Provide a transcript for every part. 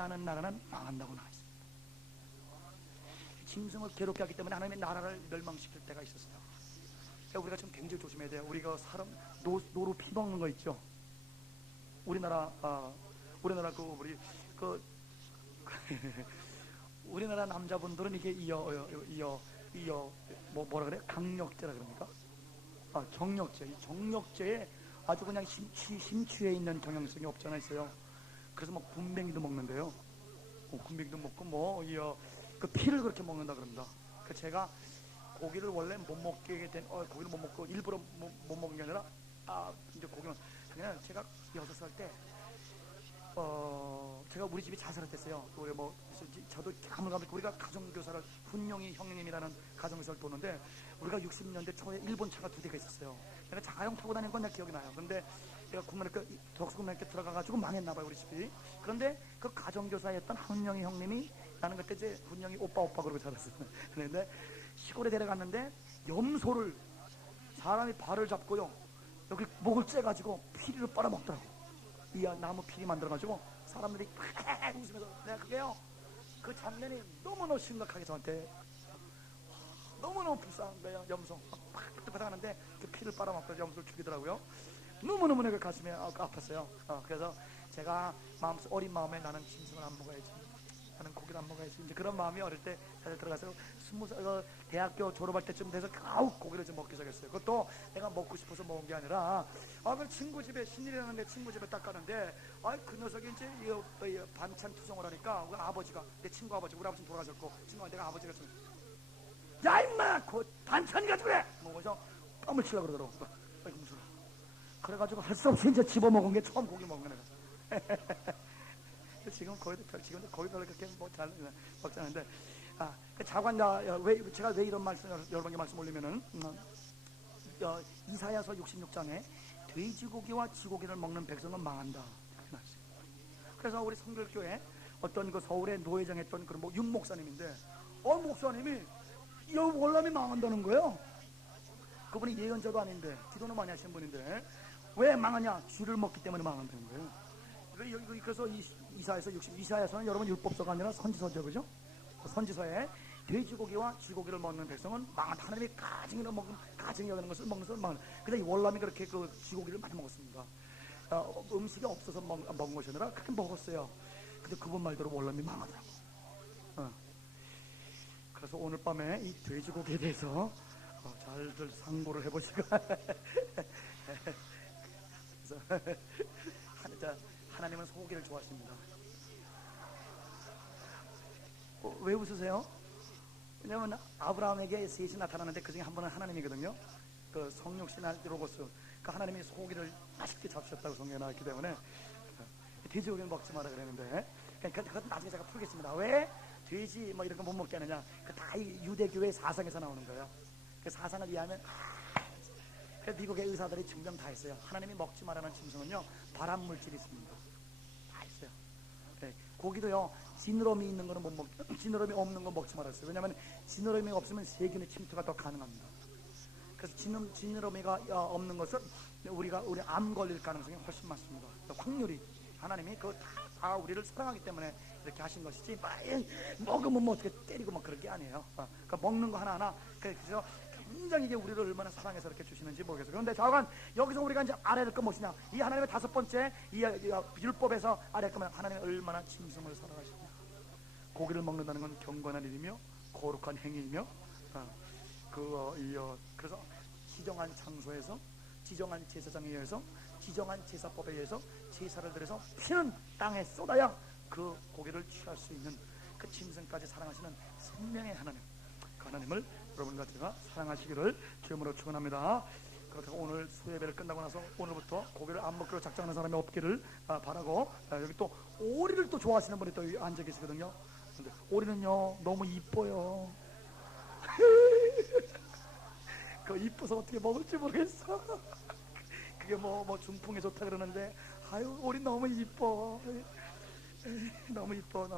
하는 나라는 망한다고 나와 있습니다. 짐승을 괴롭게 하기 때문에 하나님의 나라를 멸망시킬 때가 있었어요. 그러니까 우리가 좀 굉장히 조심해야 돼요. 우리가 사람 노루 피 먹는 거 있죠. 우리나라 그 우리 그 우리나라 남자분들은 이게 뭐라 그래? 강력제라 그럽니까? 정력제. 이 정력제에 아주 그냥 심취해 있는 경향성이 없잖아 있어요. 그래서 뭐 군뱅이도 먹는데요. 군뱅이도 먹고 그 피를 그렇게 먹는다 그럽니다. 그 제가 고기를 원래 못 먹게 된 고기를 못 먹고 일부러 못 먹는 게 아니라 이제 고기는 그냥 제가 6살 때 제가 우리 집이 자살했댔어요. 우리 저도 가물가물 우리가 가정교사를 훈용이 형님이라는 가정교사를 도는데 우리가 60년대 초에 일본 차가 2대가 있었어요. 내가 자가용 타고 다니는 건 내 기억이 나요. 근데 내가 덕수국민학교 들어가가지고 망했나봐요 우리 집이. 그런데 그 가정교사였던 훈용이 형님이 나는 그때 이제 훈용이 오빠 그러고 자랐어요. 그런데 시골에 데려갔는데 염소를 사람이 발을 잡고요 여기 목을 째가지고 피리를 빨아먹더라고. 이 나무 피리 만들어가지고 사람들이 웃으면서 내가 그게요 그 장면이 너무너무 심각하게 저한테 너무너무 불쌍한 거예요. 염소 막 바닥하는데 그 피를 빨아먹고 염소를 죽이더라고요. 너무너무 내가 가슴이 아팠어요. 그래서 제가 어린 마음에 나는 짐승을 안 먹어야지, 나는 고기를 안 먹어야지, 이제 그런 마음이 어릴 때 다들 들어가서 대학교 졸업할 때쯤 돼서 고기를 좀 먹기 시작했어요. 그것도 내가 먹고 싶어서 먹은 게 아니라 그 친구 집에 신일이라는데 친구 집에 딱 가는데 그 녀석이 이제 반찬 투정을 하니까 우리 아버지가 내 친구 아버지 우리 아버지는 돌아가셨고 친구가 내가 아버지가 좀 야 임마 그 반찬 가지고 그래 먹어서 뺨을 치려고 그러더라고. 무서워. 그래가지고 할 수 없이 이제 집어먹은 게 처음 고기 먹은 거네. 지금 지금도 거의 별로 그렇게 잘 먹지 않는데 제가 왜 이런 말씀 여러 번 말씀 올리면은 이사야서 66장에 돼지고기와 쥐고기를 먹는 백성은 망한다. 그래서 우리 성결교회 어떤 그 서울에 노회장 했던 그런 윤 목사님인데 목사님이 이 월남이 망한다는 거예요. 그분이 예언자도 아닌데 기도는 많이 하시는 분인데 왜 망하냐? 쥐를 먹기 때문에 망한다는 거예요. 그래서 이사야서는 여러분 율법서가 아니라 선지서죠, 그죠? 선지서에 돼지고기와 쥐고기를 먹는 백성은 망한다. 하나님이 가증이 여기는 것을 먹는 것을 망한다. 근데 이 월남이 그렇게 그 쥐고기를 많이 먹었습니다. 음식이 없어서 먹은 것이 아니라 그렇게 먹었어요. 근데 그분 말대로 월남이 망하더라고. 그래서 오늘 밤에 이 돼지고기에 대해서 잘들 상고를 해보시고 그래서 하나님은 소고기를 좋아하십니다. 왜 웃으세요? 왜냐면 아브라함에게 셋이 나타나는데 그 중에 한 분은 하나님이거든요. 그 성육신 로고스 그 하나님이 소고기를 맛있게 잡수셨다고 성경에 나왔기 때문에 돼지고기는 먹지 마라 그랬는데 그것도 나중에 제가 풀겠습니다. 왜 돼지 이런 거 못 먹게 하느냐? 그 다 유대교회 사상에서 나오는 거예요. 그 사상을 이해하면 미국의 의사들이 증명 다 했어요. 하나님이 먹지 말라는 짐승은요 발암 물질이 있습니다. 다 있어요. 고기도요 지느러미 있는 거는 못 먹고 지느러미 없는 거 먹지 말았어요. 왜냐하면 지느러미가 없으면 세균의 침투가 더 가능합니다. 그래서 지느러미가 없는 것은 우리 암 걸릴 가능성이 훨씬 많습니다. 확률이 하나님이 다 우리를 사랑하기 때문에 이렇게 하신 것이지 먹으면 어떻게 때리고 그런 게 아니에요. 그러니까 먹는 거 하나하나 그래서 굉장히 이게 우리를 얼마나 사랑해서 이렇게 주시는지 모르겠어요. 그런데 잠깐 여기서 우리가 이제 알아야 될 건 무엇이냐? 이 하나님의 5번째 이 율법에서 알아야 할 건 하나님이 얼마나 짐승을 사랑하시냐. 고기를 먹는다는 건 경건한 일이며 거룩한 행위이며 그래서 지정한 장소에서 지정한 제사장에 의해서 지정한 제사법에 의해서 제사를 드려서 피는 땅에 쏟아야 그 고기를 취할 수 있는 그 짐승까지 사랑하시는 생명의 하나님, 그 하나님을 여러분과 제가 사랑하시기를 주님으로 축원합니다. 그렇다고 오늘 수예배를 끝나고 나서 오늘부터 고기를 안 먹기로 작정하는 사람이 없기를 바라고 여기 또 오리를 또 좋아하시는 분이 또 앉아 계시거든요. 근데 오리는요 너무 이뻐요. 그 이뻐서 어떻게 먹을지 모르겠어. 그게 뭐 중풍에 좋다 그러는데 오리 너무 이뻐. 너무 이뻐.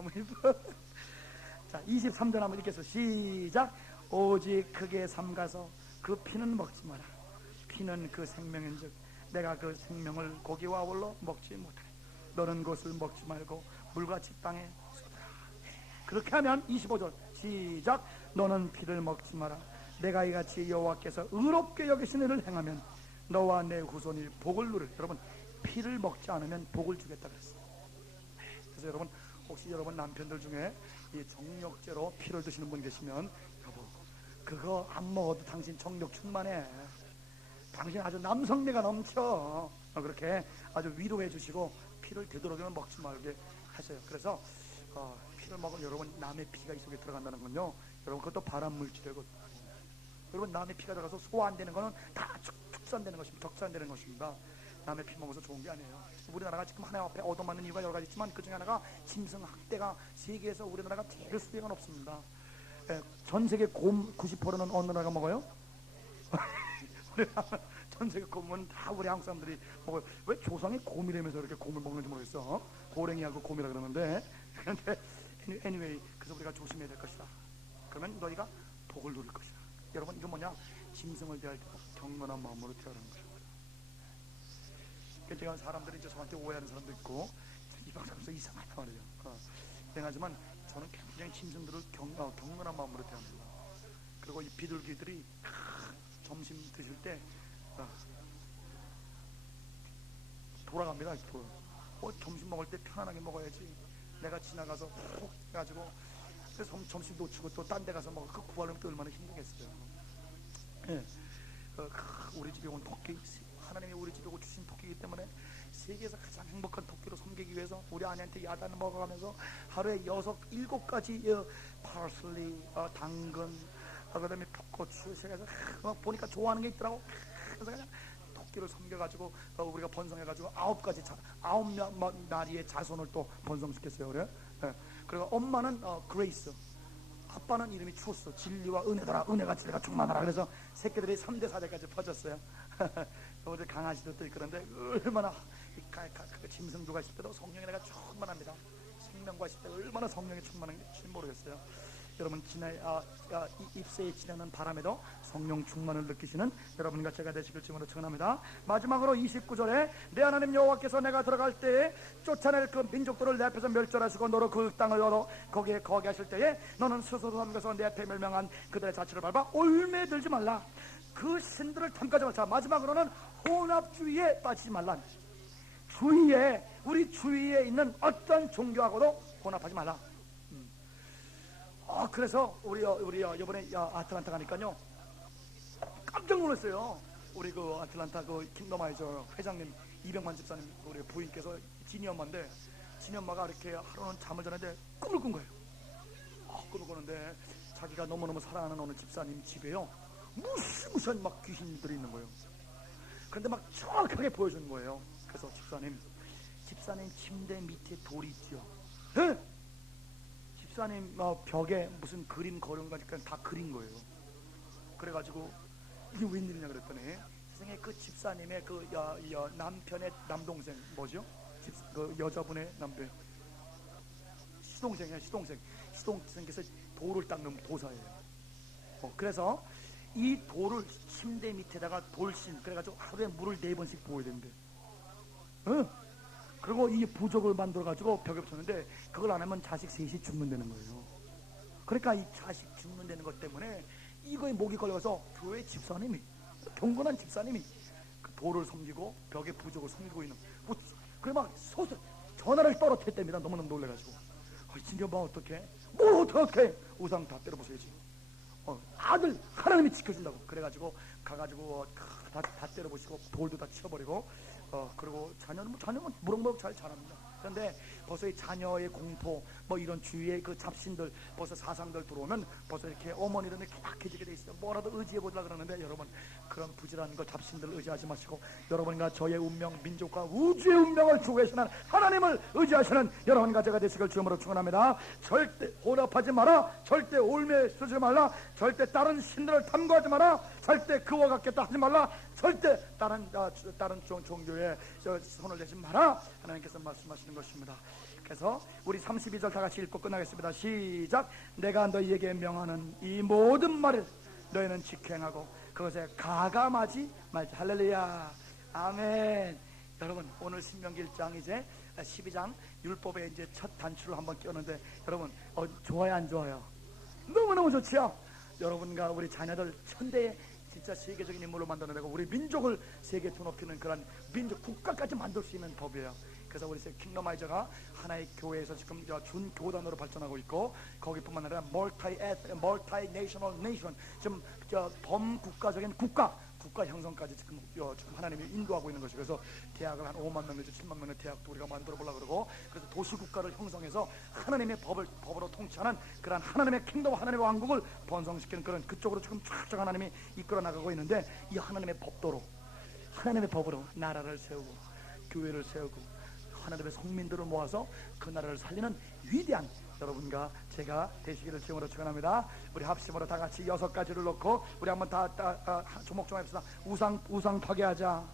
자 23절 한번 읽겠어. 시작. 오직 크게 삼가서 그 피는 먹지 마라. 피는 그 생명인즉 내가 그 생명을 고기와 아울러 먹지 못하네. 너는 그것을 먹지 말고 물같이 땅에 쏟아라. 그렇게 하면 25절 시작. 너는 피를 먹지 마라. 내가 이같이 여호와께서 의롭게 여기신 일을 행하면 너와 내 후손이 복을 누릴. 여러분, 피를 먹지 않으면 복을 주겠다 그랬어요. 그래서 여러분, 혹시 여러분 남편들 중에 이 정력제로 피를 드시는 분 계시면, 여보, 그거 안 먹어도 당신 정력 충만해. 당신 아주 남성미가 넘쳐. 그렇게 아주 위로해 주시고 피를 되도록이면 먹지 말게 하세요. 그래서 피를 먹으면 여러분 남의 피가 이 속에 들어간다는 건요, 여러분 그것도 발암 물질이거든요. 여러분 남의 피가 들어가서 소화 안 되는 거는 다 축산되는 것입니다. 적산되는 것입니다. 남의 피 먹어서 좋은 게 아니에요. 우리나라가 지금 하나님 앞에 얻어맞는 이유가 여러 가지 있지만 그 중에 하나가 짐승 학대가 세계에서 우리나라가 제일 수혜가 높습니다. 전 세계 곰 90%는 어느 나라가 먹어요? 전 세계 곰은 다 우리 한국 사람들이 먹어요. 왜 조상이 곰이라면서 이렇게 곰을 먹는지 모르겠어. 고랭이하고 곰이라 그러는데, 그런데 anyway, 그래서 우리가 조심해야 될 것이다. 그러면 너희가 복을 누릴 것이다. 여러분, 이거 뭐냐? 짐승을 대할 때 경건한 마음으로 대하라는 것입니다. 제가 사람들이 이제 저한테 오해하는 사람도 있고, 이 방송에서 이상하단 말이에요. 하지만 저는 굉장히 짐승들을 경건한 마음으로 대합니다. 그리고 이 비둘기들이 점심 드실 때 돌아갑니다. 점심 먹을 때 편안하게 먹어야지. 내가 지나가서 훅 해가지고 점심 놓치고 또 딴 데 가서 먹어. 그 구하려면 또 얼마나 힘들겠어요. 예. 우리 집에 온 토끼, 하나님이 우리 집에 주신 토끼이기 때문에 세계에서 가장 행복한 토끼로 섬기기 위해서 우리 아내한테 야단을 먹어가면서 하루에 6, 7가지 파슬리, 당근, 그다음에 풋고추, 제가 보니까 좋아하는 게 있더라고. 그래서 그냥 토끼를 섬겨가지고 우리가 번성해가지고 9마리의 자손을 또 번성시켰어요. 그래? 예. 그리고 엄마는 그레이스, 아빠는 이름이 추스, 진리와 은혜더라. 은혜가 진리가 충만하라. 그래서 새끼들이 3대 4대까지 퍼졌어요. 우리 강아지들도 있고. 그런데 얼마나 짐승주가 있을 때도 성령이 내가 충만합니다. 생명과 있을 때 얼마나 성령이 충만한지 모르겠어요. 여러분, 잎새에 지나는 바람에도 성령 충만을 느끼시는 여러분과 제가 되시길 주님으로 축원합니다. 마지막으로 29절에 내 하나님 여호와께서 내가 들어갈 때에 쫓아낼 그 민족들을 내 앞에서 멸절하시고 너로 그 땅을 얻어 거기에 거기 하실 때에 너는 스스로 섬겨서 내 앞에 멸명한 그들의 자취를 밟아 올매에 들지 말라. 그 신들을 탐가지 말자. 마지막으로는 혼합주의에 빠지지 말라. 주위에, 우리 주위에 있는 어떤 종교하고도 혼합하지 말라. 그래서 우리 이번에 아틀란타 가니까요 깜짝 놀랐어요. 우리 그 아틀란타 그 킹덤아이저 회장님 이병만 집사님 우리 부인께서 진이 엄마인데, 진이 엄마가 이렇게 하루는 잠을 자는데 꿈을 꾼 거예요. 꿈을 꾸는데 자기가 너무너무 사랑하는 어느 집사님 집에요 무시무시한 막 귀신들이 있는 거예요. 그런데 막 정확하게 보여주는 거예요. 그래서 집사님 침대 밑에 돌이 있죠. 에? 집사님 벽에 무슨 그림 거려온 거니까 다 그린 거예요. 그래가지고 이게 웬일이냐 그랬더니 세상에 그 집사님의 그 남편의 남동생 뭐죠? 그 여자분의 남편 시동생께서 돌을 닦는 도사예요. 그래서 이 돌을 침대 밑에다가 돌신, 그래가지고 하루에 물을 4번씩 부어야 된대. 그리고 이 부적을 만들어가지고 벽에 붙였는데 그걸 안 하면 자식 셋이 죽는다는 거예요. 그러니까 이 자식 죽는다는 것 때문에 이거에 목이 걸려서 교회 집사님이, 경건한 집사님이 그 돌을 섬기고 벽에 부적을 섬기고 있는, 그래 막 전화를 떨어뜨렸답니다. 너무너무 놀래가지고. 진짜 뭐 어떡해? 뭘 어떡해? 우상 다 때려부숴야지. 아들 하나님이 지켜준다고. 그래가지고 가가지고 다 때려부시고 돌도 다 치워버리고, 그리고 자녀는 무럭무럭 잘 자랍니다. 그런데 벌써 이 자녀의 공포, 뭐 이런 주위의 그 잡신들, 벌써 사상들 들어오면 벌써 이렇게 어머니들은 이렇게 약해지게 돼 있어요. 뭐라도 의지해보자 그러는데, 여러분 그런 부질한 거 잡신들을 의지하지 마시고 여러분과 저의 운명, 민족과 우주의 운명을 주고 계시는 하나님을 의지하시는 여러분과 제가 되시길 주님으로 축원합니다. 절대 혼합하지 마라. 절대 올매 쓰지 말라. 절대 다른 신들을 탐구하지 마라. 절대 그와 같겠다 하지 말라. 절대 다른 종교에 손을 대지 마라. 하나님께서 말씀하시는 것입니다. 그래서 우리 32절 다 같이 읽고 끝나겠습니다. 시작. 내가 너희에게 명하는 이 모든 말을 너희는 직행하고 그것에 가감하지 말자. 할렐루야, 아멘. 여러분 오늘 신명기 1장 이제 12장 율법에 이제 첫 단추를 한번 끼웠는데 여러분 좋아요 안 좋아요? 너무너무 좋지요. 여러분과 우리 자녀들 천대의 진짜 세계적인 인물로 만들어내고 우리 민족을 세계에 드높이는 그런 민족 국가까지 만들 수 있는 법이에요. 그래서 우리 킹덤아이저가 하나의 교회에서 지금 준교단으로 발전하고 있고 거기뿐만 아니라 멀티 내셔널 네이션 좀 범국가적인 국가 형성까지 지금 하나님이 인도하고 있는 것이. 그래서 대학을 한 5만 명 내지 7만 명의 대학도 우리가 만들어 보려고 그러고, 그래서 도시국가를 형성해서 하나님의 법으로 통치하는 그런 하나님의 킹덤, 하나님의 왕국을 번성시키는 그런 그쪽으로 지금 쫙쫙 하나님이 이끌어 나가고 있는데, 이 하나님의 법도로, 하나님의 법으로 나라를 세우고 교회를 세우고 하나님의 성민들을 모아서 그 나라를 살리는 위대한 여러분과 제가 되시기를 주님으로 축원합니다. 우리 합심으로 다 같이 6가지를 놓고 우리 한번 다 조목조목 합시다. 우상 파괴하자.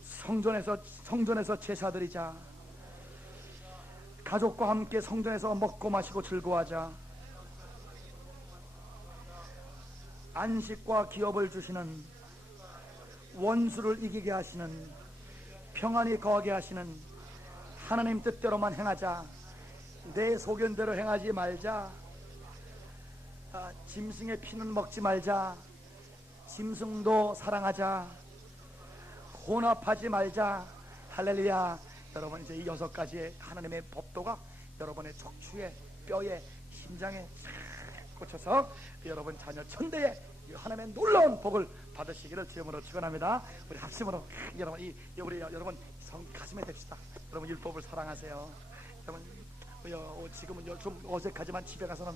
성전에서 제사 드리자. 가족과 함께 성전에서 먹고 마시고 즐거워하자. 안식과 기업을 주시는, 원수를 이기게 하시는, 평안히 거하게 하시는 하나님 뜻대로만 행하자. 내 소견대로 행하지 말자. 짐승의 피는 먹지 말자. 짐승도 사랑하자. 혼합하지 말자. 할렐루야. 여러분 이제 이 6가지의 하나님의 법도가 여러분의 척추에, 뼈에, 심장에 꽂혀서 여러분 자녀 천대에 하나님의 놀라운 복을 받으시기를 주님으로 축원합니다. 우리 합심으로 여러분 우리 여러분 가슴에 댑시다. 여러분 율법을 사랑하세요. 여러분 지금은 좀 어색하지만 집에 가서는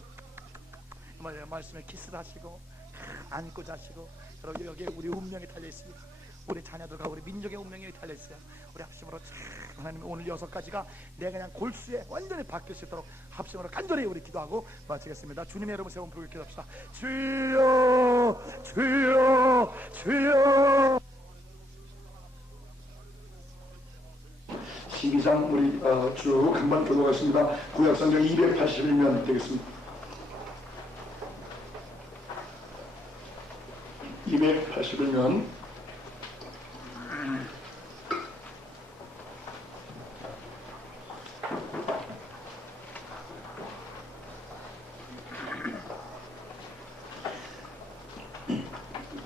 말씀에 키스를 하시고 안고 자시고, 여러분 여기에 우리 운명이 달려 있습니다. 우리 자녀들과 우리 민족의 운명이 달려 있어요. 우리 합심으로 하나님 오늘 6가지가 내 그냥 골수에 완전히 바뀔 수 있도록 합심으로 간절히 우리 기도하고 마치겠습니다. 주님의 여러분 세운 부르기 기도합시다. 주여 주여 주여. 12장 우리 쭉 한번 교도하겠습니다. 구약성경 281면 되겠습니다. 281면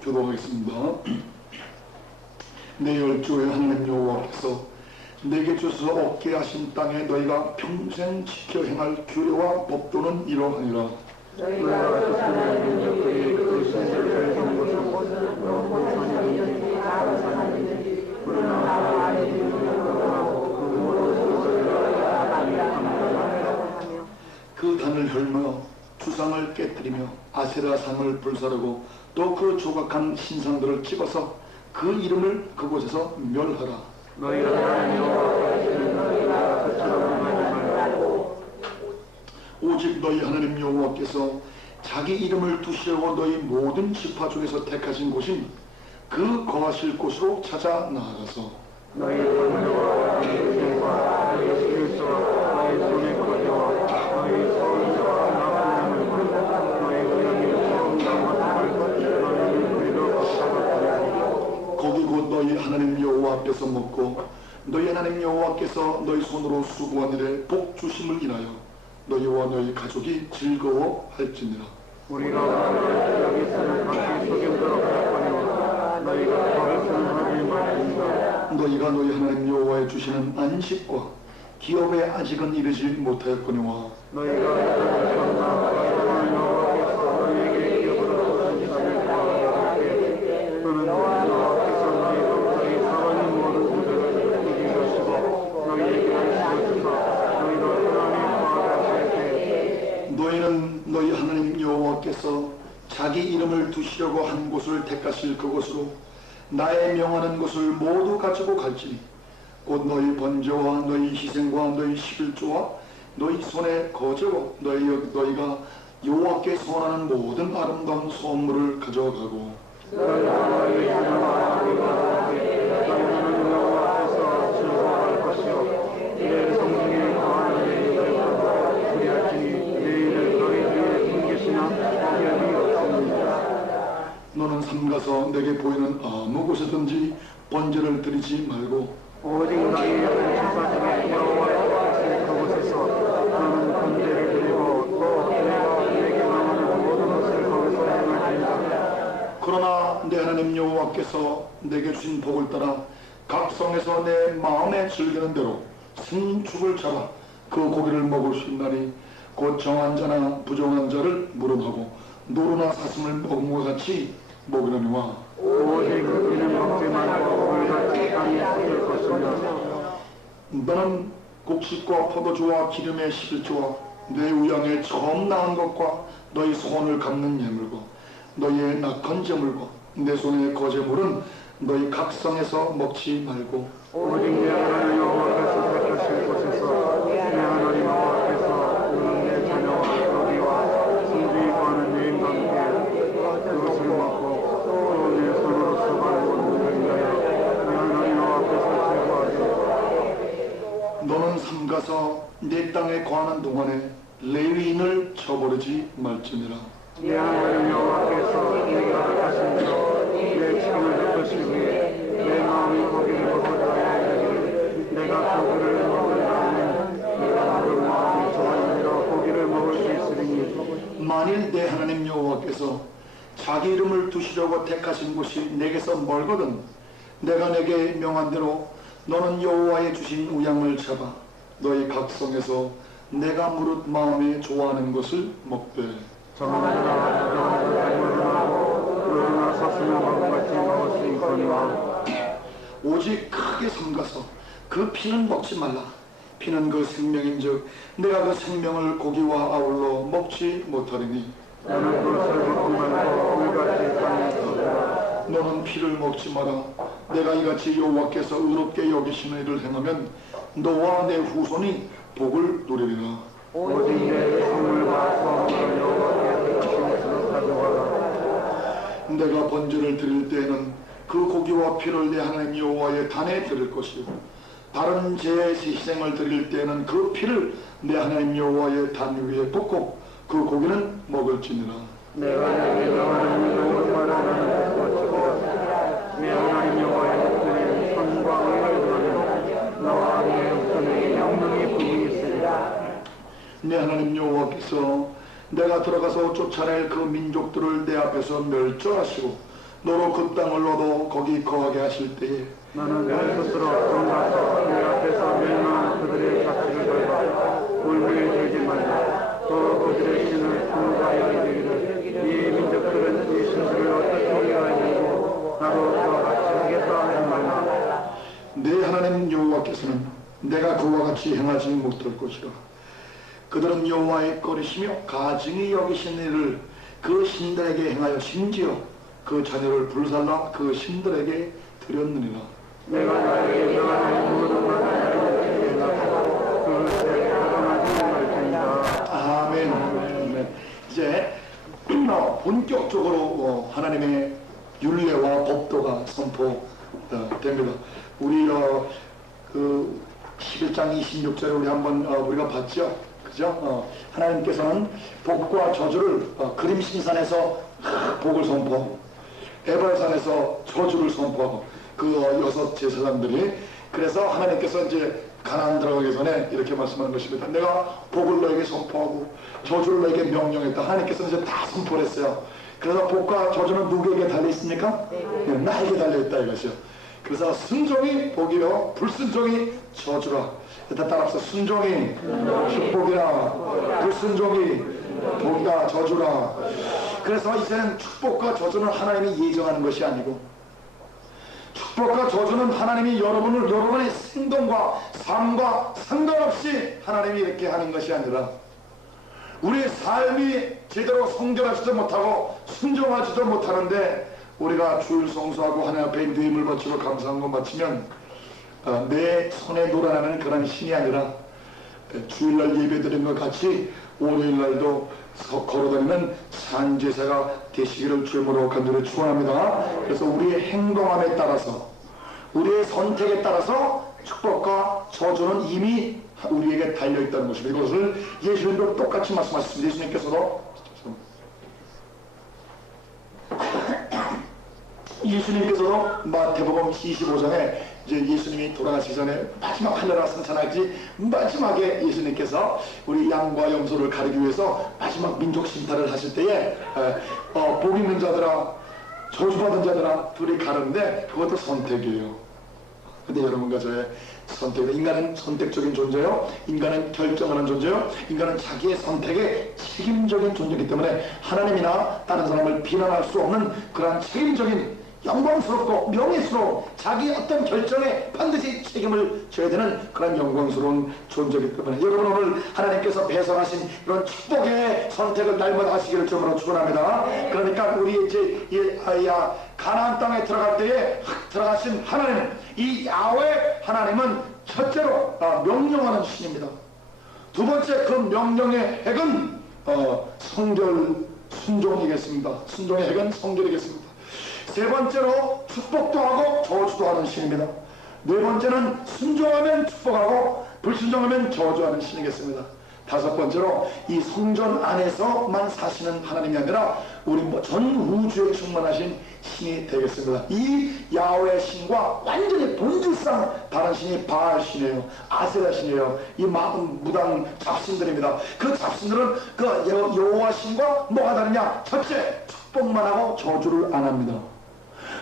교도하겠습니다. 내 열조의 하나님 여호와께서 내게 주셔서 얻게 하신 땅에 너희가 평생 지켜 행할 규례와 법도는 이러하니라. 너희가 어떠한 민족들이 그 신들을 섬기는 곳은 너무 전형이든지 가로서 하든지 그러나 나와 아래 주님으로 그 모든 곳을 너희가 마땅하며 그 단을 헐며 주상을 깨뜨리며 아세라상을 불사르고 또 그 조각한 신상들을 찍어서 그 이름을 그곳에서 멸하라. 너희가 하나님 너희가 그처럼 하지 말고 오직 너희 하나님 여호와께서 자기 이름을 두시려고 너희 모든 지파 중에서 택하신 곳인 그 거하실 곳으로 찾아 나아가서 너희 본조와 인생과 너희 실수와 너희 손의 거저와 너희 소유와 나쁜 물건 너희 의형이 정당한 것을 너희 우리로 거쳐갔다. 거기 곧 너희 하나님 여호와 앞에서 먹고 너희 하나님 여호와께서 너희 손으로 수고한 일에 복 주심을 인하여 너희와 너희 가족이 즐거워할지니라. 우리가 여기서는 각기 속임도록 하였거니와 너희가 거기서는 하지 말지니라. 너희가 너희 하나님 여호와의 주시는 안식과 기업에 아직은 이르지 못하였거니와 너희가 전나 여호와께서 너희에게 기업으로 선지하셨기에 그는 여호와께서 너희 사모님 모든 문제를 이긴 것이고 너희에게 하시겠으나 너희로 하나님 마하실 너희는 너희 하나님 여호와께서 자기 이름을 두시려고 한 곳을 택하실 그곳으로 나의 명하는 것을 모두 가지고 갈지니 곧 너희 번제와 너희 희생과 너희 11조와 너희 손의 거제와 너희가 여호와께 선하는 모든 아름다운 소물을 가져가고 너희가 너희 자녀와 너희가 너희는 여호와께서 즐거워할 것이요 내 성중에 거하는 너희가 우리할지니 내일은 너희 중에 숨기시나 기업이 없습니다. 너는 삼가서 내게 보이는 아무 곳에든지 번제를 드리 돌리지 말고 오직 너희 지파 중에 여호와의 뜻을 그곳에서 너는 군대를 드리고 또 내가 내게 명하는 모든 것을 거기서 행하리라. 그러나 내 하나님 여호와께서 내게 주신 복을 따라 각성에서 내 마음에 즐기는 대로 생축을 잡아 그 고기를 먹을 수 있나니 곧 정한 자나 부정한 자를 물어하고 노루나 사슴을 먹음과 같이 먹으려니와 오직 이는 먹지 말고 물같이 땅에 쏟을 것이며 너는 곡식과 포도주와 기름의 11조와 내 우양에 처음 낳은 것과 너희 손을 갚는 예물과 너희의 낙헌 제물과 내 손의 거제물은 너희 각성에서 먹지 말고 오직 내 하나님 여호와께서 택하실 곳에서 내 하나님 여호와께서 내 자녀와 너희와 승주히 구하는 여인과 함께 그것을 먹고 또 내 손으로 써가는 것을 위하여 내 하나님 여호와께서 제거하시고 너는 삼가서 내 땅에 거하는 동안에 레위인을 저버리지 말지니라. 내 하나님 여호와께서 내가 택하신 대로 내 책임을 베푸시기 위해 내 마음이 고기를 먹으려 하니 내가 고기를 먹은 다음에 내가 그 마음이 좋아지므로 고기를 먹을 수 있으리니 만일 내 하나님 여호와께서 자기 이름을 두시려고 택하신 곳이 내게서 멀거든 내가 내게 명한 대로 너는 여호와의 주신 우양을 잡아 너희 각성에서 내가 무릇 마음에 좋아하는 것을 먹되 정하나 부정하는 하고 그러나 사슴을 먹같이 먹을 수 있거니와 오직 크게 삼가서 그 피는 먹지 말라. 피는 그 생명인즉 내가 그 생명을 고기와 아울러 먹지 못하리니 너는 그것을 먹지 말고 물같이 땅에 쏟으라. 너는 피를 먹지 마라. 내가 이같이 여호와께서 의롭게 여기시는 일을 행하면 너와 내 후손이 복을 누리리라. 오직 내 성물과 소원을 여호와께 주신 것을 가져와라. 내가 번제를 드릴 때에는 그 고기와 피를 내 하나님 여호와의 단에 드릴 것이고 다른 제의 희생을 드릴 때에는 그 피를 내 하나님 여호와의 단 위에 붓고 그 고기는 먹을지니라. 내가 내게 명하는 모든 말을 하는 것이라. 내 하나님 여호와의 목전에 선과 의를 하면 너와 내 후손에게 영능히 복이 있으리라. 내 하나님 여호와께서 내가 들어가서 쫓아낼 그 민족들을 내 앞에서 멸절하시고 너로 그 땅을 얻어 거기 거하게 하실 때에 너는 내 스스로 정가서 내 앞에서 멸망한 그들의 자취를 돌봐 울분에 들지 말라. 또 그들의 신을 통과하여 이르기를 이 민족들은 이 신들을 어떻게 하려고 나도 그와 같이 하겠다 하지 말라. 내 하나님 여호와께서는 내가 그와 같이 행하지 못할 것이라. 그들은 여호와의 거리시며 가증히 여기신 일을 그 신들에게 행하여 심지어 그 자녀를 불살라 그 신들에게 드렸느니라. 내가 나에게 명하는 모든 말을 행하고 그것에 가담하지 말지니라. 아멘. 이제 본격적으로 하나님의 율례와 법도가 선포됩니다. 우리 그 11장 26절에 우리 한번 우리가 봤죠. 그죠? 하나님께서는 복과 저주를 그림신산에서 복을 선포하고 에발산에서 저주를 선포하고 그 여섯 제사장들이 그래서 하나님께서 이제 가나안 들어가기 전에 이렇게 말씀하는 것입니다. 내가 복을 너에게 선포하고 저주를 너에게 명령했다. 하나님께서는 이제 다 선포를 했어요. 그래서 복과 저주는 누구에게 달려있습니까? 네, 나에게 달려있다 이것이요. 그래서 순종이 복이요 불순종이 저주라. 일단 따라합시다. 순종이 축복이라 불순종이 복이다 저주라. 그래서 이제는 축복과 저주는 하나님이 예정하는 것이 아니고 축복과 저주는 하나님이 여러분의 행동과 삶과 상관없이 하나님이 이렇게 하는 것이 아니라 우리의 삶이 제대로 성결하지도 못하고 순종하지도 못하는데 우리가 주일 성수하고 하나님 앞에 누임을 바치고 감사한 것 바치면 내 손에 놀아나는 그런 신이 아니라 주일날 예배드린 것 같이 월요일날도 걸어다니는 산제사가 되시기를 주님으로 간절히 축원합니다. 그래서 우리의 행동함에 따라서 우리의 선택에 따라서 축복과 저주는 이미 우리에게 달려있다는 것입니다. 이것을 예수님도 똑같이 말씀하셨습니다. 예수님께서도 마태복음 25장에 이제 예수님이 돌아가시기 전에 마지막 하늘나라 승천하지 마지막에 예수님께서 우리 양과 염소를 가리기 위해서 마지막 민족 심판을 하실 때에 복 있는 자들아 저주받은 자들아 둘이 가는데 그것도 선택이에요. 근데 여러분과 저의 선택은, 인간은 선택적인 존재요, 인간은 결정하는 존재요, 인간은 자기의 선택에 책임적인 존재이기 때문에 하나님이나 다른 사람을 비난할 수 없는 그러한 책임적인, 영광스럽고 명예스러운 자기의 어떤 결정에 반드시 책임을 져야 되는 그런 영광스러운 존재이기 때문에 여러분, 오늘 하나님께서 배설하신 이런 축복의 선택을 날마다 하시기를 주님으로 축원합니다. 그러니까 우리 이제 가나안 땅에 들어갈 때에 들어가신 하나님, 이 야훼 하나님은 첫째로 명령하는 신입니다. 두 번째, 그 명령의 핵은 성결 순종이겠습니다. 순종의 핵은 성결이겠습니다. 세 번째로 축복도 하고 저주도 하는 신입니다. 네 번째는 순종하면 축복하고 불순종하면 저주하는 신이겠습니다. 다섯 번째로 이 성전 안에서만 사시는 하나님이 아니라 우리 전 우주에 충만하신 신이 되겠습니다. 이 야훼 신과 완전히 본질상 다른 신이 바알 신이에요. 아세라 신이에요. 이 무당 잡신들입니다. 그 잡신들은 그 여호와 신과 뭐가 다르냐? 첫째, 축복만 하고 저주를 안 합니다.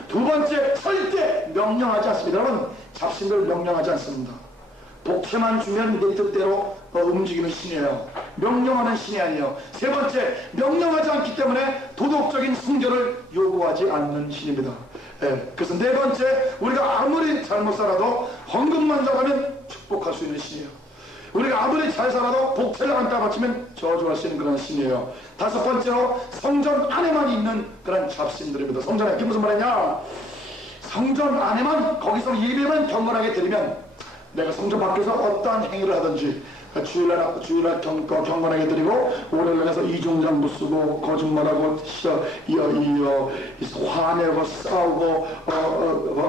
두 번째, 절대 명령하지 않습니다. 여러분, 잡신들 명령하지 않습니다. 복채만 주면 내 뜻대로 움직이는 신이에요. 명령하는 신이 아니에요. 세 번째, 명령하지 않기 때문에 도덕적인 순결을 요구하지 않는 신입니다. 그래서 네 번째, 우리가 아무리 잘못 살아도 헌금만 잘하면 축복할 수 있는 신이에요. 우리가 아무리 잘 살아도 복채를 안 따바치면 저주할 수 있는 그런 신이에요. 다섯 번째로, 성전 안에만 있는 그런 잡신들입니다. 성전 안에, 무슨 말이냐? 성전 안에만, 거기서 예배만 경건하게 드리면, 내가 성전 밖에서 어떠한 행위를 하든지 주일날 경건하게 드리고 오늘날에서 이중장부 쓰고 거짓말하고 화내고 싸우고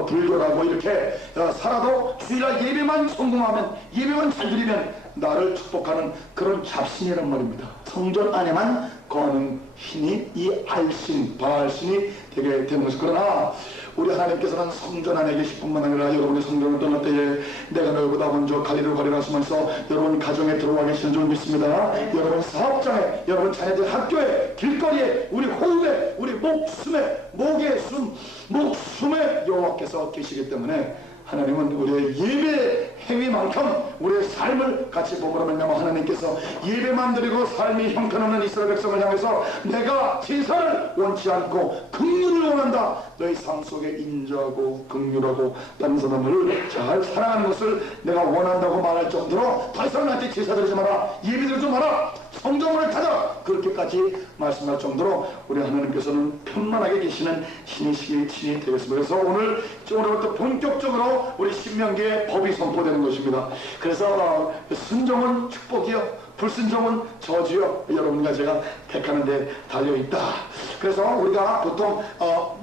불결하고 이렇게 살아도 주일날 예배만 성공하면, 예배만 잘 드리면 나를 축복하는 그런 잡신이란 말입니다. 성전 안에만 거하는 신이 이 알신, 바알신이 되게 되는 것이. 그러나 우리 하나님께서는 성전 안에 계실 뿐만 아니라 여러분이 성전을 떠날 때에 내가 너희보다 먼저 가리를 가리라 하시면서 여러분 가정에 들어와 계시는 줄 믿습니다. 여러분 사업장에, 여러분 자녀들 학교에, 길거리에, 우리 호흡에, 우리 목숨에, 목숨에 여호와께서 계시기 때문에 하나님은 우리의 예배 행위만큼 우리의 삶을 같이 보므로 하나님께서 예배만 드리고 삶이 형편없는 이스라엘 백성을 향해서 내가 제사를 원치 않고 긍휼을 원한다. 너희 삶 속에 인자하고 긍휼하고 다른 사람을 잘 사랑하는 것을 내가 원한다고 말할 정도로 더 이상 나한테 제사 드리지 마라, 예배 드리지 마라, 성전문을 닫아, 그렇게까지 말씀할 정도로 우리 하나님께서는 편만하게 계시는 신이 되겠습니다. 그래서 오늘부터 본격적으로 우리 신명기의 법이 선포되는 것입니다. 그래서 순종은 축복이요, 불순종은 저주요, 여러분과 제가 택하는 데 달려있다. 그래서 우리가 보통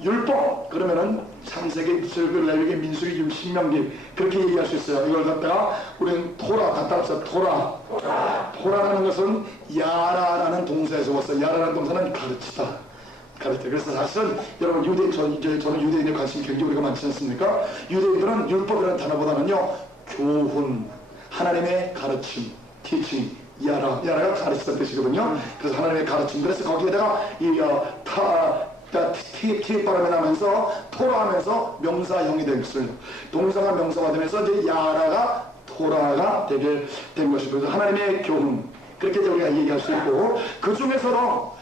율법 그러면은 창세기, 레위기, 민수기, 신명기 그렇게 얘기할 수 있어요. 이걸 갖다가 우리는 토라 다 따라서 토라라는 것은 야라라는 동사에서 왔어요. 야라라는 동사는 가르치다. 그래서 사실은 여러분 저는 유대인에 관심이 굉장히 우리가 많지 않습니까? 유대인들은 율법이라는 단어보다는요, 교훈, 하나님의 가르침, teaching, 야라가 가르치다는 뜻이거든요. 그래서 하나님의 가르침, 그래서 거기에다가 티바람이 나면서 토라하면서 명사형이 된 것을, 동사가 명사가 되면서 이제 야라가 토라가 되게 된 것이고, 그래서 하나님의 교훈, 그렇게 우리가 얘기할 수 있고, 그 중에서도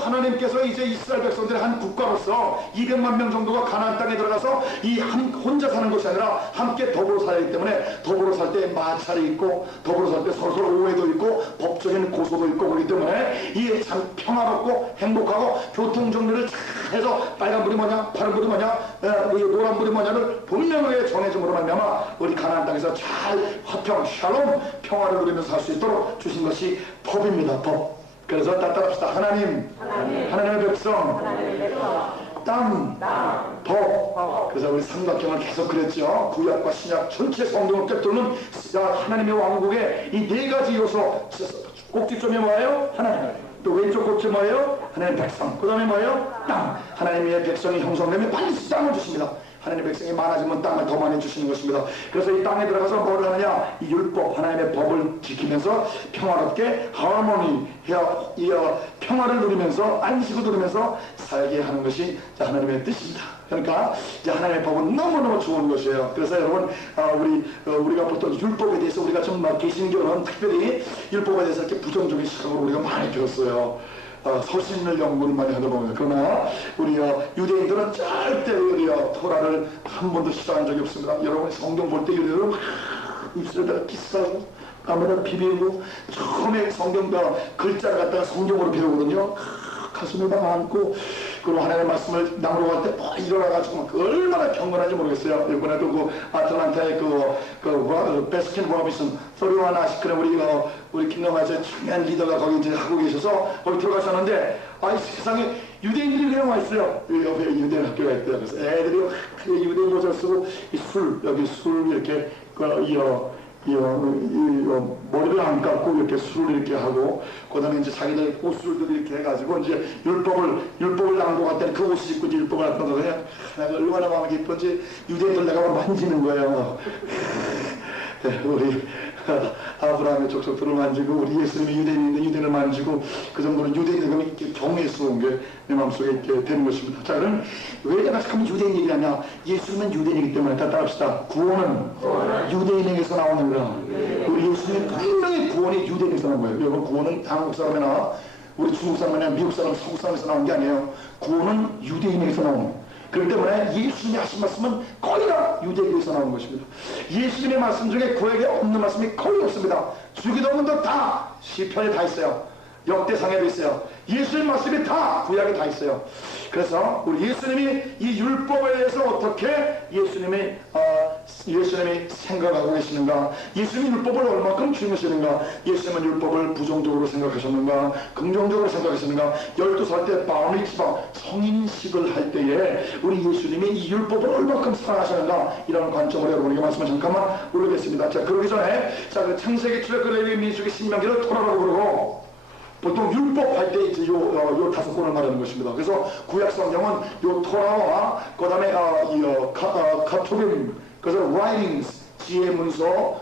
하나님께서 이제 이스라엘 백성들의 한 국가로서 200만 명 정도가 가나안 땅에 들어가서 혼자 사는 것이 아니라 함께 더불어 살기 때문에, 더불어 살 때 마찰이 있고, 더불어 살 때 서로 오해도 있고, 법적인 고소도 있고, 그렇기 때문에 이 참 평화롭고 행복하고 교통 정리를 잘 해서 빨간불이 뭐냐, 파란불이 뭐냐, 노란불이 뭐냐를 분명하게 정해줌으로 말미암아 우리 가나안 땅에서 잘 화평, 샬롬, 평화를 누리면서 살 수 있도록 주신 것이 법입니다. 법. 그래서 따라합시다. 하나님의 백성, 땅, 법. 그래서 우리 삼각형을 계속 그랬죠. 구약과 신약 전체 성경을 꿰뚫는 하나님의 왕국의 이 네 가지 요소. 꼭지점이 뭐예요? 하나님. 또 왼쪽 꼭지 뭐예요? 하나님의 백성. 그 다음에 뭐예요? 땅. 하나님의 백성이 형성되면 반드시 땅을 주십니다. 하나님의 백성이 많아지면 땅을 더 많이 주시는 것입니다. 그래서 이 땅에 들어가서 뭘 하느냐, 이 율법 하나님의 법을 지키면서 평화롭게 하모니, 평화를 누리면서 안식을 누리면서 살게 하는 것이 하나님의 뜻입니다. 그러니까 이제 하나님의 법은 너무너무 좋은 것이에요. 그래서 여러분, 우리가 보통 율법에 대해서 우리가 좀 개신교는 특별히 율법에 대해서 이렇게 부정적인 시각으로 우리가 많이 배웠어요. 서신을 연구를 많이 하다 보면. 그러나 우리 유대인들은 절대 토라를 한 번도 시도한 적이 없습니다. 여러분 성경 볼 때 유대인들은 막 입술에다가 키스하고 까마다 비비고 처음에 성경 글자를 갖다가 성경으로 배우거든요. 가슴을 막 안고 그리고 하나님의 말씀을 낭독할 때 막 일어나가지고 얼마나 경건한지 모르겠어요. 이번에도 그 아틀란타의 베스킨 로빈슨 31 아시크는 우리 킹덤에서 중요한 리더가 거기 이제 하고 계셔서 거기 들어가셨는데, 아이 세상에 유대인들이 그냥 와 있어요. 옆에 유대인 학교가 있대요. 그래서 애들이 유대인 모자 쓰고 여기 술 이렇게 머리를 안 감고 이렇게 술을 이렇게 하고, 그 다음에 이제 자기들 옷술들을 이렇게 해가지고 이제 율법을 낭독할 때는 그 옷을 입고 이제 율법을 낭독하거든요. 내가 얼마나 마음이 기쁜지 유대인들 내가 만지는 거예요. 네, 우리 아브라함의 족속들을 만지고, 우리 예수님의 유대인인데 유대인을 만지고, 그 정도로 유대인들이 이렇게 경외스러운 게 내 마음속에 있게 되는 것입니다. 자, 그럼 왜 내가 자꾸 유대인 얘기하냐? 예수님은 유대인이기 때문에 다 따라합시다. 구원은 유대인에게서 나오는 거야. 우리 예수님은 분명히 구원이 유대인에서 나온 거예요. 여러분, 구원은 한국 사람이나 우리 중국 사람이나 미국 사람, 서구 사람에서 나온 게 아니에요. 구원은 유대인에게서 나오는 거예요. 그렇기 때문에 예수님이 하신 말씀은 거의 다 유대교에서 나오는 것입니다. 예수님의 말씀 중에 구약에 없는 말씀이 거의 없습니다. 주기도문도 다 시편에 다 있어요. 역대상에도 있어요. 예수님 말씀이 다 구약에 다 있어요. 그래서 우리 예수님이 이 율법에 대해서 어떻게 예수님이 생각하고 계시는가, 예수님이 율법을 얼마큼 중요시하는가, 예수님은 율법을 부정적으로 생각하셨는가, 긍정적으로 생각하셨는가, 12살 때 바미츠바 성인식을 할 때에 우리 예수님이 이 율법을 얼마큼 사랑하셨는가, 이런 관점으로 여러분에게 말씀을 잠깐만 올리겠습니다. 자, 그러기 전에 그 창세기, 출애굽, 레위기, 민수기, 신명기를 토라라고 부르고, 보통 율법 할 때 이제 요 5권을 말하는 것입니다. 그래서 구약 성경은 요 토라와 그 다음에 카투빔, 그래서 writings, 지혜 문서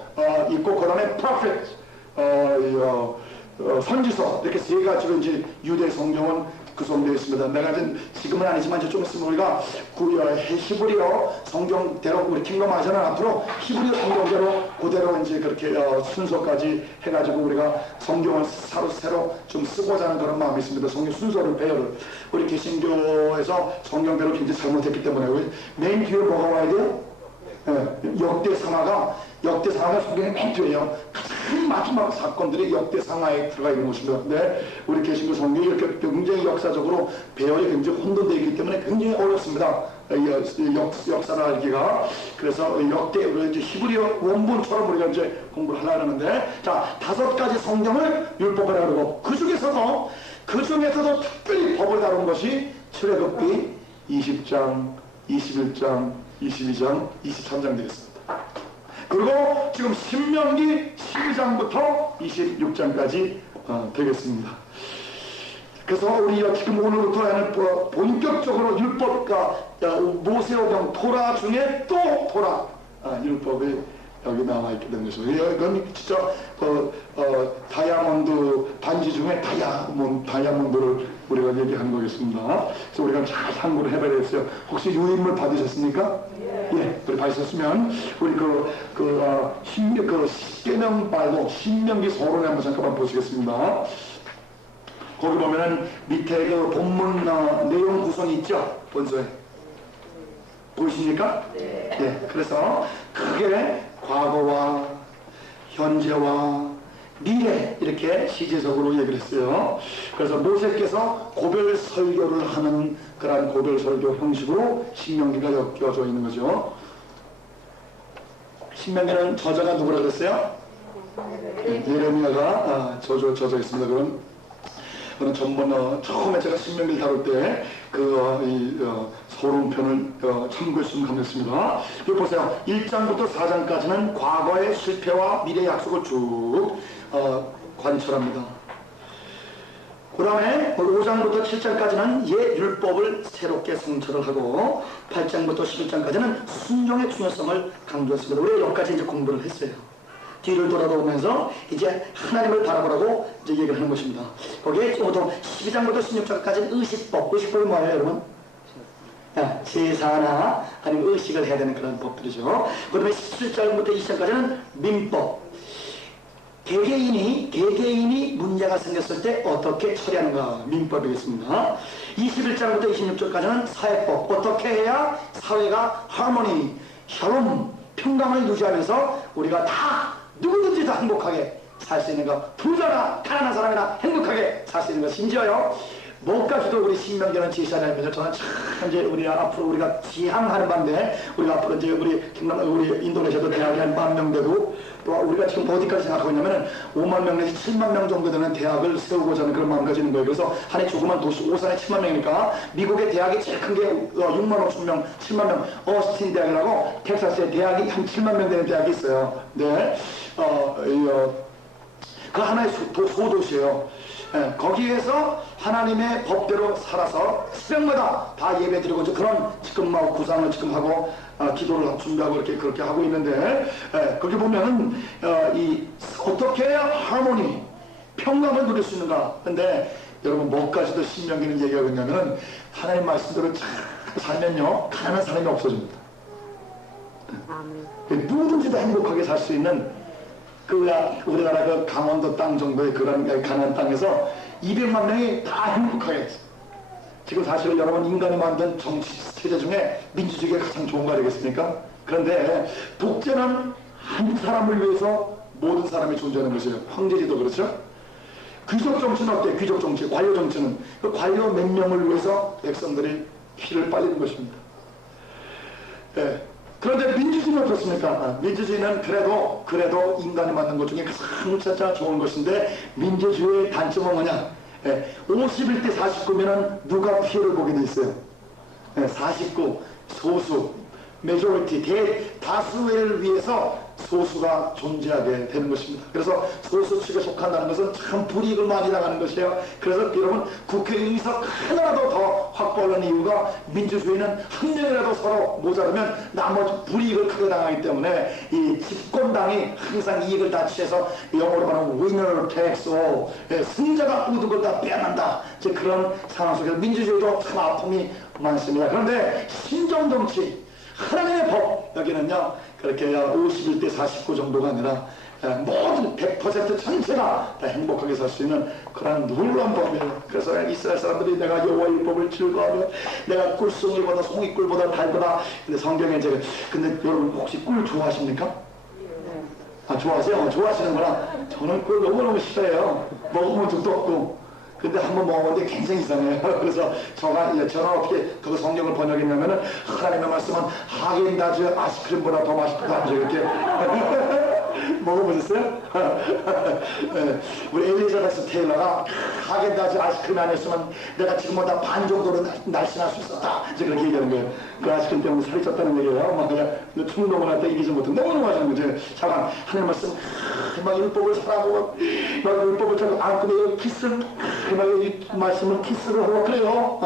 있고, 그 다음에 prophet, 선지서, 이렇게 세 가지로 이제 유대 성경은 구성되어 있습니다. 내가 지금은 아니지만 좀 있으면 우리가 히브리어 성경대로 우리 킹덤 아시아는 앞으로 히브리어 성경대로 그대로 이제 그렇게 순서까지 해가지고 우리가 성경을 새로 좀 쓰고자 하는 그런 마음이 있습니다. 성경 순서를 배열을. 우리 개신교에서 성경대로 굉장히 잘못했기 때문에 맨 뒤에 뭐가 와야 돼요? 역대상하가 성경의 맨 뒤에요. 가장 마지막 사건들이 역대상하에 들어가 있는 것입니다. 근데 우리 개신교 성경이 이렇게 굉장히 역사적으로 배열이 굉장히 혼돈되어 있기 때문에 굉장히 어렵습니다. 역사를 알기가. 그래서 이제 히브리어 원본처럼 우리가 이제 공부를 하려고 하는데, 자, 5가지 성경을 율법을 하고, 그 중에서도 특별히 법을 다룬 것이 출애굽기 20장, 21장, 22장, 23장 되겠습니다. 그리고 지금 신명기 12장부터 26장까지 되겠습니다. 그래서 우리가 지금 오늘부터 하는 본격적으로 율법과 모세오경 토라 중에 또 토라 율법이 여기 나와있게 된 것이죠. 이건 진짜 다이아몬드 반지 중에 다이아몬드를 우리가 얘기하는 거겠습니다. 그래서 우리가 잘 참고를 해봐야 되겠어요. 혹시 유인물 받으셨습니까? 예, 우리 받으셨으면 우리 십계명 말고 신명기 서론에 한번 잠깐만 보시겠습니다. 거기 보면은 밑에 그 본문 내용 구성이 있죠? 본서에 보이십니까? 네. 예, 그래서 크게 과거와 현재와 미래 이렇게 시제적으로 얘기를 했어요. 그래서 모세께서 고별 설교를 하는 그러한 고별 설교 형식으로 신명기가 엮여져 있는 거죠. 신명기는 저자가 누구라 그랬어요? 예레미야가 저자 있습니다. 그럼 전번 처음에 제가 신명기를 다룰 때 서론편을 참고했으면 하겠습니다. 여기 보세요. 1장부터 4장까지는 과거의 실패와 미래의 약속을 쭉 관철합니다. 그 그 다음에 5장부터 7장까지는 옛 율법을 새롭게 성찰을 하고 8장부터 11장까지는 순종의 중요성을 강조했습니다. 우리가 여기까지 이제 공부를 했어요. 뒤를 돌아보면서 이제 하나님을 바라보라고 이제 얘기를 하는 것입니다. 거기에 또 12장부터 16장까지는 의식법. 의식법이 뭐예요, 여러분? 제사나 아니면 의식을 해야 되는 그런 법들이죠. 그 다음에 17장부터 20장까지는 민법. 개개인이 문제가 생겼을 때 어떻게 처리하는가, 민법이겠습니다. 21장부터 26장까지는 사회법. 어떻게 해야 사회가 하모니, 샬롬, 평강을 유지하면서 우리가 다 누구든지 다 행복하게 살 수 있는 것, 부자나 가난한 사람이나 행복하게 살 수 있는 것, 심지어요 뭐까지도 우리 신명기는 제시하냐면요, 저는 참 이제 앞으로 우리가 지향하는 반대, 우리가 앞으로 이제 우리 인도네시아도 대학이 한 10,000명 되고, 또 우리가 지금 어디까지 생각하고 있냐면은 5만 명 내지 7만 명 정도 되는 대학을 세우고자 하는 그런 마음 가지는 거예요. 그래서 한 해 조그만 도시 오산에 7만 명이니까 미국의 대학이 제일 큰 게 6만 5천 명, 7만 명, 어스틴 대학이라고 텍사스에 대학이 한 7만 명 되는 대학이 있어요. 네, 그 하나의 소도시예요. 예, 거기에서 하나님의 법대로 살아서 새벽마다 다 예배드리고 그런 지금 막 구상을 지금 하고 기도를 준비하고 이렇게 그렇게 하고 있는데, 거기 보면은 어떻게 해야 하모니, 평강을 누릴 수 있는가. 근데 여러분 뭐까지도 신명기는 얘기하고 있냐면은 하나님 말씀대로 잘 살면요 가난한 사람이 없어집니다. 누구든지 다 행복하게 살 수 있는 우리나라 그 강원도 땅 정도의 그런 가난한 땅에서 200만 명이 다 행복하게 했어요. 지금 사실 여러분 인간이 만든 정치 체제 중에 민주주의가 가장 좋은 거 아니겠습니까? 그런데 독재는 한 사람을 위해서 모든 사람이 존재하는 것이에요. 황제제도 그렇죠? 귀족 정치는 어때요? 귀족 정치, 관료 정치는 그 관료 몇 명을 위해서 백성들이 피를 빨리는 것입니다. 네. 그런데 민주주의는 어떻습니까? 민주주의는 그래도 인간이 만든 것 중에 가장 좋은 것인데, 민주주의의 단점은 뭐냐? 51대 49면은 누가 피해를 보게 돼 있어요? 49, 소수, 메조리티, 대다수를 위해서 소수가 존재하게 되는 것입니다. 그래서 소수 측에 속한다는 것은 참 불이익을 많이 당하는 것이에요. 그래서 여러분 국회의석 하나라도 더 확보하는 이유가, 민주주의는 한 명이라도 서로 모자르면 나머지 불이익을 크게 당하기 때문에 이 집권당이 항상 이익을 다 취해서 영어로 말하면 winner takes all, 승자가 모든 걸 다 빼앗는다. 이제 그런 상황 속에서 민주주의도 참 아픔이 많습니다. 그런데 신정정치, 하나님의 법, 여기는요 그렇게 51대 49 정도가 아니라 모든 100% 전체가 다 행복하게 살 수 있는 그런 놀라운 법이에요. 그래서 이스라엘 사람들이 내가 여호와의 법을 즐거워하며 내가 꿀송이보다 송이꿀보다 달보다. 근데 성경에 이제, 근데 여러분 혹시 꿀 좋아하십니까? 좋아하세요? 좋아하시는구나. 저는 꿀 너무너무 싫어해요. 먹으면 득도 없고. 근데 한번 먹어봤는데 굉장히 이상해요. 그래서 저는 어떻게 그 성경을 번역했냐면은, 하나님의 말씀은 하겐다즈 아이스크림보다 더 맛있다. 이렇게 먹어보셨어요? 우리 엘리자베스 테일러가 하겐다즈 아이스크림 안 했으면 내가 지금보다 반 정도로 날씬할 수 있었다. 이제 그렇게 얘기하는 거예요. 그 아이스크림 때문에 살이 쪘다는 얘기예요. 막 그냥 충동을 할 때 이기지 못해. 너무너무 하시는 거죠. 잠깐, 하나님 말씀, 막 율법을 사랑하고, 막 율법을 잘 안고, 키스를, 막 이 말씀을 키스를 하고 그래요.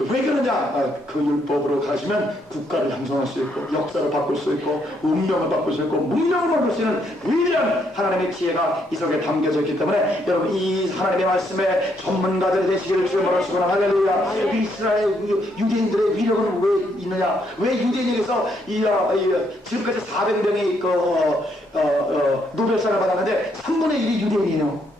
왜 그러냐? 그 율법으로 가시면 국가를 형성할 수 있고, 역사를 바꿀 수 있고, 운명을 바꿀 수 있고, 문명을 바꿀 수 있는 위대한 하나님의 지혜가 이 속에 담겨져 있기 때문에, 여러분 이 하나님의 말씀에 전문가들이 되시기를 주여 주시거나, 할렐루야. 이스라엘 유대인들의 위력은 왜 있느냐? 왜 유대인에게서 지금까지 400명이 노벨상을 받았는데 3분의 1이 유대인이에요?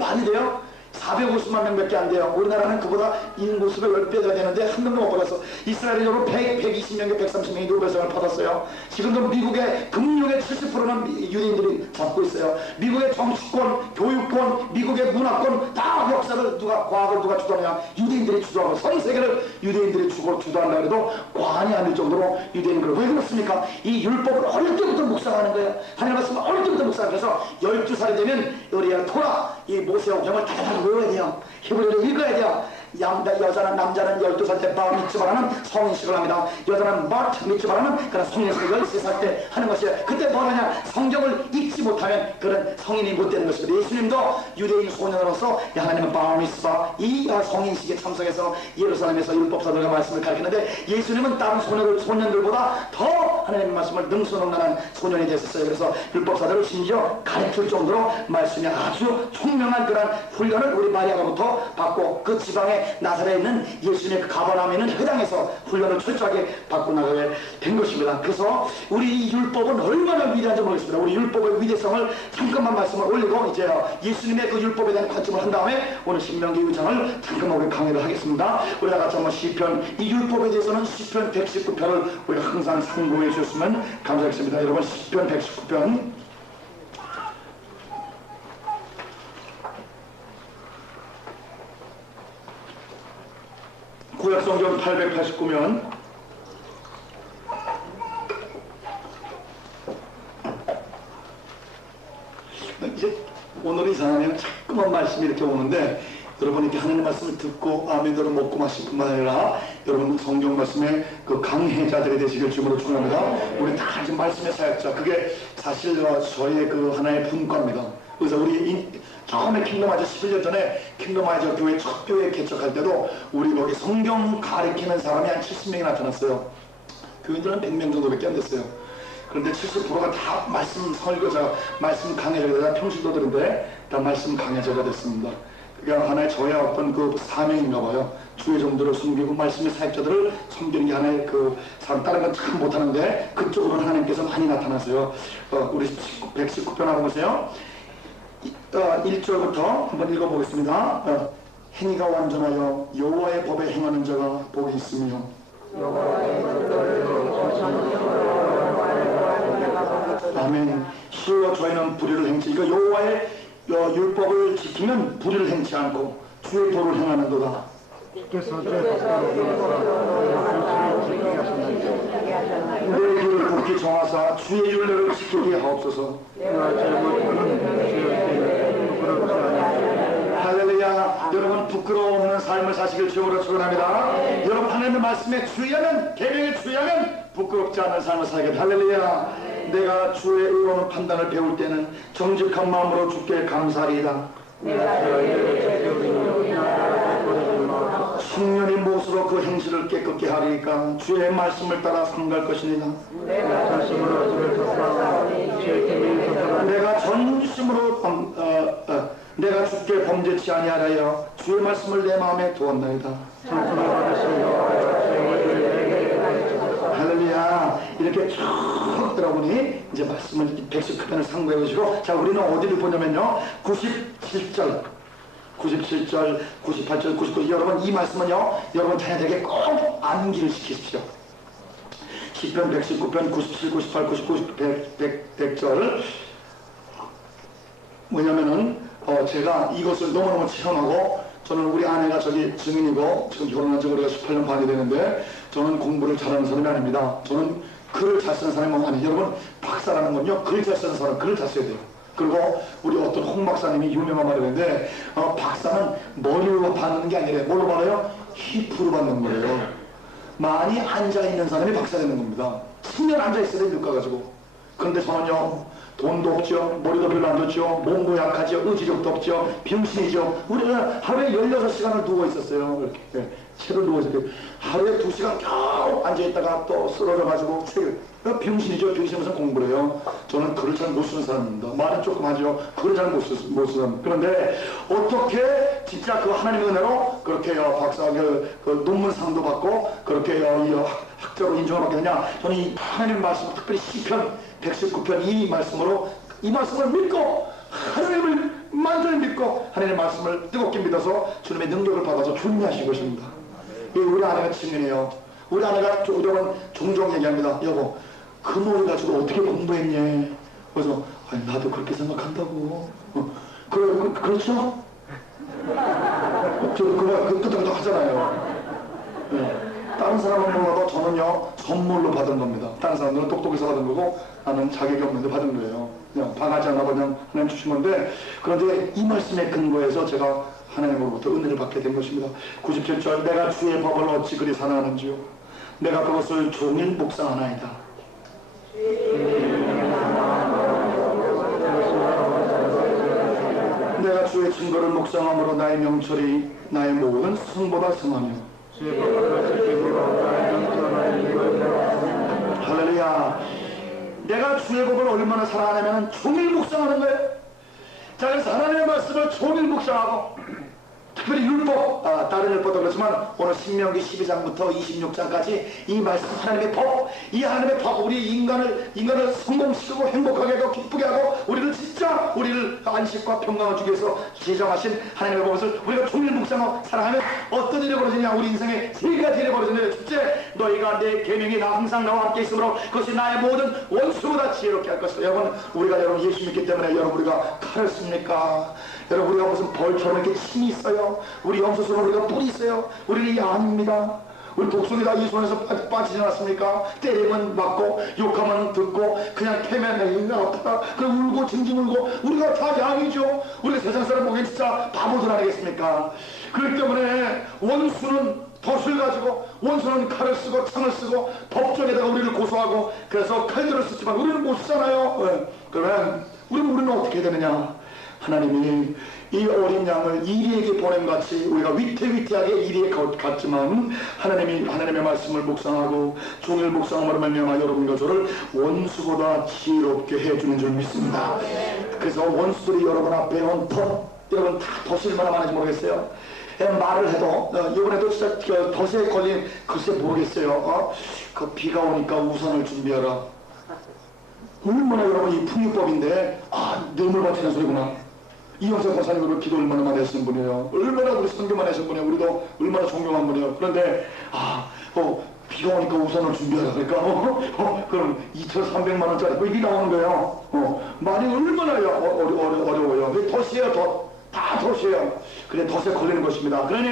말이 돼요? 450만 명밖에 안 돼요. 우리나라는 그보다 인구 수가 10배가 되는데 한 명도 못 받았어. 이스라엘이 120명에 130명이 노벨상을 받았어요. 지금도 미국의 금융의 70%는 유대인들이 잡고 있어요. 미국의 정치권, 교육권, 미국의 문화권, 다 역사를 과학을 누가 주도하냐? 유대인들이 주도하고, 전 세계를 유대인들이 주도하려고 해도 과언이 아닐 정도로 유대인들. 왜 그렇습니까? 이 율법을 어릴 때부터 묵상하는 거예요. 하나님 말씀을 어릴 때부터 묵상해서 12살이 되면 우리 토라, 이 모세오경을 다 외워야 돼요. 히브리어를 읽어야 돼요. 여자는 남자는 12살 때 bar 미tz바라는 성인식을 합니다. 여자는 bat 미tz바라는 그런 성인식을 13살 때 하는 것이에요. 그때 뭐하냐? 성경을 읽지 못하면 그런 성인이 못 되는 것입니다. 예수님도 유대인 소년으로서 하나님은 bar 미tz바 이 성인식에 참석해서 예루살렘에서 율법사들과 말씀을 가르치는데 예수님은 다른 소년들보다 더 하나님의 말씀을 능수능란한 소년이 됐었어요. 그래서 율법사들을 심지어 가르칠 정도로 말씀이 아주 총명한 그런 훈련을 우리 마리아가부터 받고 그 지방의 나사렛에 있는 예수님의 그 가버나움에 있는 회당에서 훈련을 철저하게 받고 나가게 된 것입니다. 그래서 우리 이 율법은 얼마나 위대한지 모르겠습니다. 우리 율법의 위대성을 잠깐만 말씀을 올리고 이제 예수님의 그 율법에 대한 관점을 한 다음에 오늘 신명기 2장을 잠깐만 우리 강의를 하겠습니다. 우리가 같이 한번 시편, 이 율법에 대해서는 시편 119편을 우리가 항상 참고해 주셨으면 감사하겠습니다. 여러분 시편 119편 구약성경 889면 이제 오늘 이상하면 자꾸만 말씀이 이렇게 오는데 여러분 이렇게 하나님 말씀을 듣고 아멘으로 먹고 마실 뿐만 아니라 여러분 성경 말씀의 그 강해자들이 되시길 주님으로 축원합니다. 우리 다 지금 말씀의 사역자 그게 사실 저희의 그 하나의 분과입니다. 그래서 우리 처음에 킹덤아저 11년 전에 킹덤아저 교회 첫 교회 개척할 때도 우리 거기 성경 가르치는 사람이 한 70명이 나타났어요. 교인들은 100명 정도밖에 안 됐어요. 그런데 70%가 다 말씀 설교자, 말씀 강해자가 평신도들인데 다 말씀 강해자가 됐습니다. 그게 하나의 저의 어떤 그 사명인가 봐요. 주의 종들을 섬기고 말씀의 사역자들을 섬기는 게 하나의 그 사람 다른 건 참 못하는데 그쪽으로 하나님께서 많이 나타나세요. 우리 119편 한번 보세요. 1절부터 한번 읽어보겠습니다. 행위가 완전하여 여호와의 법에 행하는 자가 복이 있으며 아멘. 시와 저희는 불의를 행치 이거 여호와의 율법을 지키면 불의를 행치 않고 주의 도를 행하는도다. 내 길을 굽게 정하사 주의 율례를 지키게 하옵소서. 할렐루야. 여러분 부끄러움 없는 삶을 사시길 주님으로 축원합니다. 여러분 하나님의 말씀에 주의하면 계명에 주의하면 부끄럽지 않은 삶을 살게. 할렐루야. 내가 주의 의로운 판단을 배울 때는 정직한 마음으로 주께 감사하리이다. 청년이 못으로 그 행실을 깨끗게 하리니까 주의 말씀을 따라 상갈 것이니라. 내가 전심으로 내가 주께 범죄치 아니하여 주의 말씀을 내 마음에 두었나이다. 할렐루야. 이렇게 쭉 여러분이 이제 말씀을 119편을 상고해 보시고 자 우리는 어디를 보냐면요 97절 98절 99 여러분 이 말씀은요 여러분 자녀들에게 꼭 암기를 시키십시오. 시편 119편 97, 98, 99, 100절 뭐냐면은 제가 이것을 너무너무 체험하고 저는 우리 아내가 저기 증인이고 지금 결혼한 지 우리가 18년 반이 되는데 저는 공부를 잘하는 사람이 아닙니다. 저는 글을 잘 쓰는 사람이 아니에요. 여러분 박사라는 건요 글 잘 쓰는 사람 글을 잘 써야 돼요. 그리고 우리 어떤 홍 박사님이 유명한 말이 있는데 박사는 머리로 받는 게 아니라 뭘로 받아요? 힙으로 받는 거예요. 많이 앉아있는 사람이 박사 되는 겁니다. 10년 앉아있어야 돼요. 늙어 가지고. 그런데 저는요 돈도 없죠. 머리도 별로 안 좋죠. 몸도 약하죠. 의지력도 없죠. 병신이죠. 우리는 하루에 16시간을 누워 있었어요. 이렇게 채로 누워 있었어요. 하루에 2시간 겨우 앉아있다가 또 쓰러져가지고 책을 병신이죠. 병신이 무슨 공부를 해요. 저는 글을 잘 못 쓰는 사람입니다. 말은 조금 하죠. 글을 잘 못 쓰는. 그런데 어떻게 진짜 그 하나님의 은혜로 그렇게 박사 그 논문상도 받고 그렇게 학자로 인정을 받게 되냐. 저는 이 하나님의 말씀 특별히 시편 119편 이 말씀으로 이 말씀을 믿고 하나님을 완전히 믿고 하나님의 말씀을 뜨겁게 믿어서 주님의 능력을 받아서 준비하실 것입니다. 우리 아내가 증인이에요. 우리 아내가 종종 얘기합니다. 여보 그 머리 가지고 어떻게 공부했니? 그래서 아니, 나도 그렇게 생각한다고. 그렇죠? 그 끄덕끄덕 하잖아요. 네. 다른 사람은 몰라도 저는요 선물로 받은 겁니다. 다른 사람들은 똑똑해서 받은 거고 나는 자격이 없는데 받은 거예요. 그냥 방하지 않아 그냥 하나님 주신 건데 그런데 이 말씀에 근거해서 제가 하나님으로부터 은혜를 받게 된 것입니다. 97절 내가 주의 법을 어찌 그리 사랑하는지요 내가 그것을 종일 묵상하나이다. 내가 주의 증거를 묵상함으로 나의 명철이 나의 모든 성보다 성하며 할렐루야. 내가 주의 법을 얼마나 사랑하냐면 종일 묵상하는 거예요. 자, 그래서 하나님의 말씀을 종일 묵상하고 특별히 율법, 다른 율법도 그렇지만 오늘 신명기 12장부터 26장까지 이 말씀 하나님의 법, 이 하나님의 법, 우리 인간을 성공시키고 행복하게 하고 기쁘게 하고 우리를 안식과 평강을 주기 위해서 제정하신 하나님의 법을 우리가 종일 묵상하고 사랑하면 어떤 일이 벌어지냐. 우리 인생에 세 가지 일이 벌어지는데, 첫째, 너희가 내 계명이 나 항상 나와 함께 있으므로 그것이 나의 모든 원수보다 지혜롭게 할 것이다. 여러분, 여러분 예수 믿기 때문에 여러분 우리가 칼을 씁니까? 여러분 우리가 무슨 벌처럼 이렇게 침이 있어요? 우리 염소처럼 우리가 뿔이 있어요? 우리는 아닙니다. 우리 독수리 다 이 손에서 빠지지 않았습니까? 때리면 맞고 욕하면 듣고 그냥 패면 아프다 그럼 울고 징징 울고 우리가 다 양이죠. 우리가 세상 사람 보기엔 진짜 바보들 아니겠습니까? 그렇기 때문에 원수는 덫을 가지고, 원수는 칼을 쓰고 창을 쓰고 법정에다가 우리를 고소하고 그래서 칼들을 쓰지만 우리는 못 쓰잖아요. 그러면 우리는 어떻게 되느냐? 하나님이 이 어린 양을 이리에게 보낸 같이 우리가 위태위태하게 이리에 갔지만 하나님의 말씀을 묵상하고 종일 묵상함으로 말미암아 여러분과 저를 원수보다 지혜롭게 해주는 줄 믿습니다. 그래서 원수들이 여러분 앞에 온 덫, 여러분 다 덫이 얼마나 많은지 모르겠어요. 말을 해도 이번에도 진짜 덫에 걸린 글쎄 모르겠어요. 그 비가 오니까 우산을 준비하라. 얼마나 여러분 이 풍요법인데 뇌물 받치는 소리구나. 이영석 권사님으로 기도 얼마나 많이 하시는 분이에요. 얼마나 우리 선교만 하시는 분이에요. 우리도 얼마나 존경한 분이에요. 그런데 비가 오니까 우산을 준비하라. 그러니까 그럼 2,300만 원짜리 이게 나오는 거예요. 말이 얼마나 어려워요. 덫이에요. 다 덫이에요. 그래 덫에 걸리는 것입니다. 그러니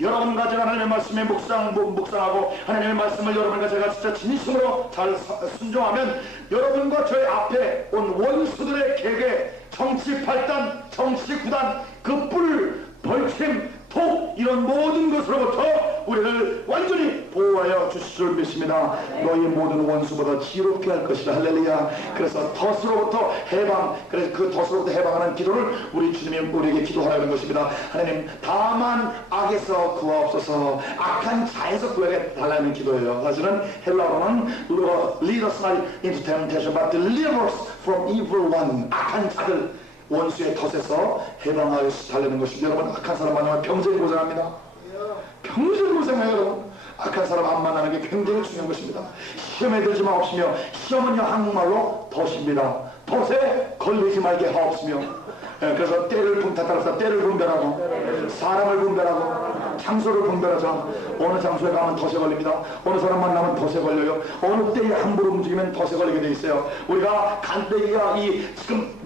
여러분과 제가 하나님의 말씀에 묵상하고 하나님의 말씀을 여러분과 제가 진짜 진심으로 잘 순종하면 여러분과 저의 앞에 온 원수들의 계획, 정치 발단, 정치 구단, 그 뿔, 벌침, 독 이런 모든 것으로부터 우리를 완전히 보호하여 주실 줄 믿습니다. 너희 모든 원수보다 지혜롭게 할 것이다. 할렐루야. 그래서 덫으로부터 해방, 그래서 그 덫으로부터 해방하는 기도를 우리 주님이 우리에게 기도하라는 것입니다. 하나님 다만 악에서 구하옵소서. 악한 자에서 구하게 달라는 기도예요. 사실은 헬라어로는 lead us not into temptation but deliver us from evil one. 악한 자들, 원수의 덫에서 해방하여 달라는 것입니다. 여러분 악한 사람 만나면 평생 고생합니다. 평생 고생해요. 여러분 악한 사람 안 만나는 게 굉장히 중요한 것입니다. 시험에 들지 마옵시며, 시험은요 한국말로 덫입니다. 덫에 걸리지 말게 하옵시며. 그래서 때를 따라서 때를 분별하고 사람을 분별하고 장소를 분별하자. 어느 장소에 가면 덫에 걸립니다. 어느 사람 만나면 덫에 걸려요. 어느 때에 함부로 움직이면 덫에 걸리게 돼 있어요. 우리가 간대기가 지금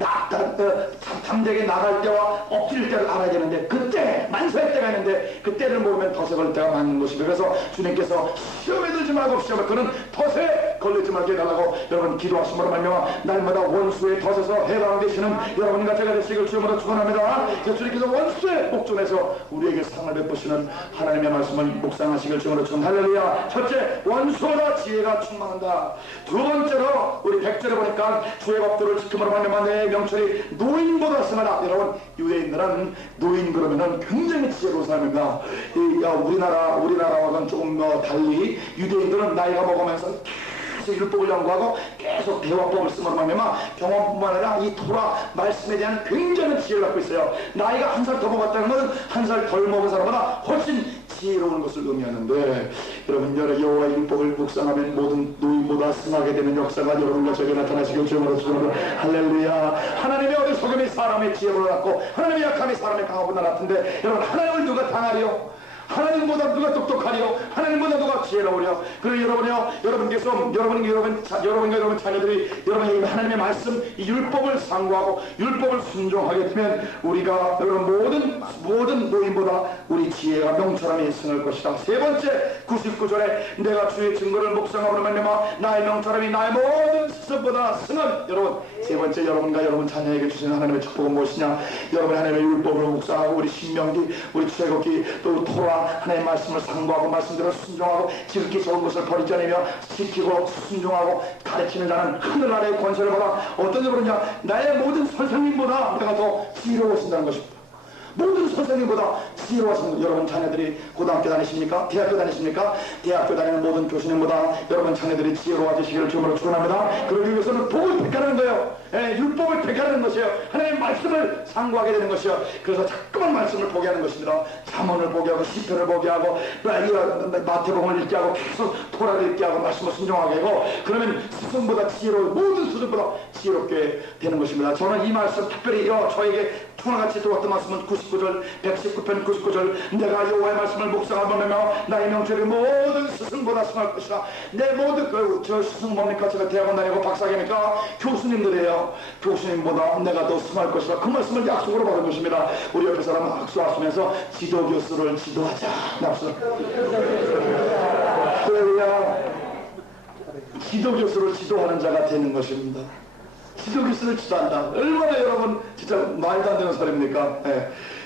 잠대게 나갈 때와 엎드릴 때를 알아야 되는데 그때 만사의 때가 있는데 그 때를 모르면 덫에 걸릴 때가 많은 것입니다. 그래서 주님께서 시험에 들지 말고 시험에 그는 덫에 걸리지 말게 해달라고 여러분 기도하심으로 말미암아 날마다 원수의 덫에서 해방되시는 여러분과 제가 되시길 주님으로 축원합니다. 주님께서 원수의 목전에서 우리에게 상을 베푸시는 하나님의 말씀을 묵상하시길 주님으로 축원. 할렐루야. 첫째, 원수보다 지혜가 충만한다. 두 번째로 우리 100절에 보니까 주의 법도를 지킴으로 말미암아 내 명철이 노인보다 승하다. 여러분 유대인들은 노인 그러면은 굉장히 지혜로운 사람입니다. 우리나라와는 조금 달리 유대인들은 나이가 먹으면서 계속 율법을 연구하고 계속 대화법을 쓰므로 말미암아 경험뿐만 아니라 이 토라 말씀에 대한 굉장한 지혜를 갖고 있어요. 나이가 한 살 더 먹었다는 것은 한 살 덜 먹은 사람보다 훨씬 지혜로운 것을 의미하는데, 여러분 여호와의 율법을 묵상하면 모든 노인보다 승하게 되는 역사가 여러분과 저에게 나타나시길 주님으로 축원합니다. 할렐루야. 하나님의 어리석음이 사람의 지혜로 났고 하나님의 약함이 사람의 강함보다 같은데, 여러분 하나님을 누가 당하리요? 하나님보다 누가 똑똑하리요? 하나님보다 누가 지혜로우려? 그리고 여러분께서 여러분 자녀들이 여러분의 하나님의 말씀 이 율법을 상고하고 율법을 순종하게 되면 우리가 여러분 모든 노인보다 우리 지혜가 명철함이 승할 것이다. 세 번째 99절에 내가 주의 증거를 묵상함으로 말미암아 나의 명철함이 나의 모든 수석보다 승은 여러분 세 번째 여러분과 여러분 자녀에게 주신 하나님의 축복은 무엇이냐? 여러분 하나님의 율법을 묵상하고 우리 신명기 우리 출애굽기 또 토라 하나님의 말씀을 상고하고 말씀대로 순종하고 지극히 좋은 것을 버리지 않으며 지키고 순종하고 가르치는 자는 하늘 아래의 권세를 받아 어떤 일 그러냐? 나의 모든 선생님보다 내가 더 지혜로워진다는 것입니다. 모든 선생님보다 지혜로워진 여러분 자녀들이 고등학교 다니십니까? 대학교 다니십니까? 대학교 다니는 모든 교수님보다 여러분 자녀들이 지혜로워지시기를 주님으로 축원합니다. 그러기 위해서는 복을 택하는 거예요. 율법을 택하는 것이에요. 하나님의 말씀을 상고하게 되는 것이요. 그래서 자꾸만 말씀을 보게 하는 것입니다. 잠언을 보게 하고 시편을 보게 하고 마태복음을 읽게 하고 계속 토라를 읽게 하고 말씀을 순종하게 하고 그러면 스승보다 지혜로운 모든 스승보다 지혜롭게 되는 것입니다. 저는 이 말씀 특별히 저에게 통화같이 들어왔던 말씀은 99절 119편 99절 내가 여호와의 말씀을 묵상하며 나의 명철이 모든 스승보다 승할 것이라. 내 모든 저 스승 뭡니까? 제가 대학원 다니고 박사학위니까 교수님들이에요. 교수님보다 내가 더 승할 것이라. 그 말씀을 약속으로 받은 것입니다. 우리 옆에 사람은 악수하시면서 지도교수를 지도하자. 약속. 지도교수를 지도하는 자가 되는 것입니다. 지도교수를 지도한다. 얼마나 여러분 진짜 말도 안 되는 소리입니까?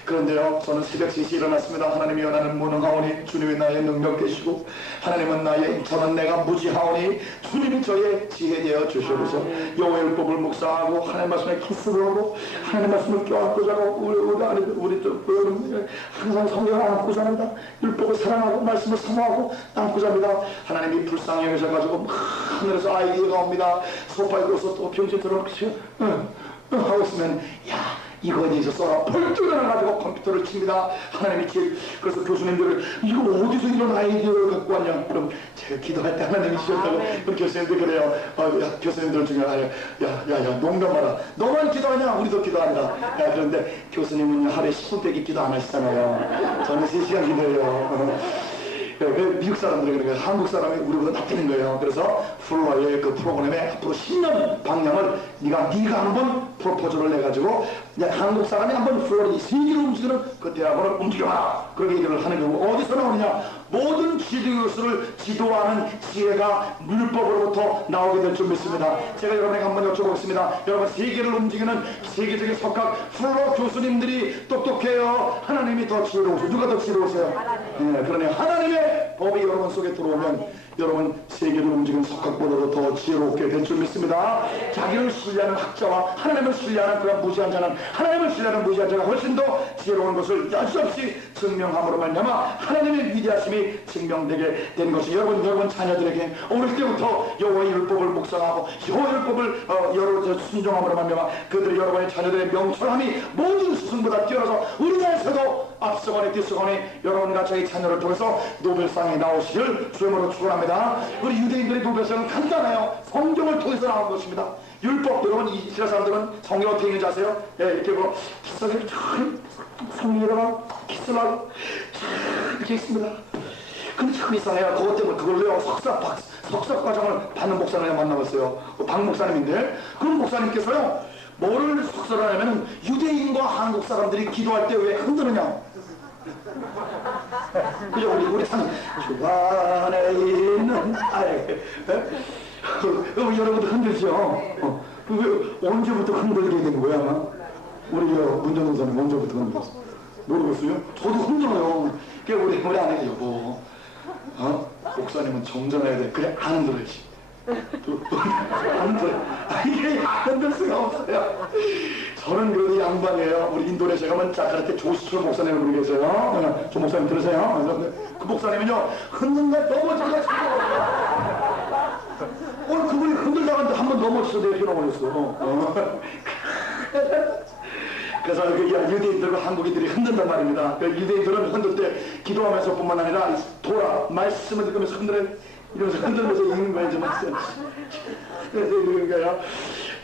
그런데요, 저는 새벽 3시에 일어났습니다. 하나님이 나는 무능하오니 주님이 나의 능력 되시고 하나님은 저는 내가 무지하오니 주님이 저의 지혜 되어 주시옵소서. 여호와의 율법을 묵상하고 하나님의 말씀에 기술을 하고 하나님의 말씀을 껴안고 자고 우리 항상 성경을 안고 잡니다. 율법을 사랑하고 말씀을 사모하고 안고 잡니다. 하나님이 불쌍히 여기셔가지고 하늘에서 아이디어가 옵니다. 소파에 누워서 또 병실 들어놓고 하고 있으면 이거에 대해서 써라. 벌떡 일어나가지고 컴퓨터를 칩니다. 하나님이 그래서 교수님들을 이거 어디서 이런 아이디어를 갖고 왔냐? 그럼 제가 기도할 때 하나님이 주셨다고 우리 교수님들 그래요. 교수님들 중에 야 농담 마라. 너만 기도하냐? 우리도 기도한다. 그런데 교수님은 하루에 10분 빼기 기도 안 하시잖아요. 저는 3시간 기도해요. 미국 사람들이 그러니까 한국 사람이 우리보다 낫다는 거예요. 그래서 플로어의 그 프로그램에 앞으로 10년 방향을 네가 한번 프로포즈를 해가지고 한국 사람이 한번 플로어의 세계를 움직이는 그 대학원을 움직여라. 그렇게 얘기를 하는 경우 어디서 나오느냐? 모든 지도교수를 지도하는 지혜가 율법으로부터 나오게 될 줄 믿습니다. 제가 여러분에게 한번 여쭤보겠습니다. 여러분 세계를 움직이는 세계적인 석학 플로어 교수님들이 똑똑해요? 하나님이 더 지혜로우세요? 누가 더 지혜로우세요? 그러니 하나님의 법이 여러분 속에 들어오면 여러분 세계를 움직이는 석학보다도 더 지혜롭게 될 줄 믿습니다. 자기를 신뢰하는 학자와 하나님을 신뢰하는 그런 무지한 자는 하나님을 신뢰하는 무지한 자가 훨씬 더 지혜로운 것을 여지없이 증명함으로 말미암아 하나님의 위대하심이 증명되게 된 것이 여러분 자녀들에게 어릴 때부터 여호와의 율법을 묵상하고 여호와의 율법을 여러 순종함으로 말미암아 그들이 여러분의 자녀들의 명철함이 모든 스승보다 뛰어나서 우리나라에서도 앞서거니 뒤서거니 여러분과 저희 자녀를 통해서 노벨상에 나오시길 주님으로 축원합니다. 우리 유대인들의 노벨상은 간단해요. 성경을 통해서 나온 것입니다. 율법 여러분 이스라엘 사람들은 성경 어떻게 읽는지 아세요? 이렇게 뭐 기사를 참 성경에다가 기사를 하고 이렇게 있습니다. 근데 참 이상해요. 그것 때문에 그걸로요 석사 과정을 받는 목사님을 만나봤어요. 박 목사님인데 그 목사님께서요 뭐를 석사를 하냐면 유대인과 한국 사람들이 기도할 때 왜 흔드느냐? 그죠? 우리 참 주안에 있는 아이 여러분도 흔들죠? 언제부터 흔들게 된 거야? 아마? 우리 문정동 사님 언제부터 흔들었어? 모르겠어요? 저도 흔들어요. 그러니까 우리 아내가 여보 목사님은 정전해야 돼. 그래 안 흔들어야지. 안 흔들어. 이게 흔들 수가 없어요. 저는 그래도 양반이에요. 우리 인도네시아 가면 자카르타 조수철 목사님을 부르고 계세요. 조 목사님 들으세요? 그 목사님은요 흔든다 넘어져가지고 오늘 그분이 흔들다가 한번 넘어져서 내 피가 올렸어. 그래서 유대인들과 한국인들이 흔든단 말입니다. 유대인들은 흔들 때 기도하면서 뿐만 아니라 도라 말씀을 듣으면서 이러면서 흔들면서 읽는 거예요. 그래서 읽는 거예요.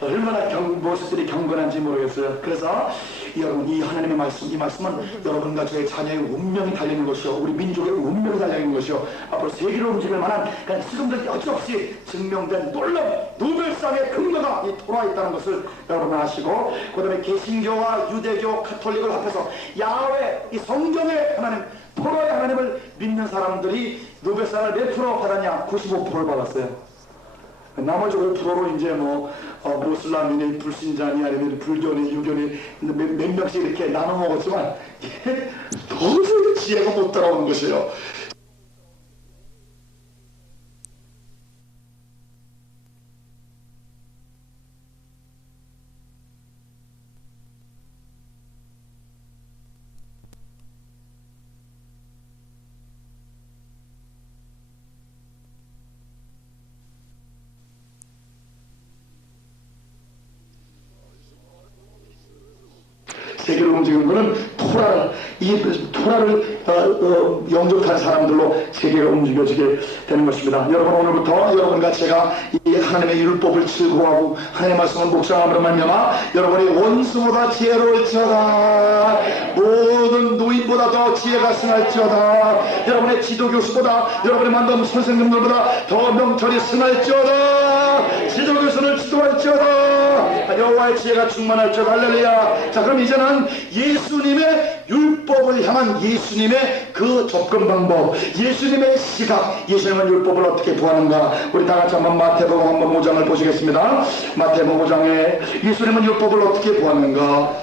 얼마나 모습들이 경건한지 모르겠어요. 그래서 여러분 이 하나님의 말씀, 이 말씀은 여러분과 저의 자녀의 운명이 달리는 것이요 우리 민족의 운명이 달리는 것이요 앞으로 세계를 움직일 만한 그냥 지금도 여지없이 증명된 놀라운 노벨상의 근거가 이 토라에 있다는 것을 여러분 아시고 그 다음에 개신교와 유대교 카톨릭을 합해서 야훼 이 성경의 하나님 토라의 하나님을 믿는 사람들이 노벨상을 몇 프로 받았냐? 95%를 받았어요. 나머지 5%로 이제 모슬람이니 불신자니 아니면 불교니 유교니 몇 명씩 이렇게 나눠 먹었지만 이게 도저히 지혜가 못 따라오는 것이에요. 세계를 움직이는 것은 토라를 영접한 사람들로 세계가 움직여지게 되는 것입니다. 여러분, 오늘부터 여러분과 제가 이 하나님의 율법을 즐거워하고 하나님의 말씀을 묵상함으로 말미암아 여러분이 원수보다 지혜로울지어다, 모든 노인보다 더 지혜가 승할지어다, 여러분의 지도교수보다 여러분의 만든 선생님들보다 더 명철이 승할지어다, 지도교수를 지도할지어다, 여호와의 지혜가 충만할지어다. 할렐루야. 자, 그럼 이제는 예수님의 율법을 향한 예수님의 그 접근 방법, 예수님의 시각, 예수님은 율법을 어떻게 구하는가, 우리 다같이 한번 마태복음 한번 5장을 보시겠습니다. 마태복음 5장에 예수님은 율법을 어떻게 구하는가.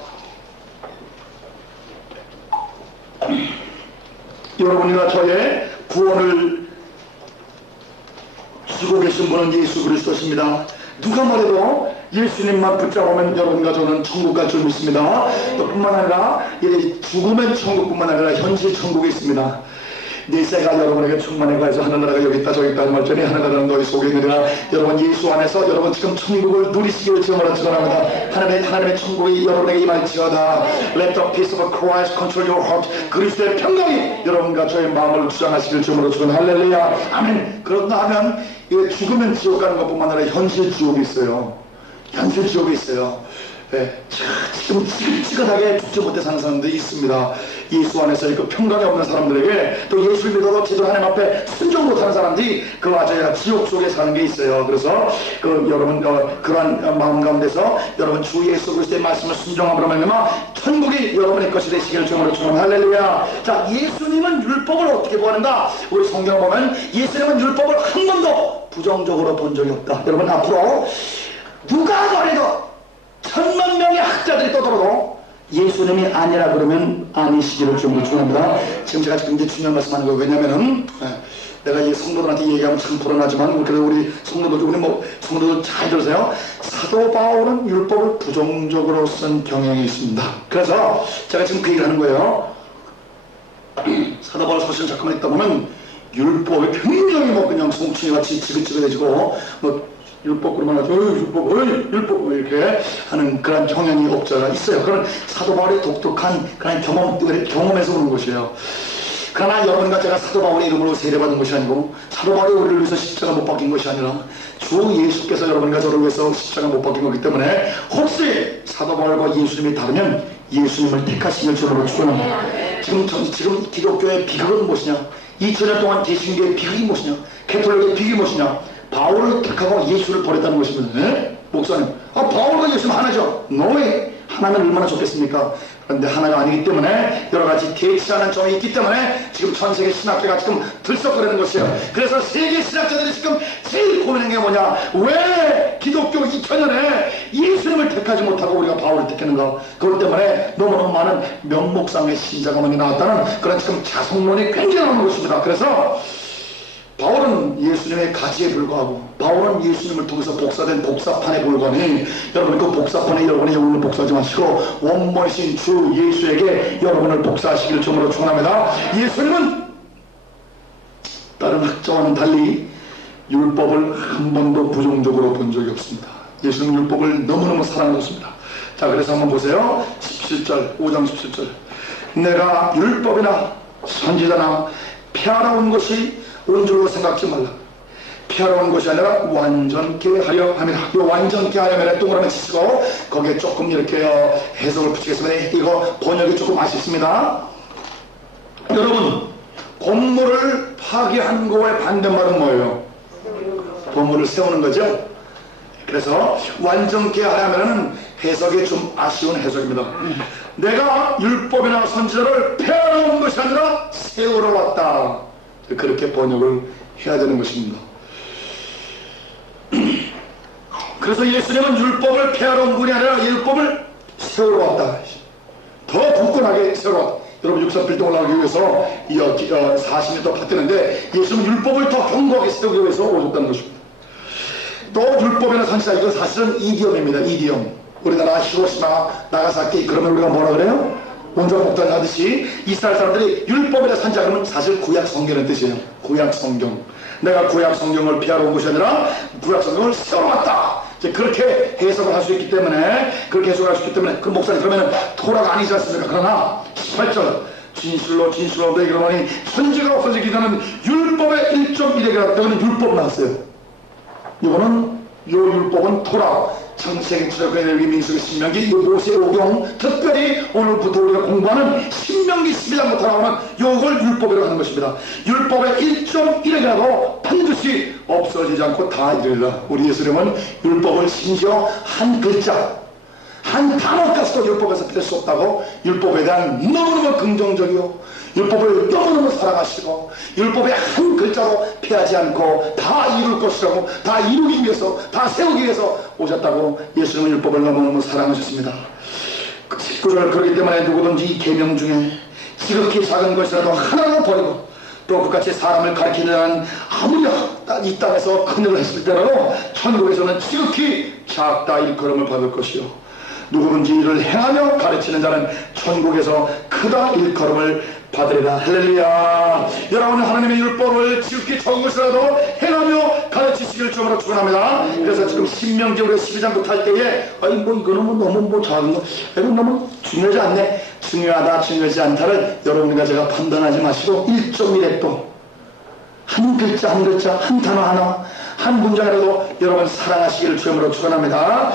여러분이나 저의 구원을 주고 계신 분은 예수 그리스도십니다. 누가 말해도 예수님만 붙잡으면 여러분과 저는 천국 갈 줄 믿습니다. 또 뿐만 아니라 죽으면 천국뿐만 아니라 현실 천국이 있습니다. 내세가 여러분에게 충만해가지고 하늘나라가 여기 있다 저기 있다 할 말전에 하늘나라는 너희 속에 있느니라. 여러분 예수 안에서 여러분 지금 천국을 누리시기를 지원하라 축원합니다. 하나님의 천국이 여러분에게 임할지어다. Let the peace of Christ control your heart. 그리스도의 평강이 여러분과 저의 마음을 주장하시길 주님으로 축원. 할렐루야. 아멘. 그런가 하면 죽으면 지옥 가는 것뿐만 아니라 현실 지옥이 있어요. 현실 지옥이 있어요. 네, 지금 지긋지긋하게 죽지 못해 사는 사람들이 있습니다. 예수 안에서 그 평강이 없는 사람들에게, 또 예수를 믿어도 제대로 하나님 앞에 순종 못하는 사람들이 그 아저야 지옥 속에 사는 게 있어요. 그래서 여러분 그러한 마음 가운데서 여러분 주 예수 그리스도의 말씀을 순종함으로 말미암아 천국이 여러분의 것이 되시기를 주님으로 축원합니다. 할렐루야. 자, 예수님은 율법을 어떻게 구하는가? 우리 성경을 보면 예수님은 율법을 한 번도 부정적으로 본 적이 없다. 여러분, 앞으로 누가 말해도 1000만 명의 학자들이 떠들어도 예수님이 아니라 그러면 아니시기를 좀 축원합니다. 지금 제가 굉장히 중요한 말씀하는 거예요. 왜냐면은 내가 이 성도들한테 얘기하면 참 불안하지만 그래도 우리 성도들, 성도들 잘 들으세요. 사도 바울은 율법을 부정적으로 쓴 경향이 있습니다. 그래서 제가 지금 그 얘기를 하는 거예요. 사도 바울 서신을 잠깐만 읽다 보면 율법이 굉장히 그냥 송충이같이 지긋지긋해지고 율법으로만 하죠. 율법 이렇게 하는 그런 경향이 없잖아 있어요. 그런 사도 바울의 독특한 그런 경험에서 오는 것이에요. 그러나 여러분과 제가 사도 바울의 이름으로 세례받은 것이 아니고 사도 바울이 우리를 위해서 십자가 못 박힌 것이 아니라 주 예수께서 여러분과 저를 위해서 십자가 못 박힌 거기 때문에 혹시 사도 바울과 예수님이 다르면 예수님을 택하시길 주로 축원합니다. 지금 기독교의 비극은 무엇이냐? 2000년 동안 대신교의 비극이 무엇이냐? 캐톨릭의 비극이 무엇이냐? 바울을 택하고 예수를 버렸다는 것입니다. 네? 목사님, 바울과 예수는 하나죠. 너의 하나면 얼마나 좋겠습니까? 그런데 하나가 아니기 때문에 여러가지 대치하는 점이 있기 때문에 지금 전세계 신학계가 지금 들썩거리는 것이에요. 그래서 세계 신학자들이 지금 제일 고민하는 게 뭐냐? 왜 기독교 2000년에 예수님을 택하지 못하고 우리가 바울을 택했는가? 그것 때문에 너무너무 많은 명목상의 신자가 많이 나왔다는 그런 지금 자성론이 굉장히 많은 것입니다. 그래서 바울은 예수님의 가지에 불과하고 바울은 예수님을 통해서 복사된 복사판에 불과하니 여러분 그 복사판에 여러분의 영혼을 복사하지 마시고 원모이신 주 예수에게 여러분을 복사하시기를 주님으로 축원합니다. 예수님은 다른 학자와는 달리 율법을 한 번도 부정적으로 본 적이 없습니다. 예수님은 율법을 너무너무 사랑하셨습니다. 자, 그래서 한번 보세요. 17절 5장 17절 내가 율법이나 선지자나 폐하라온 것이 온 줄로 생각지 말라. 피하러온 것이 아니라 완전케 하려 함이라. 이 완전케 하려면 동그라미 치시고 거기에 조금 이렇게 해석을 붙이겠습니다. 이거 번역이 조금 아쉽습니다. 여러분, 건물을 파괴하는 거의 반대말은 뭐예요? 건물을 세우는 거죠. 그래서 완전케 하려면 해석이 좀 아쉬운 해석입니다. 내가 율법이나 선지자를 폐하러 온 것이 아니라 세우러 왔다. 그렇게 번역을 해야 되는 것입니다. 그래서 예수님은 율법을 폐하러 온 분이 아니라 율법을 세우러 왔다. 더 굳건하게 세우러 왔다. 여러분 육산빌딩 올라가기 위해서 40m 파뜨는데 예수님은 율법을 더 견고하게 세우기 위해서 오셨다는 것입니다. 또 율법이나 선지자, 이건 사실은 이디엄입니다. 이디엄. 우리나라 히로시마, 나가사키, 그러면 우리가 뭐라 그래요? 원전 목단 하듯이 이스라엘 사람들이 율법이나 선지자 그러면 사실 구약 성경의 뜻이에요. 구약 성경. 내가 구약 성경을 피하러 온 것이 아니라 구약 성경을 세우러 왔다. 이제 그렇게 해석을 할 수 있기 때문에, 그렇게 해석을 할 수 있기 때문에, 그 목사님 그러면 토라가 아니지 않습니까? 그러나 18절 진실로 너희 그러니 선지가 없어지기 전에는 율법의 1.1에가 때문에 율법 나왔어요. 이거는 요 율법은 토라, 창세기, 출애굽기, 민수기, 신명기, 이 모세오경, 특별히 오늘부터 우리가 공부하는 신명기 12장부터 나오는 요걸 율법이라고 하는 것입니다. 율법의 1.1이라도 반드시 없어지지 않고 다 이르리라. 우리 예수님은 율법을 심지어 한 글자, 한 단어까지도 율법에서 뺄 수 없다고 율법에 대한 너무너무 긍정적이요, 율법을 너무너무 사랑하시고 율법의 한 글자로 피하지 않고 다 이룰 것이라고, 다 이루기 위해서, 다 세우기 위해서 오셨다고 예수님은 율법을 너무너무 사랑하셨습니다. 19절 그렇기 때문에 누구든지 이 계명 중에 지극히 작은 것이라도 하나도 버리고 또 그같이 사람을 가르치려는 아무리 이 땅에서 큰일을 했을 때라도 천국에서는 지극히 작다 일컬음을 받을 것이요, 누구든지 이를 행하며 가르치는 자는 천국에서 크다 일컬음을 받으리라. 할렐루야. 여러분, 하나님의 율법을 지극히 적은 것이라도 행하며 가르치시길 주님으로 축원합니다. 그래서 지금 신명기 우리 12장부터 할 때에 이거는 너무 작은 거, 이건 너무 중요하지 않네, 중요하다 중요하지 않다를 여러분과 제가 판단하지 마시고 1.1에 또 한 글자 한 글자, 한 단어 하나, 한 문장이라도 여러분 사랑하시기를 주님으로 축원합니다.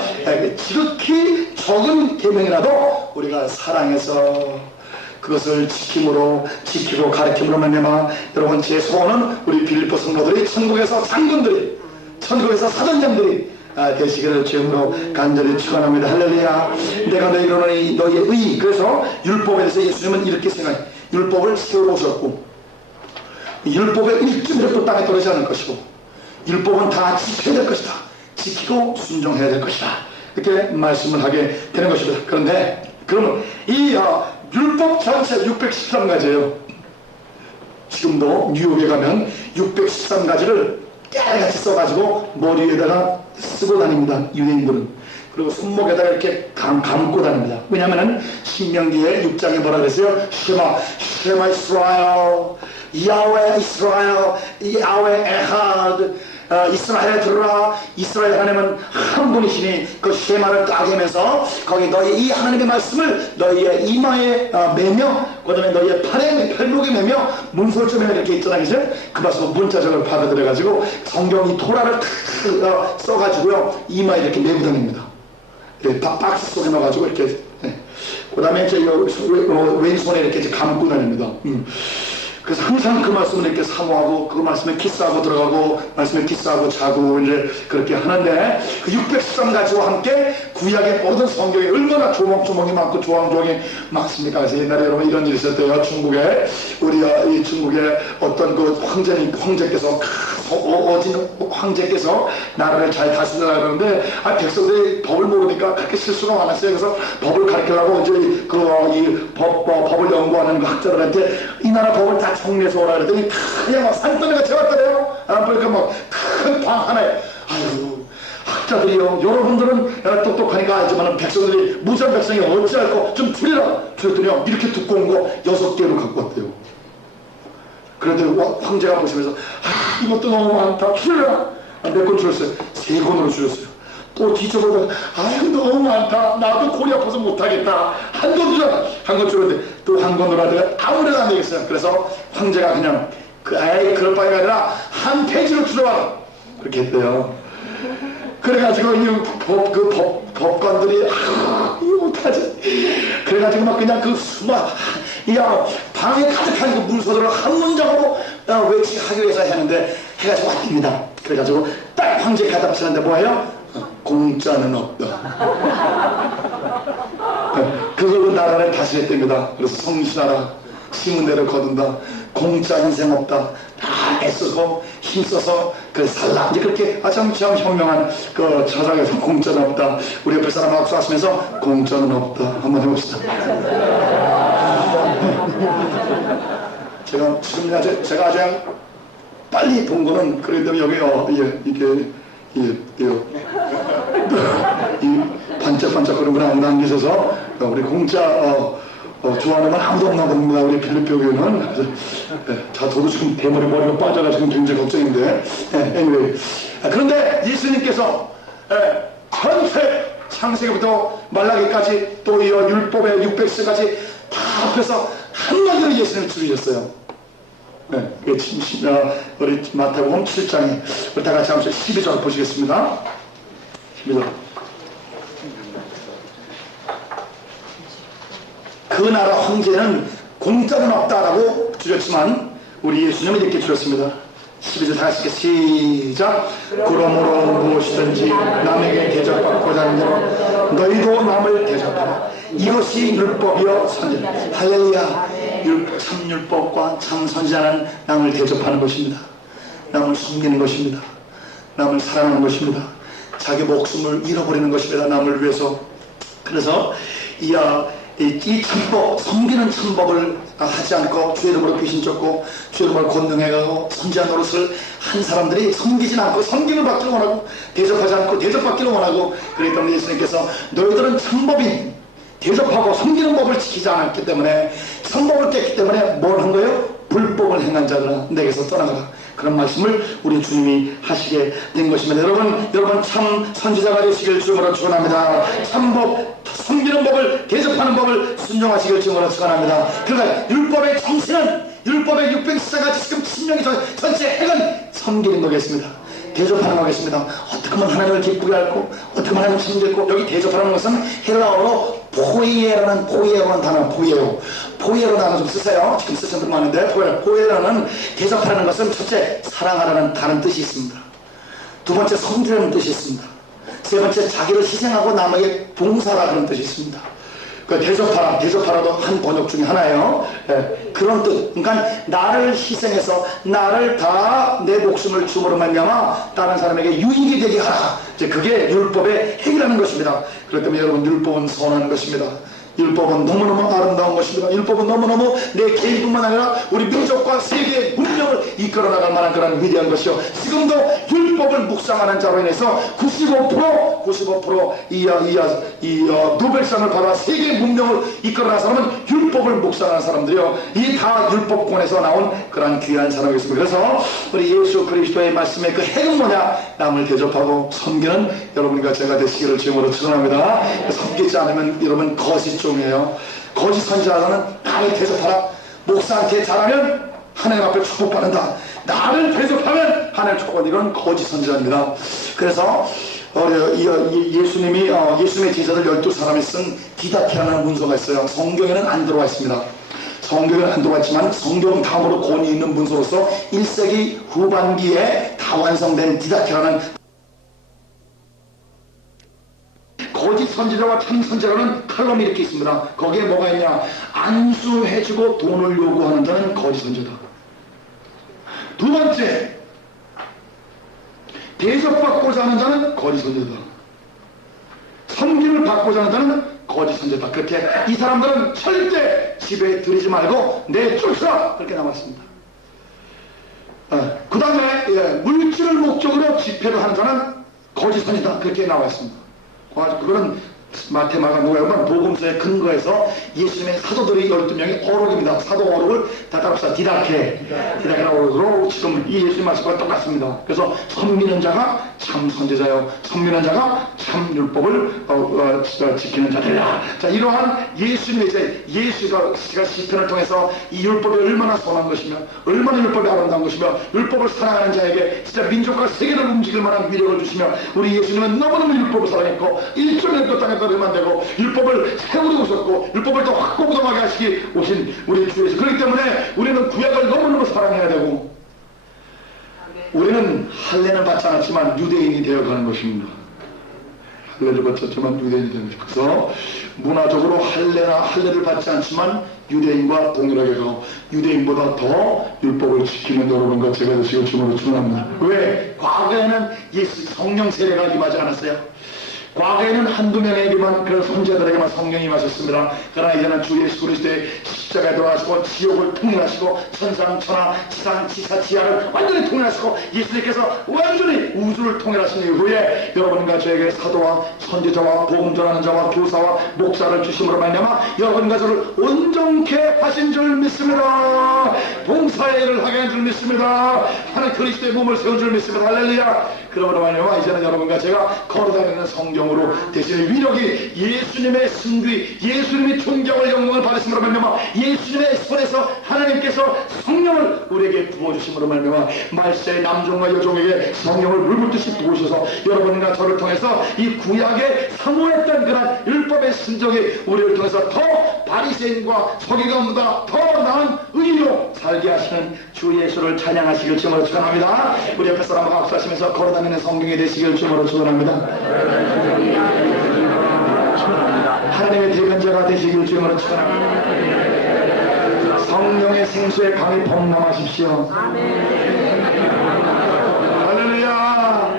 지극히 적은 계명이라도 우리가 사랑해서 그것을 지키고 가르침으로 말미암아 여러분, 제 소원은 우리 빌립보 성도들이 천국에서 장군들이, 천국에서 사전장들이 되시기를 주님으로 간절히 축원합니다. 할렐루야. 내가 너희로는 너희의 의. 그래서 율법에 대해서 예수님은 이렇게 생각해요. 율법을 세우러 오셨고 율법의 1.1도 땅에 떨어지지 않을 것이고 율법은 다 지켜야 될 것이다. 지키고 순종해야 될 것이다. 이렇게 말씀을 하게 되는 것입니다. 그런데 그러면 이 율법 전체 613가지예요. 지금도 뉴욕에 가면 613가지를 깨알같이 써가지고 머리 위에다가 쓰고 다닙니다. 유대인들은. 그리고 손목에다가 이렇게 감고 다닙니다. 왜냐하면 신명기에 6장에 뭐라 그랬어요? 쉐마 이스라엘, 야훼 이스라엘, 야훼 에하드, 이스라엘에 들어라. 이스라엘 하나님은 한 분이시니 그 쉐마를 따지면서 거기 너희 이 하나님의 말씀을 너희의 이마에 매며 그 다음에 너희의 팔목에 매며 문설점에 이렇게 있잖아, 그죠? 그 말씀을 문자적으로 받아들여가지고 성경이 토라를 탁 써가지고요 이마에 이렇게 메고 다닙니다. 박스 속에 넣어가지고 이렇게. 그 다음에 이제 왼손에 이렇게 감고 다닙니다. 그래서 항상 그 말씀을 이렇게 사모하고 그 말씀에 키스하고 들어가고 말씀에 키스하고 자고 이제 그렇게 하는데 그 613가지와 함께 구약의 모든 성경이 얼마나 조목조목이 많고 조항조항이 많습니까? 그래서 옛날에 여러분 이런 일이 있었대요. 중국에 이 중국에 어떤 그 황제께서 어진 황제께서 나라를 잘 다스리려고 그러는데 백성들이 법을 모르니까 그렇게 실수가 많았어요. 그래서 법을 가르치려고 이제 법을 연구하는 그 학자들한테 이 나라 법을 다 정리해서 오라 그랬더니 그냥 막 산더미가 재웠더래요. 그러니까 막 큰 방 하나에, 아유 학자들이요, 여러분들은 똑똑하니까 알지만 백성들이 무지한 백성이 어찌할꼬 좀 줄이라 줄였더니요 이렇게 두꺼운 거 6개로 갖고 왔대요. 그런데 황제가 보시면서 이것도 너무 많다, 줄여라. 몇 권 줄였어요? 3권으로 줄였어요. 또 뒤쳐보다 아유 너무 많다, 나도 골이 아파서 못하겠다, 한 권 줄여라. 한 권 줄였는데 또 한 권으로 하다가 아무래도 안 되겠어요. 그래서 황제가 그냥 그럴 바에가 아니라 한 페이지로 줄여라 그렇게 했대요. 그래가지고 법관들이 이거 못하지. 그래가지고 막 그냥 방에 가득한 그 문서들을 한 문장으로 외치하기 위해서 했는데 해가지고 왔답니다. 그래가지고 딱 황제 갖다 붙이는데 뭐예요? 공짜는 없다. 그걸로 나라를 다스렸답니다. 그래서 성신하라, 심은 대로 거둔다, 공짜 인생 없다, 다 애쓰고 힘써서 그 살라 이제 그렇게 참 현명한 그 저작에서 공짜는 없다. 우리 옆에 사람하고 쐈으면서 공짜는 없다 한번 해봅시다. 제가 아주 빨리 본 거는 그래도 여기 이게 이 반짝반짝거리는 아무도 안 계셔서 우리 공짜 좋아하는 건 아무도 없나 봅니다. 우리 필리핀 교회는. 저도 지금 대머리 머리가 빠져가지고 굉장히 걱정인데. anyway. 그런데 예수님께서 전체 창세기부터 말라기까지 또 이 율법의 600세까지 다 합해서 한마디로 예수님을 죽이셨어요. 우리 마태복음 7장에 우리 다 같이 한번 12절 보시겠습니다. 12절. 그 나라 황제는 공짜는 없다라고 주셨지만 우리 예수님은 이렇게 주셨습니다. 12절 다 같이 시작. 그러므로 무엇이든지 남에게 대접받고자 하는 자로 너희도 남을 대접하라. 이것이 율법이요 선지자. 할렐루야. 참 율법과 참 선지자는 남을 대접하는 것입니다. 남을 섬기는 것입니다. 남을 사랑하는 것입니다. 자기 목숨을 잃어버리는 것입니다. 남을 위해서. 그래서 이 참법, 섬기는 참법을 하지 않고 주의 이름으로 귀신 쫓고 주의 이름으로 권능해가고 선지자 노릇을 한 사람들이 섬기진 않고 섬김을 받기를 원하고 대접하지 않고 대접받기를 원하고 그랬기 때문에 예수님께서 너희들은 참법인 대접하고 섬기는 법을 지키지 않았기 때문에 참법을 깼기 때문에 뭘 한 거예요? 불법을 행한 자들아 내게서 떠나가라. 그런 말씀을 우리 주님이 하시게 된 것입니다. 여러분 참 선지자가 되시길 주님으로 축원합니다. 참법, 섬기는 법을 대접하는 법을 순종하시길 주님으로 축원합니다. 그러니까 율법의 정신은 율법의 600세까지 지금 신명이 전체 핵은 섬기는 거겠습니다. 대접하는 거겠습니다. 어떻게 하면 하나님을 기쁘게 할고 어떻게 하면 하나님을 섬기고 여기 대접하는 것은 헬라어로 포이에라는 단어 포이에로 단어 좀 쓰세요. 지금 쓰시는 분 많은데 포이에라는 대접하는 것은 첫째 사랑하라는 다른 뜻이 있습니다. 두 번째 섬기라는 뜻이 있습니다. 세 번째 자기를 희생하고 남에게 봉사라 그런 뜻이 있습니다. 그 대접하라도 한 번역 중에 하나예요. 그런 뜻. 그러니까 나를 희생해서 나를 다 내 목숨을 주므로 말미암아 다른 사람에게 유익이 되게 하라. 이제 그게 율법의 핵이라는 것입니다. 그렇기 때문에 여러분 율법은 선한 것입니다. 율법은 너무너무 아름다운 것입니다. 율법은 너무너무 내 개인뿐만 아니라 우리 민족과 세계의 문명을 이끌어 나갈 만한 그런 위대한 것이요. 지금도 율법을 묵상하는 자로 인해서 95% 이 노벨상을 받아 세계의 문명을 이끌어 나간 사람은 율법을 묵상하는 사람들이요. 이 다 율법권에서 나온 그런 귀한 사람이겠습니다. 그래서 우리 예수 그리스도의 말씀의 그 핵은 뭐냐? 남을 대접하고 섬기는 여러분과 제가 되시기를 주님으로 축원합니다. 섬기지 않으면 여러분 거짓 종이에요. 거짓 선지자는 나를 대접하라. 목사한테 잘하면 하나님 앞에 축복받는다. 나를 대접하면 하나님 축복받는 이런 거짓 선지자입니다. 그래서 예수님의 제자들 12사람이 쓴 디다케라는 문서가 있어요. 성경에는 안 들어와 있습니다. 성경에는 안 들어와 있지만 성경 다음으로 권위 있는 문서로서 1세기 후반기에 다 완성된 디다케라는 거짓 선지자와 참 선지자라는 칼럼이 이렇게 있습니다. 거기에 뭐가 있냐? 안수해주고 돈을 요구하는 자는 거짓 선지자다. 두 번째, 대접받고자 하는 자는 거짓 선지자다. 섬김을 받고자 하는 자는 거짓 선지자다. 그렇게 이 사람들은 절대 집에 들이지 말고 내쫓으라 그렇게 나왔습니다. 그 다음에 물질을 목적으로 집회를 하는 자는 거짓 선지자다 그렇게 나왔습니다. 그거는 마태, 마가, 누가 복음서에 근거해서 예수님의 사도들이 12명이 어록입니다. 사도 어록을 다 따라합시다. 디다케라고 어록으로 지금 이 예수님 말씀과 똑같습니다. 그래서 섬기는 자가 참 선지자요, 섬기는 자가 참 율법을 지키는 자들이다. 자, 이러한 예수님의 이제 예수가 시편을 통해서 이 율법이 얼마나 선한 것이며 얼마나 율법이 아름다운 것이며 율법을 사랑하는 자에게 진짜 민족과 세계를 움직일 만한 위력을 주시며 우리 예수님은 너무너무 율법을 사랑했고 일종의 또 땅에 떨어지면 되고 율법을 세우고 오셨고 율법을 더 확고부동하게 하시기 오신 우리 주 예수. 그렇기 때문에 우리는 구약을 너무너무 사랑해야 되고 우리는 할례는 받지 않았지만 유대인이 되어가는 것입니다. 할례를 받았지만 유대인이 되는 거죠. 그래서 문화적으로 할례를 받지 않지만 유대인과 동일하게 도 유대인보다 더 율법을 지키는 여러분과 제가 되시길 주님으로 축원합니다. 왜? 과거에는 예수 성령 세례가 임하지 않았어요. 과거에는 한두 명에게만 그런 선제들에게만 성령이 임하셨습니다. 그러나 이제는 주 예수 그리스도의 십자가에 돌아가시고 지옥을 통일하시고 천상 천하 지상 지사 지하를 완전히 통일하시고 예수님께서 완전히 우주를 통일하신 이후에 여러분과 저에게 사도와 선지자와 복음 전하는 자와 교사와 목사를 주심으로 말미암아 여러분과 저를 온전케 하신 줄 믿습니다. 봉사의 일을 하게 한 줄 믿습니다. 하나님 그리스도의 몸을 세운 줄 믿습니다. 할렐루야. 그러므로 말미암아 이제는 여러분과 제가 걸어다니는 성경으로 대신에 위력이 예수님의 승귀 예수님이 존경을 영광을 받으심으로 말미암아 예수님의 손에서 하나님께서 성령을 우리에게 부어주심으로 말미암아 말세의 남종과 여종에게 성령을 물붓듯이 부으셔서 여러분과 저를 통해서 이 구약에 사모했던 그런 율법의 순종이 우리를 통해서 더 바리새인과 서기관보다 더 나은 의로 살게 하시는 주 예수를 찬양하시길 주님으로 축원합니다. 우리 옆에 사람과 박수하시면서 걸어다니는 성경이 되시길 주님으로 축원합니다. 하나님의 대변자가 되시길 주님으로 축원합니다. 성령의 생수에 강히 범람하십시오. 할렐루야.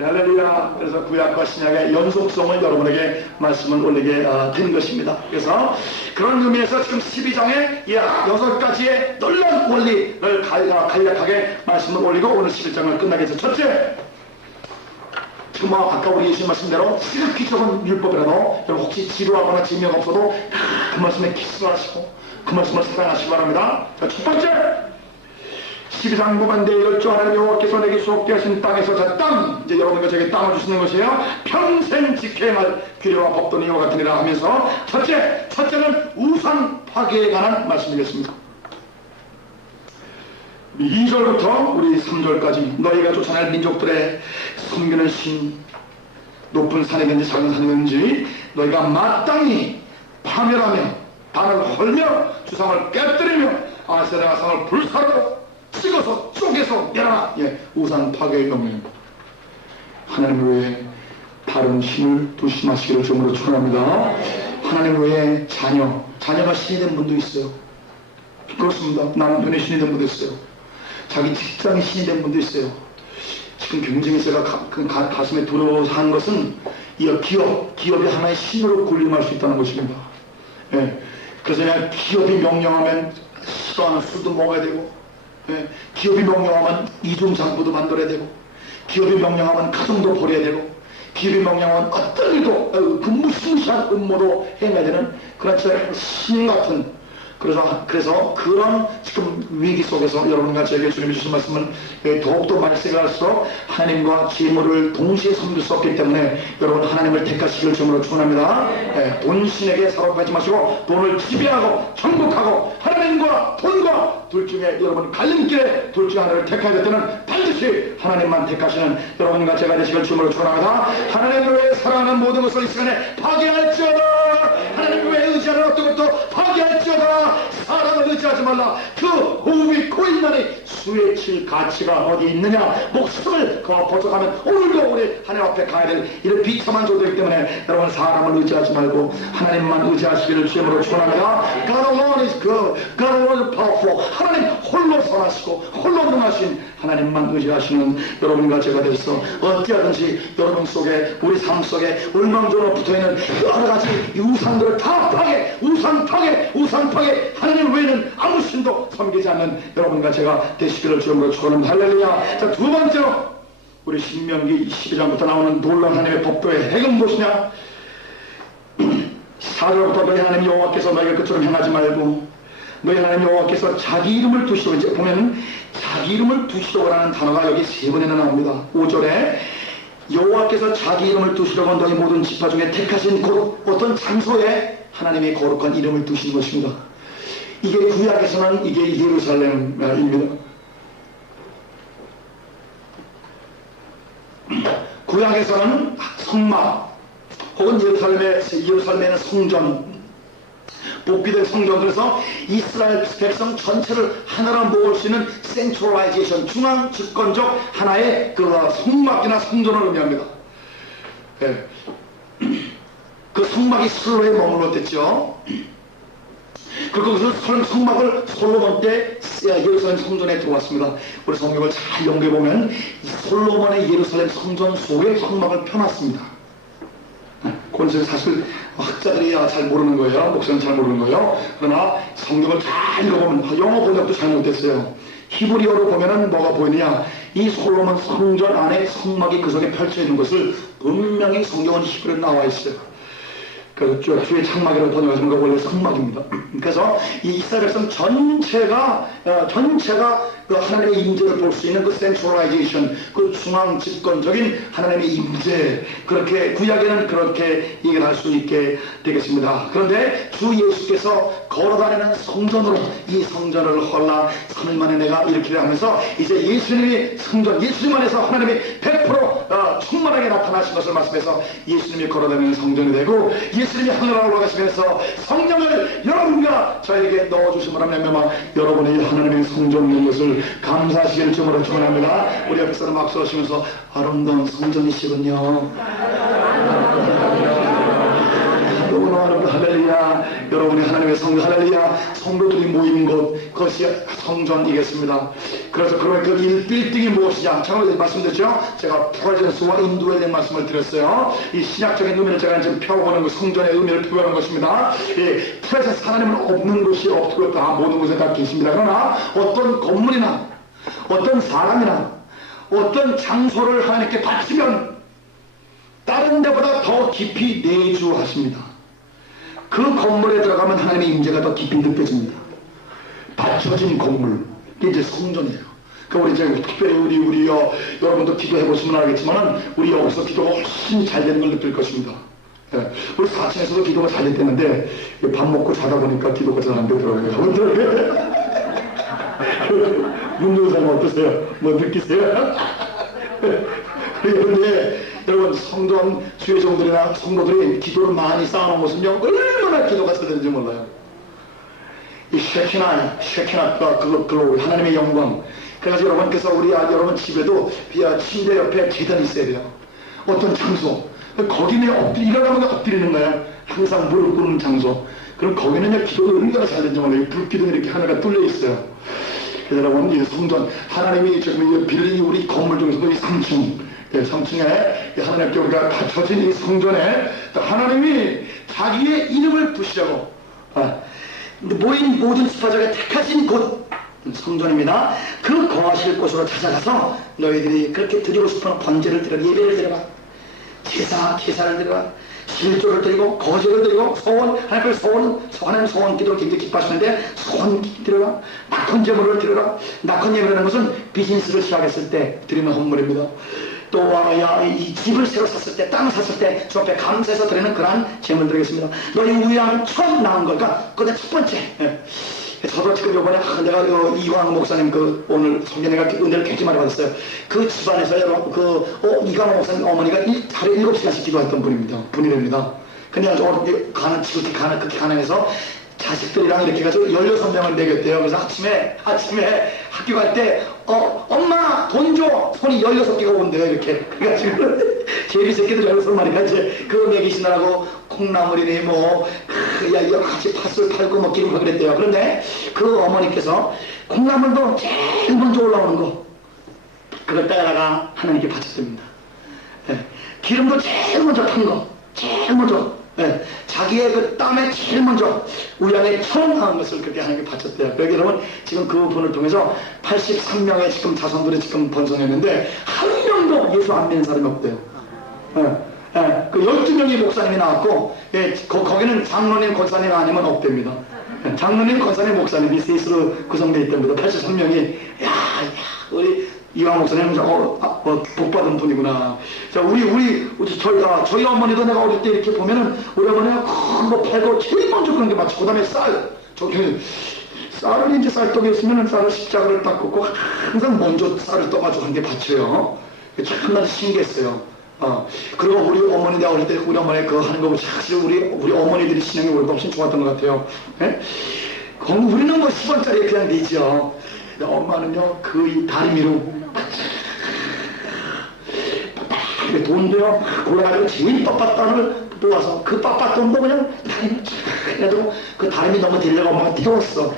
할렐루야. 그래서 구약과 신약의 연속성을 여러분에게 말씀을 올리게 된 것입니다. 그래서 그런 의미에서 지금 12장에 6가지의 놀라운 원리를 간략하게 말씀을 올리고 오늘 11장을 끝나게 해서 첫째, 지금 아까 우리 예수님 말씀대로 지극히 적은 율법이라도 여러분 혹시 지루하거나 재미가 없어도 그 말씀에 기스를 하시고 그 말씀을 사랑하시기 바랍니다. 자, 첫 번째 12장 후반대 열조 하나님 여호와께서 내게 수확게 하신 땅에서 자 땅 이제 여러분과 제게 땅을 주시는 것이에요. 평생 지켜야 할 규례와 법도는 이와 같으니라 하면서 첫째는 우상 파괴에 관한 말씀이겠습니다. 2절부터 우리 3절까지 너희가 쫓아낼 민족들의 섬기는 신 높은 산이든지 작은 산이든지 너희가 마땅히 파멸하며 단을 헐며 주상을 깨뜨리며 아세라 상을 불사르고 찍어서 쪼개서 멸하라. 우상 파괴의 경우입니다. 하나님 외에 다른 신을 두심하시기를 주님으로 축원합니다. 하나님 외에 자녀가 신이 된 분도 있어요. 그렇습니다. 남편이 신이 된 분도 있어요. 자기 직장이 신이 된 분도 있어요. 지금 굉장히 제가 가슴에 두려워서 한 것은 이 기업이 하나의 신으로 군림할 수 있다는 것입니다. 그래서 그냥 기업이 명령하면 싫어하는 술도 먹어야 되고, 기업이 명령하면 이중장부도 만들어야 되고, 기업이 명령하면 가정도 버려야 되고, 기업이 명령하면 어떤 일도 그 무시무시한 음모도 행해야 되는 그런 신 같은 그래서 그런 지금 위기 속에서 여러분과 저에게 주님이 주신 말씀은 더욱더 말씀을 할수록 하나님과 재물을 동시에 섬길 수 없기 때문에 여러분 하나님을 택하시길 주님으로 축원합니다. 돈신에게 사로잡지 마시고 돈을 지배하고 정복하고 하나님과 돈과 둘 중에 여러분 갈림길에 둘 중에 하나를 택해야 될 때는 반드시 하나님만 택하시는 여러분과 제가 되시길 주님으로 축원합니다. 하나님을 위해 사랑하는 모든 것을 이 시간에 파괴할지어다. 하나님을 위해 의지하는 어떤 것도 파괴할지어다. 사람을 의지하지 말라. 그 호흡이 코인나니 수에 칠 가치가 어디 있느냐. 목숨을 그와 보존하면 오늘도 우리 하나님 앞에 가야 될 이런 비참한 조도이기 때문에 여러분 사람을 의지하지 말고 하나님만 의지하시기를 주님으로 축원합니다. God alone is good. God alone is powerful. 하나님 홀로 선하시고 홀로 능하신 하나님만 의지하시는 여러분과 제가 되셔서 어찌하든지 여러분 속에 우리 삶 속에 울망조로 붙어있는 여러가지 우상들을 다 우상 파괴 하나님 외에는 아무 신도 섬기지 않는 여러분과 제가 되시기를 주님으로 축원합니다. 할렐루야. 자, 두 번째로 우리 신명기 12장부터 나오는 놀라운 하나님의 법도의 핵은 무엇이냐. 4절부터 너희 하나님 여호와께서 너희가 그처럼 행하지 말고 너희 하나님 여호와께서 자기 이름을 두시고 이제 보면은 자기 이름을 두시려고라는 단어가 여기 3번이나 나옵니다. 5절에 여호와께서 자기 이름을 두시려고 너희 모든 지파 중에 택하신 어떤 장소에 하나님의 거룩한 이름을 두신 것입니다. 이게 구약에서는 이게 예루살렘입니다. 구약에서는 성막 혹은 예루살렘에는 성전 복비된 성전 그래서 이스라엘 백성 전체를 하나로 모을 수 있는 센트럴라이제이션 중앙 집권적 하나의 그 성막이나 성전을 의미합니다. 성막이 솔로에 머물렀댔죠. 그리고 그 성막을 솔로몬 때 예루살렘 성전에 들어왔습니다. 우리 성경을 잘 연구해보면 이 솔로몬의 예루살렘 성전 속에 성막을 펴놨습니다. 그건 사실 학자들이 잘 모르는 거예요. 목사는 잘 모르는 거예요. 그러나 성경을 잘 읽어보면 영어 번역도 잘못됐어요. 히브리어로 보면은 뭐가 보이느냐, 이 솔로몬 성전 안에 성막이 그 속에 펼쳐 있는 것을 분명히 성경은 히브리어로 나와 있어요. 그 주의 장막이라고 번역하시는 거 원래 성막입니다. 그래서 이 이스라엘 백성 전체가 그 하나님의 임재를 볼 수 있는 그 센트럴라이제이션, 그 중앙 집권적인 하나님의 임재, 그렇게 구약에는 그렇게 얘기를 할 수 있게 되겠습니다. 그런데 주 예수께서 걸어다니는 성전으로 이 성전을 헐라 3일 만에 내가 일으키려 하면서 이제 예수님이 성전, 예수님 안에서 하나님이 100% 충만하게 나타나신 것을 말씀해서 예수님이 걸어다니는 성전이 되고, 예수님이 하늘로 올라가시면서 성령을 여러분과 저에게 넣어주심을 하면 여러분이 하나님의 성전인 것을 감사하시기를 주님으로 축원합니다. 우리 옆에 사람 악수하시면서 아름다운 성전이시군요. 너무나 아름다운 할렐루야. 여러분이 하나님의 성전, 할렐루야. 성도들이 모이는 곳, 그것이 성전이겠습니다. 그래서 그러면 그 1빌딩이 무엇이냐? 처음에 말씀드렸죠? 제가 프레젠스와 인도에 대한 말씀을 드렸어요. 이 신약적인 의미를 제가 지금 펴보는 그 성전의 의미를 표현하는 것입니다. 이 프레젠스, 하나님은 없는 곳이 없고 다 모든 곳에 다 계십니다. 그러나 어떤 건물이나 어떤 사람이나 어떤 장소를 하나님께 바치면 다른 데보다 더 깊이 내주하십니다. 그 건물에 들어가면 하나님의 임재가 더 깊이 느껴집니다. 받쳐진 건물, 이게 이제 성전이에요. 그러니까 우리 이제 특별히 우리 여러분도 기도해 보시면 알겠지만 우리 여기서 기도가 훨씬 잘 되는 걸 느낄 것입니다. 예. 우리 4층에서도 기도가 잘 됐다는데 밥 먹고 자다 보니까 기도가 잘 안 되더라고요. 문도사님 어떠세요? 뭐 느끼세요? 그런데 여러분, 성전 수혜종들이나 성도들이 기도를 많이 쌓아놓은 것은요, 얼마나 기도가 잘 되는지 몰라요. 이 쉐키나 글로리, 하나님의 영광. 그래서 여러분께서 여러분 집에도 침대 옆에 계단이 있어야 돼요. 어떤 장소, 거기는 일어나면 엎드리는 거예요. 항상 무릎 꿇는 장소. 그럼 거기는요, 기도가 얼마나 잘 되는지 몰라요. 불기둥이 이렇게 하나가 뚫려 있어요. 그래서 여러분, 이 성전, 하나님이 지금 빌린 우리 건물 중에서도 이 3층, 3층에 하나님께 우리가 받쳐진 이 성전에 하나님이 자기의 이름을 부시려고 모인 모든 지파적에 택하신 곳 성전입니다. 그 거하실 곳으로 찾아가서 너희들이 그렇게 드리고 싶은 번제를 드려, 예배를 드려봐, 제사를 드려봐, 실조를 드리고 거제를 드리고 소원, 하나님 소원 기도를 굉장히 기뻐하시는데 소원 드려라, 낙헌 제물을 드려라. 낙헌 예배라는 것은 비즈니스를 시작했을 때 드리는 헌물입니다. 또 이 집을 새로 샀을 때, 땅을 샀을 때 주 앞에 감사해서 드리는 그러한 제물 드리겠습니다. 너희 우양 처음 나온 거니까 그게 첫 번째. 저도 지금 요번에 내가 이광 목사님 오늘 성경에 은혜를 굉장히 많이 받았어요. 그 집안에서 이광 목사님 어머니가 하루에 7시간씩 기도했던 분이랍니다. 근데 그렇게 가난해서 자식들이랑 이렇게 가지고 16명을 먹였대요. 그래서 아침에 학교 갈 때 엄마 돈 줘! 손이 16개가 온대요. 이렇게. 그래가지고 제비 새끼들 16마리가 이제 그거 먹이시느라고 콩나물이니 여러 가지 팥을 팔고 뭐 기름을 그랬대요. 그런데 그 어머니께서 콩나물도 제일 먼저 올라오는 거, 그걸 따라가 하나님께 바쳤답니다. 기름도 제일 먼저 탄 거, 제일 먼저, 자기의 그 땀에 제일 먼저 우양에 처음 나온 것을 그렇게 하나님께 바쳤대요. 여기 여러분, 지금 그 분을 통해서 83명의 지금 자손들이 지금 번성했는데 한 명도 예수 안 믿는 사람이 없대요. 그 12명의 목사님이 나왔고, 거기는 장로님, 권사님 아니면 없답니다. 장로님, 권사님, 목사님이 셋으로 구성되어 있답니다. 83명이, 우리 이왕 목사님은 복받은 분이구나. 자, 저희 어머니도 내가 어릴 때 이렇게 보면은, 우리 어머니가 큰 거 팔고 제일 먼저 그런 게 맞죠. 그 다음에 쌀을 이제 쌀떡에 있으면은 쌀을 십자가를 딱 긋고 항상 먼저 쌀을 떠가지고 한 게 받쳐요. 참나 신기했어요. 그리고 우리 어머니, 내가 어릴 때 우리 어머니 그거 하는 거 보면 사실 우리 어머니들이 신앙이 우리가 훨씬 좋았던 것 같아요. 우리는 뭐 10원짜리 그냥 내죠. 엄마는요, 이 다리미로 이렇게 돈도요 골라가지고 제일 빳빳돈을 뽑아서 그 빳빳돈도 그냥 다리미 그래가지고 그 다리미 너무 데리려고 엄마가 띄웠어.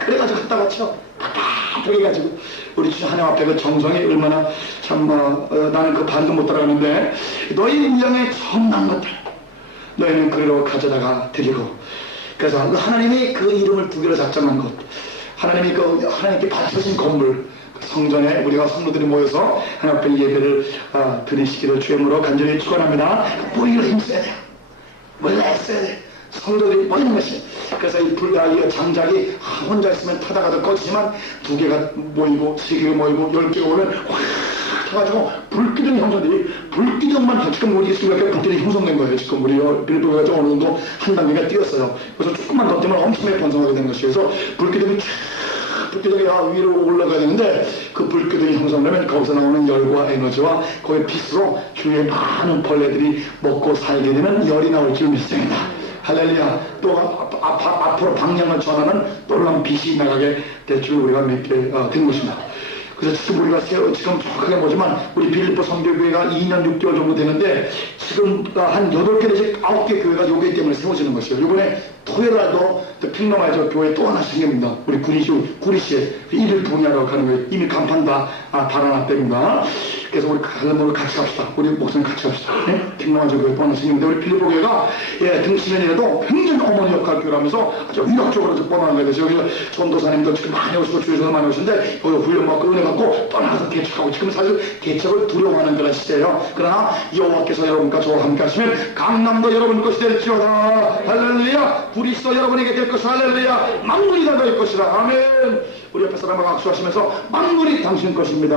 그래가지고 갖다가 쳐 빳빳하게 해가지고 우리 주 하나님 앞에 그 정성이 얼마나 참 나는 그 반도 못 따라가는데 너희 우양의 정난 것들 너희는 그리로 가져다가 드리고 그래서 하나님이 그 이름을 두 개로 작정한 것 하나님이 그 하나님께 바쳐진 건물 그 성전에 우리가 성도들이 모여서 하나님 앞에 예배를 드리시기를 주님으로 간절히 축원합니다. 뿌리를 힘써야 돼요. 몰랐어야 돼. 성도들이 모이는 것이 그래서 이 장작이 혼자 있으면 타다가도 꺼지지만 두 개가 모이고 세 개가 모이고 10개가 오면 확 타가지고 불기둥 형성들이 불기둥만 지금 우리 이렇게 불기둥이 형성된 거예요. 지금 우리 빌보가 어느 정도 한 단계가 뛰었어요. 그래서 조금만 더 뛰면 엄청나게 번성하게 된 것이에요. 그래서 불기둥이 불기둥이 위로 올라가야 되는데 그 불기둥이 형성되면 거기서 나오는 열과 에너지와 거기에 빛으로 주위에 많은 벌레들이 먹고 살게 되는 열이 나올 줄 믿습니다. 할렐루야. 또 앞으로 방향을 전하는 놀라운 빛이 나가게 될 줄 우리가 믿게 된 것입니다. 그래서 지금 우리가 지금 정확하게 보지만 우리 빌립보 성교교회가 2년 6개월 정도 되는데 지금 한 8개 내지 9개 교회가 요게 때문에 세워지는 것이에요. 이번에 토요일날도 핑넘아이저 교회 또 하나 생깁니다. 우리 구리시에 이를 동의하러 가는 거예요. 이미 간판 다 발언했답니다. 그래서 우리 같이 갑시다. 우리 목사님 같이 갑시다. 네? 핑넘아이저 교회 또 하나 생깁니다. 우리 빌립보 교회가 등신년이라도 굉장히 어머니 역할 교회라면서 아주 위력적으로 뻔하는 거예요. 그래서 여기서 전도사님도 지금 많이 오시고 주에서도 많이 오시는데 여기 훈련 막 끌어내갖고 떠나서 개척하고 지금 사실 개척을 두려워하는 그런 시대예요. 그러나 여호와께서 여러분과 저와 함께 하시면 강남도 여러분 것이 될지어다. 할렐루야. 구리시도 여러분에게 될 것이다. 할렐루야. 만물이 다 될 것이다. 아멘. 우리 옆에 사람하고 악수하시면서 만물이 당신 것입니다.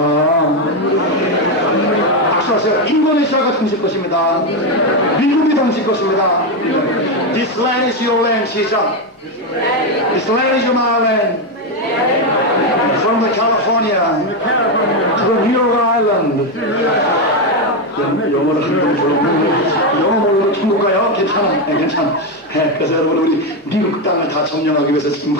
악수하세요. 인도네시아가 당신 것입니다. 미국이 당신 것입니다. This land is your land. 시작. This land is my land. From the California to the New York Island. 영어를 한번 불러보면 영어 모르면 중국 가요? 괜찮아. 괜찮아. 그래서 여러분 우리 미국 땅을 다 점령하기 위해서 지금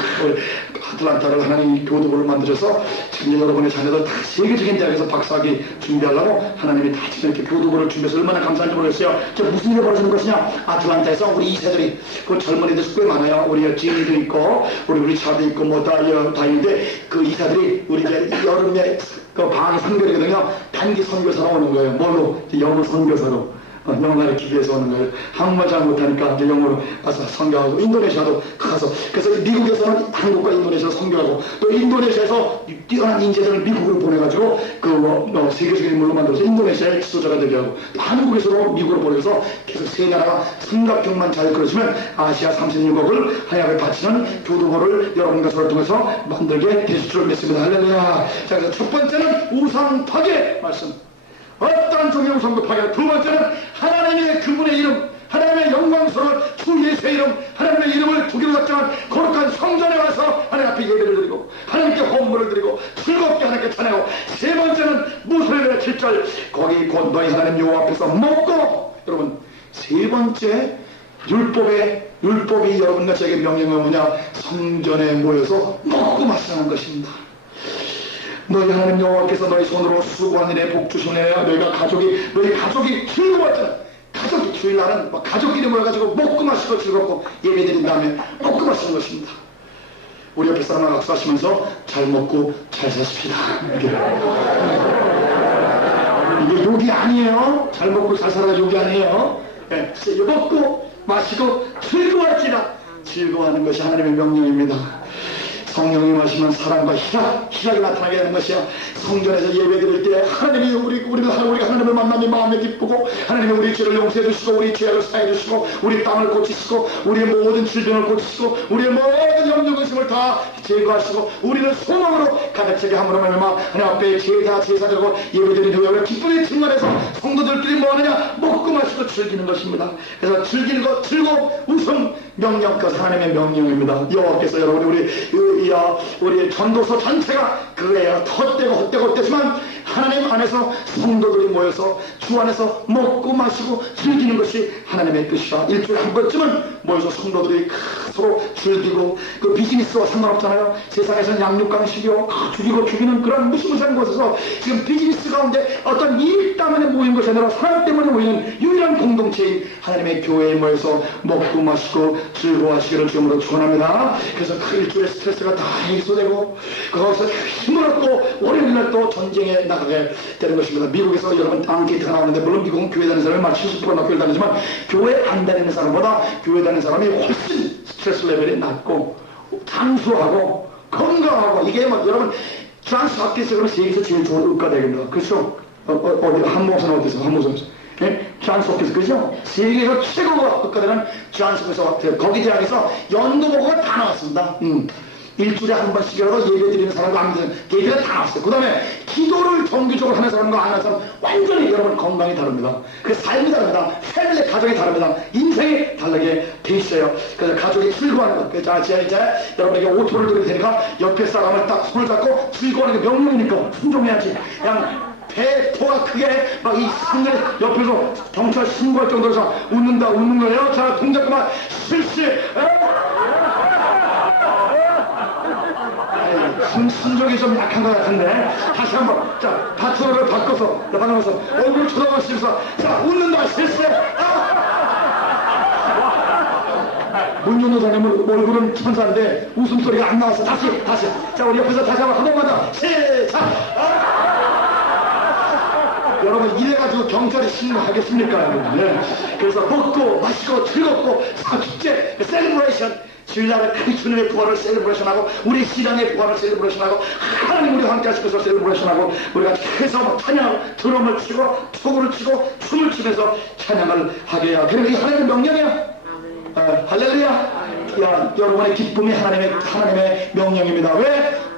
아틀란타를 하나님이 교도부를 만드셔서 지금 여러분의 자녀들 다 세계적인 대학에서 박사학위 준비하려고 하나님이 다 지금 이렇게 교도부를 준비해서 얼마나 감사한지 모르겠어요. 저 무슨 일이 벌어지는 것이냐? 아틀란타에서 우리 2세들이 그 젊은이들 꽤 많아요. 우리 지니도 있고 우리 리차도 있고 뭐 다 있는데 그 2세들이 우리 이제 여름에 그 방학이 선교거든요. 단기 선교사로 오는 거예요. 뭘로? 영어 선교사로. 영어 가르치기 위해서 오는 거예요. 한국말 잘 못하니까 이제 영어로 가서 선교하고 인도네시아도 가서 그래서 미국에서는 한국과 인도네시아 선교하고 또 인도네시아에서 뛰어난 인재들을 미국으로 보내가지고 그 세계적인 인물로 만들어서 인도네시아의 지도자가 되게 하고 또 한국에서도 미국으로 보내서 계속 세 나라가 삼각형만 잘 그려지면 아시아 36억을 하나님께 바치는 교도보를 여러분과 저를 통해서 만들게 되실 줄 믿습니다. 할렐루야. 자, 그래서 첫 번째는 우상 파괴 말씀. 어떠한 종의 우상도 파괴. 두 번째는 하나님의 그분의 이름, 하나님의 영광스러운 주 예수의 이름, 하나님의 이름을 두 개로 작정한 거룩한 성전에 와서 하나님 앞에 예배를 드리고 하나님께 헌물을 드리고 즐겁게 하나님께 찬양하고 세 번째는 무술의 7절 거기 곧 너희 하나님 여호와 앞에서 먹고 여러분 세 번째 율법이 여러분과 저에게 명령은 뭐냐? 성전에 모여서 먹고 마시는 것입니다. 너희 하나님 여호와께서 너희 손으로 수고한 일에 복 주시네. 너희 가족이 즐거웠잖아. 가족이 주일날은 가족끼리 모여가지고 먹고 마시고 즐겁고 예배드린 다음에 먹고 마시는 것입니다. 우리 옆에 사람과 악수하시면서 잘 먹고 잘 사십시다. 이게 욕이 아니에요. 잘 먹고 잘 살아가 욕이 아니에요. 네, 먹고 마시고 즐거워할지라. 즐거워하는 것이 하나님의 명령입니다. 성령이 마시면 사랑과 희락이 나타나게 되는 것이야. 성전에서 예배드릴 때 하나님이 우리가 하나님을 만나면 마음에 기쁘고 하나님이 우리 죄를 용서해 주시고 우리 죄를 사해 주시고 우리 땅을 고치시고 우리의 모든 질병을 고치시고 우리의 모든 염려근심을 다 제거하시고 우리를 소망으로 가득 차게 함으로 말미암아 하나님 앞에 제사드리고 예배드리는 후에 기쁨의 증언에서 성도들끼리 뭐하느냐? 먹고 마시고 즐기는 것입니다. 그래서 즐기는 것, 즐거움, 웃음, 명령껏 하나님의 명령입니다. 여호와께서 여러분 우리 전도서 전체가 그거예요. 헛되지만 하나님 안에서 성도들이 모여서 주 안에서 먹고 마시고 즐기는 것이 하나님의 뜻이라. 일주일에 한 번쯤은 모여서 성도들이 서로 즐기고, 그 비즈니스와 상관없잖아요. 세상에서는 양육강식이요, 죽이는 그런 무시무시한 곳에서 지금 비즈니스 가운데 어떤 일 때문에 모인 것이 아니라 사랑 때문에 모이는 유일한 공동체인 하나님의 교회에 모여서 먹고 마시고 즐거워하시기를 주님으로 축원합니다. 그래서 그 일주일의 스트레스가 다 해소되고 거기서 힘을 얻고 월요일날 또 전쟁에 나가게 되는 것입니다. 미국에서 여러분 앙케이트가 나오는데, 물론 미국은 교회 다니는 사람이 70%나 교회 다니지만 교회 안 다니는 사람보다 교회 다니는 사람이 훨씬 스트레스 레벨이 낮고 장수하고 건강하고, 이게 막 여러분 존스 홉킨스가 세계에서 제일 좋은 의과대학입니다. 그렇죠? 어디 한모선 어디서 한모선 예? 존스 홉킨스, 그죠? 세계에서 최고가 의과대는 존스 홉킨스, 거기 대학에서 연구보고가 다 나왔습니다. 일주일에 한 번씩이라도 예배 드리는 사람과 안 드리는 예배가 다 나왔어요. 그 다음에 기도를 정기적으로 하는 사람과 안 하는 사람 완전히 여러분 건강이 다릅니다. 그 삶이 다릅니다. 패밀리 가족이 다릅니다. 인생이 다르게 돼 있어요. 그래서 가족이 즐거워하는 것. 그래서 제가 이제 여러분에게 오토를 드릴 테니까 옆에 사람을 딱 손을 잡고 즐거워하는 게 명령이니까 순종해야지. 그냥 배포가 크게 막 이 상대 옆에서 경찰 신고할 정도로 웃는 거예요. 자, 동작 그만. 실시. 순종이 좀 약한 것 같은데, 다시 한번. 자, 파트너를 바꿔서 방향에서 얼굴 쳐다보시면서, 자, 웃는다. 실시. 문윤호사님은 얼굴은 천사인데 웃음소리가 안 나와서 다시. 자, 우리 옆에서 다시 한번 한 번만 더. 시작. 여러분 이래가지고 경찰이 신고하겠습니까? 네. 그래서 먹고 마시고 즐겁고 축제 셀러브레이션, 주일날을 크리스천의 부활을 셀러브레이션하고 우리 신앙의 부활을 셀러브레이션하고 하나님 우리와 함께 하시면서 셀러브레이션하고 우리가 계속 찬양하고 드럼을 치고 소구를 치고 춤을 추면서 찬양을 하게 해야. 그러면 이게 하나님의 명령이야. 할렐루야. 야, 여러분의 기쁨이 하나님의 명령입니다.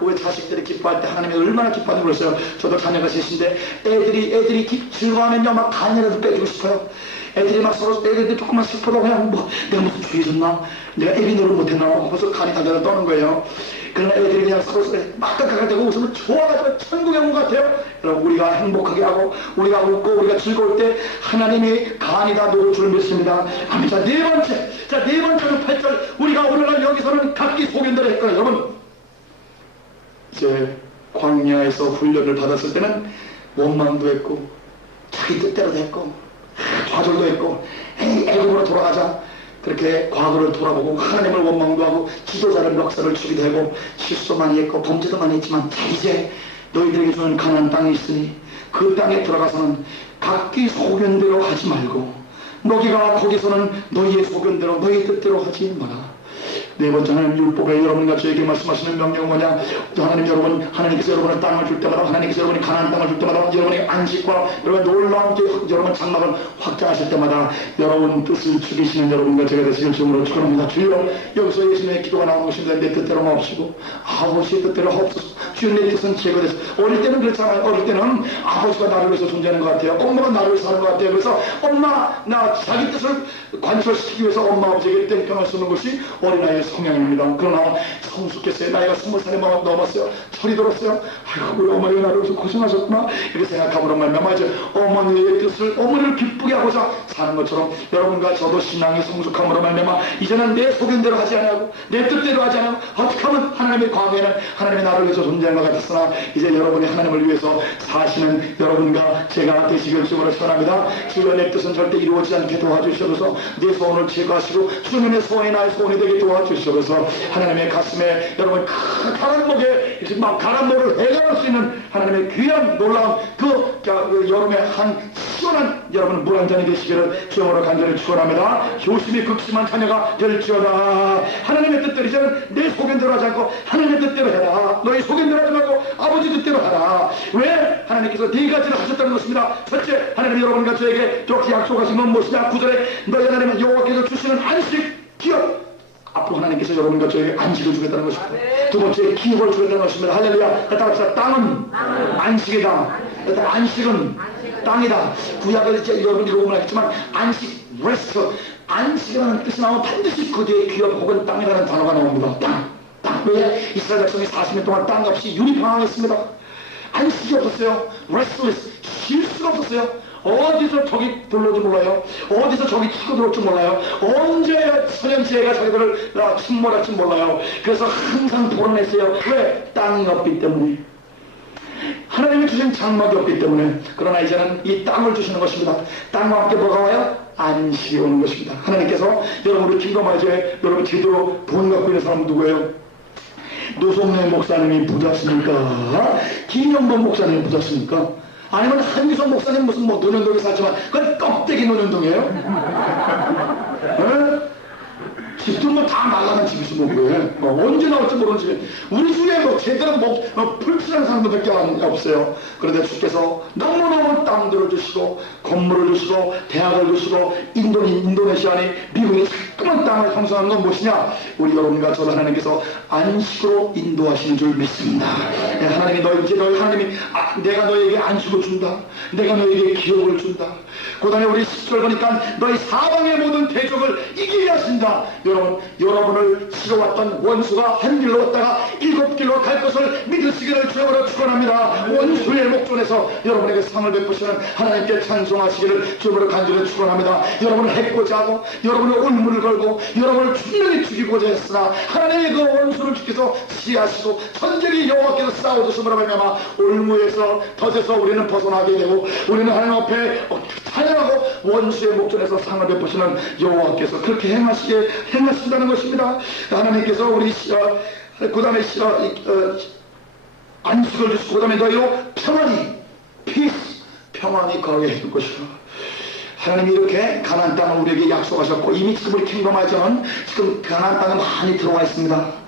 왜 자식들이 기뻐할 때 하나님이 얼마나 기뻐하는지 모르겠어요. 저도 자녀가 셋인데 애들이 즐거워하면요 막 간이라도 빼주고 싶어요. 애들이 막 서로 애들이 조금만 슬퍼도 그냥 뭐 내가 무슨 죄졌나, 내가 애비 노릇 못했나 벌써 간이 다들 떠는 거예요. 그러나 애들이 그냥 서로 막 깍깍하고 웃으면 좋아가지고 천국에 온 것 같아요. 여러분 우리가 행복하게 하고 우리가 웃고 우리가 즐거울 때 하나님이 간이 다 녹을 줄 믿습니다. 아멘. 자, 네 번째는 8절. 우리가 오늘날 여기서는 각기 소견대로 했거든요. 여러분 이제 광야에서 훈련을 받았을 때는 원망도 했고 자기 뜻대로도 했고 좌절도 했고 애굽으로 돌아가자 그렇게 과거를 돌아보고 하나님을 원망도 하고 지도자를 멱살을 주기도 하고 실수도 많이 했고 범죄도 많이 했지만, 자, 이제 너희들에게 주는 가나안 땅이 있으니 그 땅에 들어가서는 각기 소견대로 하지 말고 너희가 거기서는 너희의 소견대로 너희 뜻대로 하지 마라. 네 번째는 율법에 여러분과 저에게 말씀하시는 명령은 뭐냐? 하나님께서 여러분을 땅을 줄 때마다, 하나님께서 여러분이 가나안 땅을 줄 때마다, 여러분의 안식과 여러분 놀라운 여러분 장막을 확장하실 때마다 여러분 뜻을 죽이시는 여러분과 제가 되시길 주님으로 축원합니다. 주여, 여기서 예수님의 기도가 나오는 것인데 내 뜻대로 마옵시고 아버지의 뜻대로 하옵소서. 주여, 내 뜻은 제거돼서. 어릴 때는 그렇잖아요. 어릴 때는 아버지가 나를 위해서 존재하는 것 같아요. 엄마가 나를 위해서 사는 것 같아요. 그래서 나 자기 뜻을 관철시키기 위해서 엄마 아버지에게 땡깡을 쓰는 것이 어린아이의 성향입니다. 그러나 성숙했어요. 나이가 20살이 넘었어요. 철이 들었어요. 아이고, 우리 어머니가 나를 위해서 고생하셨구나 이렇게 생각하므로 말미암아 이제 어머니의 뜻을, 어머니를 기쁘게 하고자 사는 것처럼 여러분과 저도 신앙이 성숙함으로 말미암아 이제는 내 소견대로 하지 않고 내 뜻대로 하지 않고 어떻게 하면 하나님의 과거에는 하나님의 나를 위해서 존재하는 것 같았으나 이제 여러분이 하나님을 위해서 사시는 여러분과 제가 되시길 주님으로 축원합니다. 주여, 내 뜻은 절대 이루어지지 않게 도와주셔서 내 소원을 제거하시고 주님의 소원이 나의 소원이 되게 도와주셔서 하나님의 가슴에 여러분 가란목에 막 가란목을 해결할 수 있는 하나님의 귀한 놀라운 그 여름의 한 시원한 여러분 물 한 잔이 되시기를 주님으로 간절히 축원합니다. 효심이 극심한 자녀가 될지어다. 하나님의 뜻대로 이제는 내 소견대로 하지 않고 하나님의 뜻대로 해라. 너희 소견대로 하지 말고 아버지 뜻대로 하라. 왜? 하나님께서 네 가지를 하셨다는 것입니다. 첫째, 하나님이 여러분과 저에게 이렇게 약속하신 건 무엇이냐? 9절에 너희 하나님은 여호와께서 주시는 안식 기업. 앞으로 하나님께서 여러분과 저에게 안식을 주겠다는 것입니다. 두 번째, 기업을 주겠다는 것입니다. 할렐루야. 따라합시다. 땅은 안식이다. 안식은 땅이다. 구약을 이제 여러분 읽어보면 알겠지만 안식, 레스트, 안식이라는 뜻이 나오면 반드시 그 뒤에 기업 혹은 땅이라는 단어가 나옵니다. 땅. 왜? 이스라엘 백성이 40년 동안 땅 없이 유리방황했습니다. 안식이 없었어요. restless, 쉴 수가 없었어요. 어디서 적이 들어올지 몰라요. 어디서 적이 치고 들어올지 몰라요. 언제 선현지혜가 자기들을 침몰할지 몰라요. 그래서 항상 불안했어요. 왜? 땅이 없기 때문에. 하나님이 주신 장막이 없기 때문에. 그러나 이제는 이 땅을 주시는 것입니다. 땅과 함께 뭐가 와요? 안식이 오는 것입니다. 하나님께서 여러분 우리 킹덤아이제 여러분 제대로 돈 갖고 있는 사람 누구예요? 노성래 목사님이 부자십니까? 김영범 목사님이 부자십니까? 아니면 한기성 목사님 무슨 뭐 논현동에 살지만 그건 껍데기 논현동이에요? 집도 뭐 다 말라간 집이지 뭐 그래. 언제 나올지 모르는 집에 우리 중에 뭐 제대로 풀칠한 사람들밖에 없어요. 그런데 주께서 너무너무 땅들을 주시고 건물을 주시고 대학을 주시고 인도네시아니 미국이 자꾸만 땅을 형성하는 건 무엇이냐? 우리 여러분과 저를 하나님께서 안식으로 인도하시는 줄 믿습니다. 하나님이 하나님이 내가 너에게 안식을 준다. 내가 너에게 기업을 준다. 그 다음에 우리 10절 보니까 너희 사방의 모든 대적을 이기게 하신다. 여러분을 치러왔던 원수가 한 길로 왔다가 7길로 갈 것을 믿으시기를 주여로 축원합니다. 원수의 목전에서 여러분에게 상을 베푸시는 하나님께 찬송하시기를 주여로 간절히 축원합니다. 여러분을 해코자 하고 여러분의 올무를 걸고 여러분을 분명히 죽이고자 했으나 하나님의 그 원수를 주께서 시하시고 천적이 여호와께서 싸워주심으로 말미암아 올무에서 덫에서 우리는 벗어나게 되고 우리는 하나님 앞에 찬양하고 원수의 목전에서 상을 베푸시는 여호와께서 그렇게 행하신다는 것입니다. 하나님께서 우리 그 다음에 안식을 주시고 그 다음에 너희로 평안히 거하게 해줄 것이다. 하나님이 이렇게 가나안 땅을 우리에게 약속하셨고 이미 지금 우리 킹덤아이저는 지금 가나안 땅에 많이 들어와 있습니다.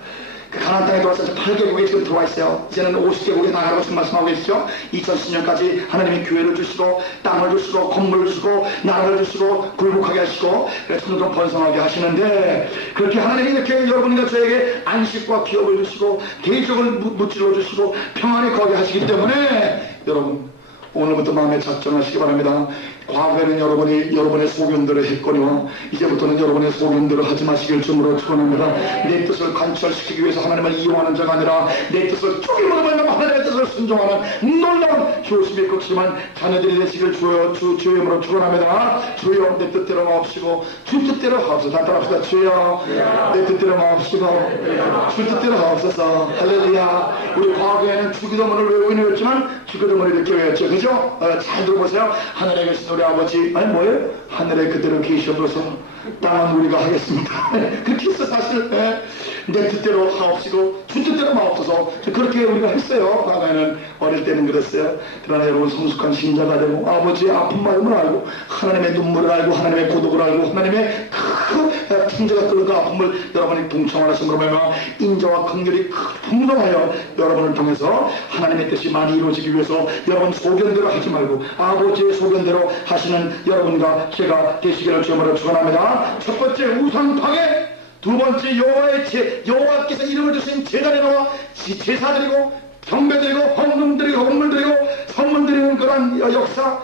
그 가나안 땅에 들어와서 8개국에 지금 들어와 있어요. 이제는 50개국에 나가라고 지금 말씀하고 계시죠. 2010년까지 하나님이 교회를 주시고 땅을 주시고 건물을 주시고 나라를 주시고 굴복하게 하시고 점점 번성하게 하시는데 그렇게 하나님이 이렇게 여러분과 저에게 안식과 기업을 주시고 대적을 무찔러 주시고 평안히 거하게 하시기 때문에 여러분 오늘부터 마음에 작정하시기 바랍니다. 과거에는 여러분의 소견대로 했거니와 이제부터는 여러분의 소견대로 하지 마시길 주므로 축원합니다. 내 뜻을 관철시키기 위해서 하나님을 이용하는 자가 아니라 내 뜻을 쪼개므로 말미암아 하나님의 뜻을 순종하는 놀라운 효심이 극심한 자녀들이 되시길 주여 이름으로 축원합니다. 주여 내 뜻대로 마옵시고 주 뜻대로 하옵소서. 다 따라합시다. 주여 내 뜻대로 마옵시고 주 뜻대로 하옵소서. 할렐루야. 우리 과거에는 주기도문을 외우긴 외웠지만 주기도문을 이렇게 외웠죠. 그죠? 잘 들어보세요. 하늘에 계신 우리 아버지 뭐예요? 하늘에 그대로 계셔서 땅은 우리가 하겠습니다. 그렇게 했어 사실. 내 뜻대로 하옵시고 주 뜻대로 마옵소서. 그렇게 우리가 했어요. 과거에는 어릴 때는 그랬어요. 그러나 여러분 성숙한 신자가 되고 아버지의 아픈 마음을 알고 하나님의 눈물을 알고 하나님의 고독을 알고 하나님의 그 풍자가 끓는 그 아픔을 여러분이 동참하셨으므로 말미암아 인자와 긍휼이 풍성하여 여러분을 통해서 하나님의 뜻이 많이 이루어지기 위해서 여러분 소견대로 하지 말고 아버지의 소견대로 하시는 여러분과 제가 되시기를 주님으로 축원합니다. 첫 번째 우상 파괴, 두 번째 여호와께서 이름을 주신 제단에 나와 제사드리고 경배드리고 헌금드리고 헌물드리고 선물드리는 그런 역사,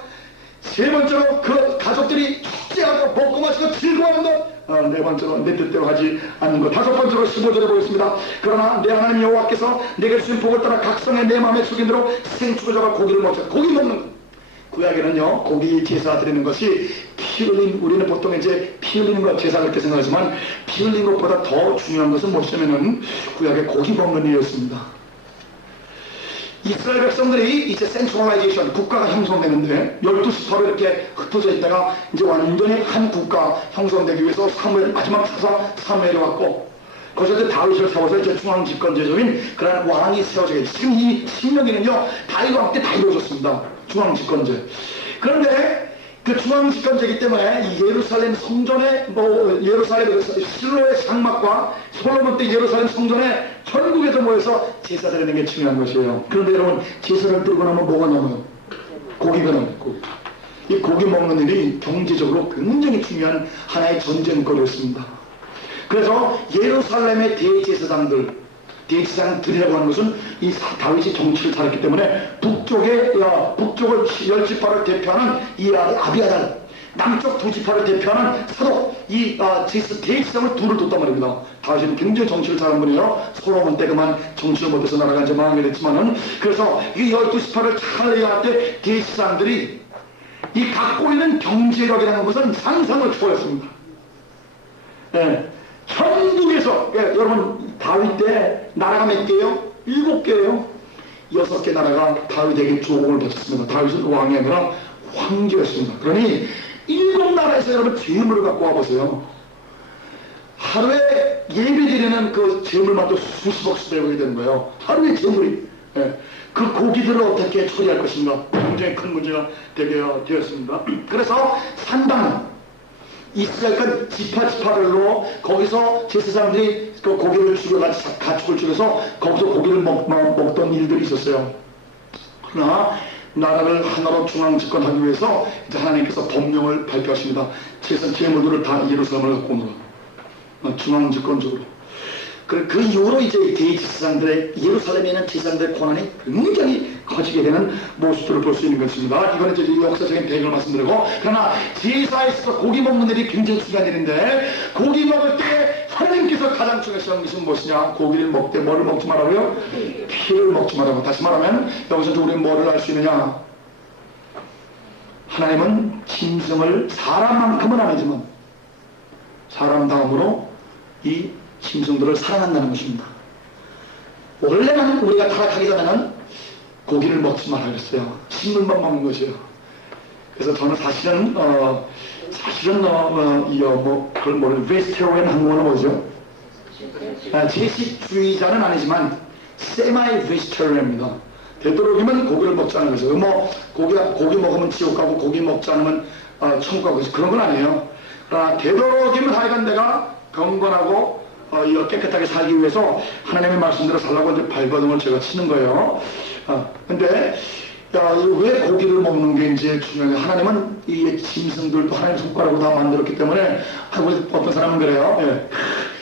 세 번째로 그 가족들이 축제하고 먹고 마시고 즐거워하는 것, 네 번째로 내 뜻대로 하지 않는 것, 다섯 번째로 15절에 보겠습니다. 그러나 내 하나님 여호와께서 내게 주신 복을 따라 각성의 내 마음에 숙인 대로 생축을 잡아 고기를 먹자. 고기 먹는 것. 구약에는요 고기 제사 드리는 것이 피 흘린, 우리는 보통 이제 피 흘리는 것 제사 그렇게 생각하지만 피 흘린 것보다 더 중요한 것은 무엇이냐면은 구약에 고기 먹는 일이었습니다. 이스라엘 백성들이 이제 센트럴라이제이션, 국가가 형성되는데 12지파로 이렇게 흩어져 있다가 이제 완전히 한 국가 형성되기 위해서 마지막 사사 사무엘이 왔고 거기서 이제 다윗을 세워서 이제 중앙 집권제적인 그런 왕이 세워져요. 지금 이 신명기는요 다윗과 함께 다 이루어졌습니다. 중앙 집권제. 그런데 그 중앙 집권제이기 때문에 이 예루살렘 성전에 예루살렘 실로의 장막과 솔로몬 때 예루살렘 성전에 전국에서 모여서 제사 드리는 게 중요한 것이에요. 그런데 여러분 제사를 드리고 나면 뭐가 남아요? 고기가 남아요. 이 고기 먹는 일이 경제적으로 굉장히 중요한 하나의 전쟁거리였습니다. 그래서 예루살렘의 대제사장들이라고 하는 것은 이 다윗이 정치를 잘했기 때문에 북쪽을 10지파를 대표하는 이 아비아달, 남쪽 2지파를 대표하는 사독, 대지상을 둘을 뒀단 말입니다. 다윗은 굉장히 정치를 잘한 분이에요. 솔로몬 때 그만 정치를 못해서 나라가 이제 망하게 됐지만은, 그래서 이 12지파를 잘 이해할 때 대지상들이 이 갖고 있는 경제력이라는 것은 상상을 초월했습니다. 예, 천국에서, 예, 여러분 다윗 때 나라가 몇 개예요? 7개예요. 6개 나라가 다윗에게 조공을 바쳤습니다. 다윗은 왕이 아니라 황제였습니다. 그러니 7나라에서 여러분 재물을 갖고 와보세요. 하루에 예배드리는 그 재물만도 수십억씩 되게 되는 거예요. 하루에 재물이. 예. 그 고기들을 어떻게 처리할 것인가, 굉장히 큰 문제가 되게 되었습니다. 그래서 산당, 이스라엘 지파별로 거기서 제사장들이 그 고기를 죽여가지고 가축을 죽여서 거기서 고기를 먹던 일들이 있었어요. 그러나 나라를 하나로 중앙 집권하기 위해서 이제 하나님께서 법령을 발표하십니다. 재물들을 다 예루살렘을 갖고 오는 중앙 집권적으로. 그 이후로 이제 대제사장들의, 예루살렘에 있는 제사장들의 권한이 굉장히 커지게 되는 모습들을 볼 수 있는 것입니다. 이거는 이제 역사적인 배경을 말씀드리고, 그러나 제사에서 고기 먹는 일이 굉장히 중요한 일인데, 고기 먹을 때 하나님께서 가장 중요시하는 것은 무엇이냐? 고기를 먹되 뭐를 먹지 말라고요? 피를 먹지 말라고. 다시 말하면 여기서 우리는 뭐를 알 수 있느냐? 하나님은 짐승을 사람만큼은 아니지만 사람 다음으로 이 짐승들을 사랑한다는 것입니다. 원래는 우리가 타락하기 전에는 고기를 먹지 말라 그랬어요. 식물만 먹는 것이에요. 그래서 저는 사실은 그걸 뭐를 베스테로인 한국어로 뭐죠? 채식주의자는 아니지만 세마이 베스테로인입니다. 되도록이면 고기를 먹지 않는 것이에요. 뭐 고기 먹으면 지옥 가고 고기 먹지 않으면 천국 가고 그런 건 아니에요. 되도록이면 하여간 내가 경건하고 깨끗하게 살기 위해서 하나님의 말씀대로 살라고 이제 발버둥을 제가 치는 거예요. 근데 왜 고기를 먹는 게 이제 중요해요? 하나님은 이 짐승들도 하나님 손가락으로 다 만들었기 때문에, 어떤 사람은 그래요. 예.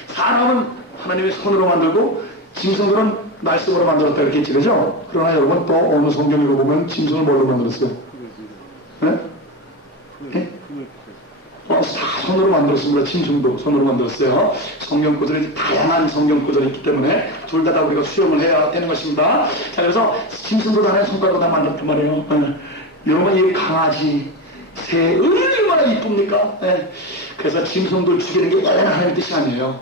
사람은 하나님의 손으로 만들고 짐승들은 말씀으로 만들었다 이렇게 했지, 그죠? 그러나 여러분 또 어느 성경으로 보면 짐승을 뭘로 만들었어요? 네? 네? 다 손으로 만들었습니다. 짐승도 손으로 만들었어요. 성경 구절이, 다양한 성경 구절이 있기 때문에 둘 다 우리가 수용을 해야 되는 것입니다. 자, 그래서 짐승도 하나의 손가락으로 다 만들었단 말이에요. 여러분, 이 강아지, 새, 얼마나 이쁩니까? 그래서 짐승들 죽이는 게 원래는 하나님의 뜻이 아니에요.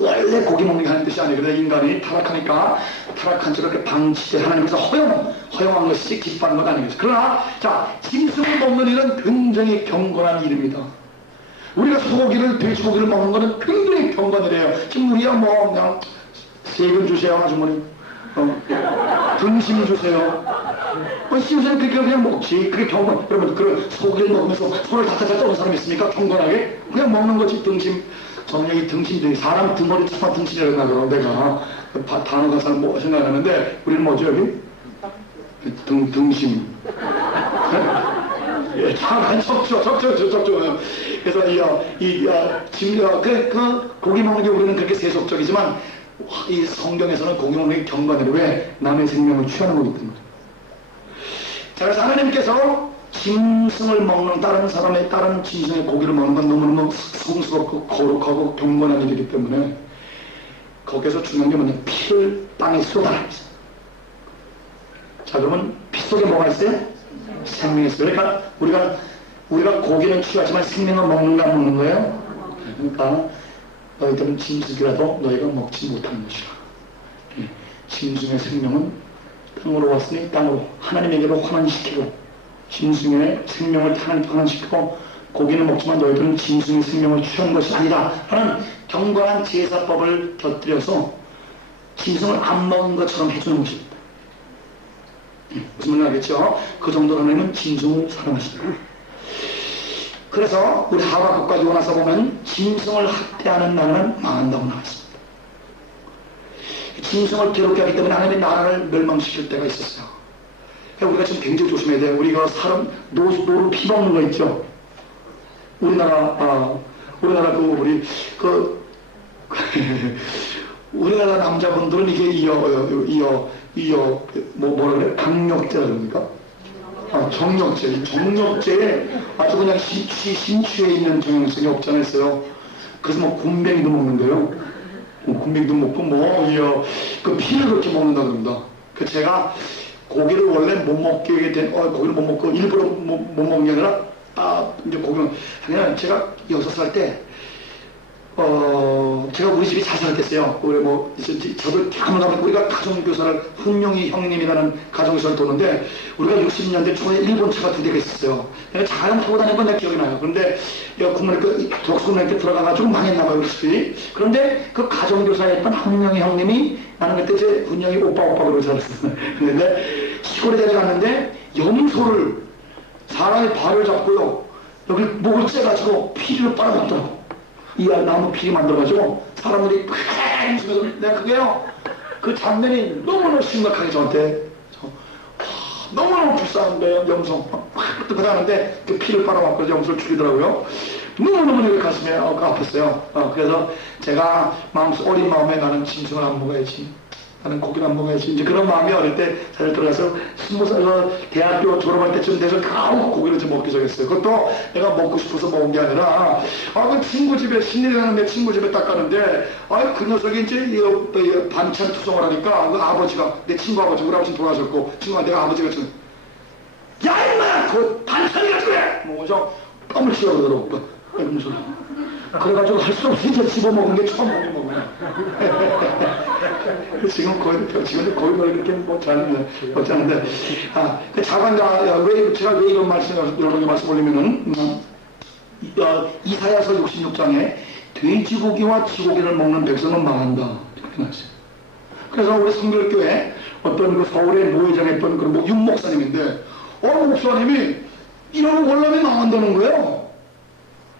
원래 고기 먹는 게 하나님의 뜻이 아니에요. 그래서 인간이 타락하니까 타락한 채로 이렇게 방치돼 하나님께서 허용한 것이 기뻐하는 것 아니겠어요. 그러나 자, 짐승을 먹는 일은 굉장히 경건한 일입니다. 우리가 소고기를, 돼지고기를 먹는 거는 굉장히 경건이래요. 지금 우리야 뭐 그냥 세금 주세요, 아주머니. 등심 주세요. 심지어는 그렇게 그냥 먹지. 그게 경건. 여러분, 그 소고기를 먹으면서 손을 다다다 떠는 사람이 있습니까? 경건하게? 그냥 먹는 거지, 등심. 저는 여기 등심, 사람 등머리 참아 등심이라고 하더라고. 내가 단어가 잘 뭐 생각하는데, 우리는 뭐죠, 여기? 등심. 예, 참, 적죠. 그래서 그 고기 먹는 게 우리는 그렇게 세속적이지만, 이 성경에서는 고기 먹는 게 경건이에요. 왜? 남의 생명을 취하는 거기 때문에. 자, 그래서 하나님께서 짐승을 먹는, 다른 짐승의 고기를 먹는 건 너무너무 성스럽고 거룩하고 경건한 일이기 때문에, 거기에서 중요한 게 뭐냐? 피를 땅에 쏟아라. 자, 그러면 피 속에 뭐가 있어요? 생명이 있어요. 그러니까 우리가 고기는 취하지만 생명을 먹는가 안 먹는 거예요? 그러니까 너희들은 짐승이라도 너희가 먹지 못하는 것이라. 짐승의 생명은 땅으로 왔으니 땅으로 하나님에게로 환원시키고, 짐승의 생명을 환원시키고, 고기는 먹지만 너희들은 짐승의 생명을 취한 것이 아니다 하는 경건한 제사법을 곁들여서 짐승을 안 먹은 것처럼 해주는 것입니다. 무슨 말인지 알겠죠? 그 정도로 하나님은 짐승을 사랑하십니다. 그래서 우리 하박국까지 와서 보면 짐승을 학대하는 나라는 망한다고 나왔습니다. 짐승을 괴롭게 하기 때문에 하나님이 나라를 멸망시킬 때가 있었어요. 우리가 지금 굉장히 조심해야 돼요. 우리가 사람 노루 피 먹는 거 있죠? 우리나라 우리나라 남자분들은 이게 뭐라 그래? 강력죄라 그럽니까? 정력죄에 아주 그냥 심취해 있는 경향성이 없지 않았어요. 그래서 뭐 곰뱅이도 먹는데요. 곰뱅이도 먹고 그 피를 그렇게 먹는다 그럽니다. 그 제가 고기를 원래 못 먹게 된 고기를 못 먹고 일부러 못 먹는 게 아니라 이제 고기는 그냥 제가 6살 때 제가 우리 집이 자살했댔어요. 우리 저도 가물가물 우리가 가정교사를 훈명이 형님이라는 가정교사를 도는데 우리가 60년대 초에 일본 차가 2대가 있었어요. 내가 자가용 타고 다니는 건 내 기억이 나요. 그런데 독수공학교 들어가가지고 망했나봐요, 우리 집이. 그런데 그 가정교사였던 훈명이 형님이 나는 그때 제 훈명이 오빠 그러고 살았어요. 그런데 시골에 데려갔는데 염소를 사람의 발을 잡고요. 여기 목을 째가지고 피를 빨아먹더라고. 이 나무 피리 만들어가지고 사람들이 팍 주면서 내가 그게요 그 장면이 너무너무 심각하게 저한테 너무너무 불쌍한데 염소 팍 뜨거나는데 그 피를 빨아먹고 염소를 죽이더라고요. 너무너무 내 가슴에 아팠어요. 그래서 제가 어린 마음에 나는 짐승을 안 먹어야지, 나는 고기를 안 먹어야지, 이제 그런 마음이 어릴 때 잘 들어가서 20살 대학교 졸업할 때쯤 돼서 가고 고기를 좀 먹기 시작했어요. 그것도 내가 먹고 싶어서 먹은 게 아니라 그 친구 집에 신일이라는 내 친구 집에 딱 가는데 그 녀석이 이제 반찬 투성을 하니까 그 아버지가 내 친구 아버지, 우리 아버지는 돌아가셨고 친구가 내가 아버지가 지금 야 임마 그 반찬이 가지고 그래 뭐죠 껌을 씌워 그러더라고. 무슨 소리. 그래가지고 할 수 없이 이제 집어먹은 게 처음 먹는 거구나. 지금 거의 그렇게 못하는데, 그 자관가, 제가 왜 이런 여러분께 말씀 올리면은, 이사야서 66장에 돼지고기와 쥐고기를 먹는 백성은 망한다. 이렇게 나왔어요. 그래서 우리 성결교회 어떤 그 서울에 노회장에 있던 그 윤목사님인데, 목사님이 이런 원람이 망한다는 거예요.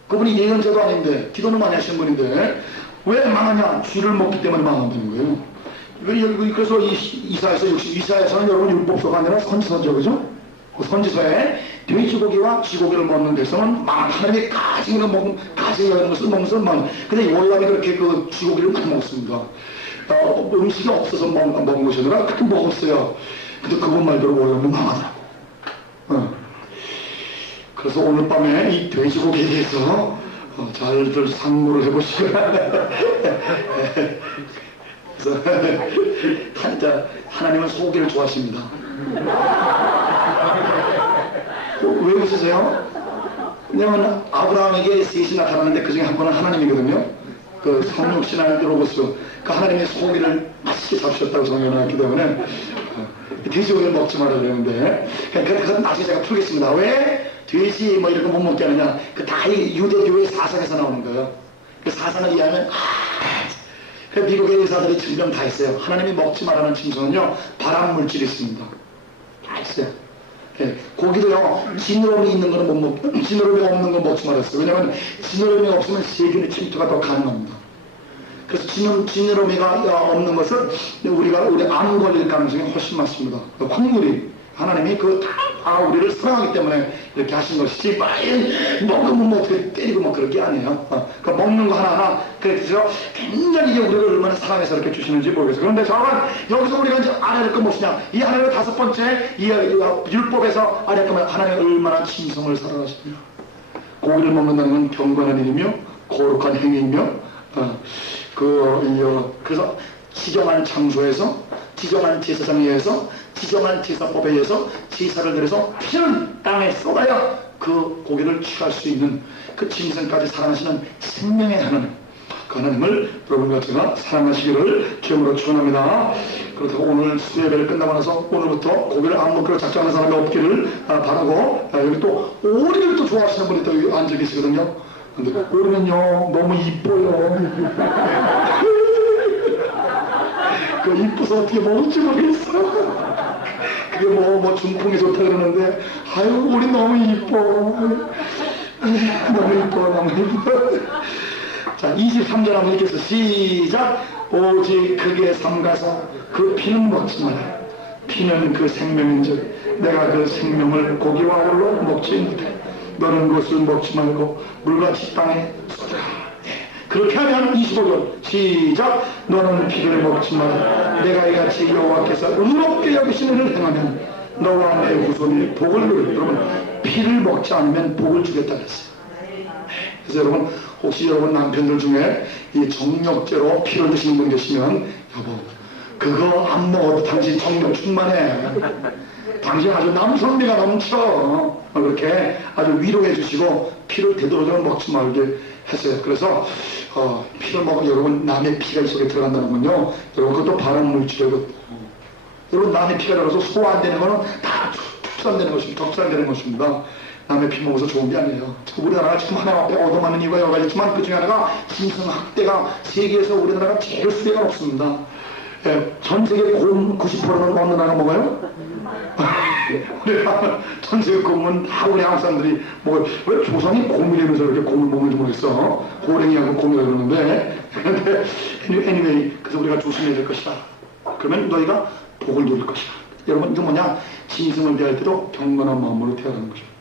그분이 예언자도 아닌데 기도는 많이 하시는 분인데 왜 망하냐? 쥐를 먹기 때문에 망한다는 거예요. 그래서 이사야서는 여러분 율법서가 아니라 선지서죠, 그죠? 그 선지서에 돼지고기와 쥐고기를 먹는 데서는 하나님의 가증을 먹는 것을 먹으면서 근데 월남이 그렇게 그 쥐고기를 많이 먹었습니다. 음식이 없어서 먹은 것이 아니라 그렇게 먹었어요. 근데 그분 말대로 월남이 망하더라고. 그래서 오늘 밤에 이 돼지고기에 대해서 잘들 상고를 해보시고 그래서 하나님은 소고기를 좋아하십니다. 왜 웃으세요? 왜냐면 아브라함에게 셋이 나타나는데 그 중에 한 분은 하나님이거든요. 그 성육신앙 로고스 그 하나님의 소고기를 맛있게 잡으셨다고 성경하기 때문에 돼지고기를 먹지 말아야 되는데 그래서 나중에 제가 풀겠습니다. 왜? 돼지 이런 거 못 먹게 하느냐. 그 다 유대교의 사상에서 나오는 거예요. 그 사상을 이해하면 그 미국의 의사들이 증명 다 했어요. 하나님이 먹지 말라는 짐승은요 발암 물질이 있습니다. 다 있어요. 고기도요 지느러미 있는 거는 못 먹고 지느러미 없는 건 먹지 말았어요. 왜냐하면 지느러미가 없으면 세균의 침투가 더 가능합니다. 그래서 지느러미가 없는 것은 우리 암 걸릴 가능성이 훨씬 많습니다. 콩물이 하나님이 우리를 사랑하기 때문에 이렇게 하신 것이지, 먹으면 어떻게 때리고 그럴 게 아니에요. 그러니까 먹는 거 하나하나, 그래서 굉장히 우리를 얼마나 사랑해서 이렇게 주시는지 모르겠어요. 그런데 여기서 우리가 이제 알아야 될 건 무엇이냐? 이 하나님의 5번째, 이 율법에서 알아야 될 건 하나님이 얼마나 짐승을 사랑하시며, 고기를 먹는다는 건 경건한 일이며, 거룩한 행위이며, 그래서 지정한 장소에서, 지정한 제사장에 의해서, 지정한 제사법에 의해서 제사를 드려서 피는 땅에 쏟아야 그 고기를 취할 수 있는 그 짐승까지 사랑하시는 생명의 하나님, 그 하나님을 여러분과 제가 사랑하시기를 주님으로 축원합니다. 그렇다고 오늘 수요예배를 끝나고 나서 오늘부터 고기를 안 먹기로 작정하는 사람이 없기를 바라고, 여기 또 오리를 또 좋아하시는 분이 또 앉아 계시거든요. 근데 오리는요 너무 이뻐요. 그 이뻐서 어떻게 먹을지 모르겠어. 그게 뭐 중풍이 좋다 그러는데, 아유 우리 너무 이뻐. 너무 이뻐. 자 23절 한번 읽겠습니다. 시작. 오직 그게 삼가서 그 피는 먹지 마라. 피는 그 생명인즉 내가 그 생명을 고기와 홀로 먹지 못해. 너는 그것을 먹지 말고 물같이 땅에 쏟아라. 그렇게 하면 25절 시작. 너는 피를 먹지 마라. 내가 이같이 여호와께서 의롭게 여기시는 일을 행하면 너와 내 후손이 복을 누리리. 여러분 피를 먹지 않으면 복을 주겠다 그랬어요. 그래서 여러분, 혹시 여러분 남편들 중에 이 정력제로 피를 드시는 분 계시면, 여보, 그거 안 먹어도 당신 정력 충만해. 당신 아주 남성미가 넘쳐. 그렇게 아주 위로해 주시고 피를 되도록이면 먹지 말게 했어요. 그래서 피를 먹으면 여러분 남의 피가 이 속에 들어간다는 건요, 여러분 그것도 발암물질이거든요. 여러분 남의 피가 들어가서 소화 안 되는 거는 다 축산되는 것입니다. 격산되는 것입니다. 남의 피 먹어서 좋은 게 아니에요. 우리나라가 지금 하나 앞에 얻어맞는 이유가 여러 가지 있지만 그 중에 하나가 짐승학대가 세계에서 우리나라가 제일 수혜가 높습니다. 예, 전 세계 곰 90%는 어느 나라 먹어요? 우리가 전 세계 곰은 다 우리 한국 사람들이 먹어요. 왜 조상이 곰이라면서 이렇게 곰을 먹는지 모르겠어. 호랭이하고 곰이라 그러는데. 근데 anyway, 그래서 우리가 조심해야 될 것이다. 그러면 너희가 복을 누릴 것이다. 여러분, 이거 뭐냐? 짐승을 대할 때도 경건한 마음으로 대하는 것입니다.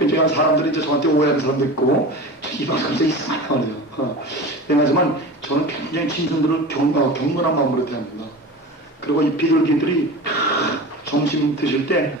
제가 사람들이 이제 저한테 오해하는 사람도 있고, 이 방송에서 이상하다 말이에요. 하지만 저는 굉장히 짐승들을 경건한 마음으로 대합니다. 그리고 이 비둘기들이 점심 드실 때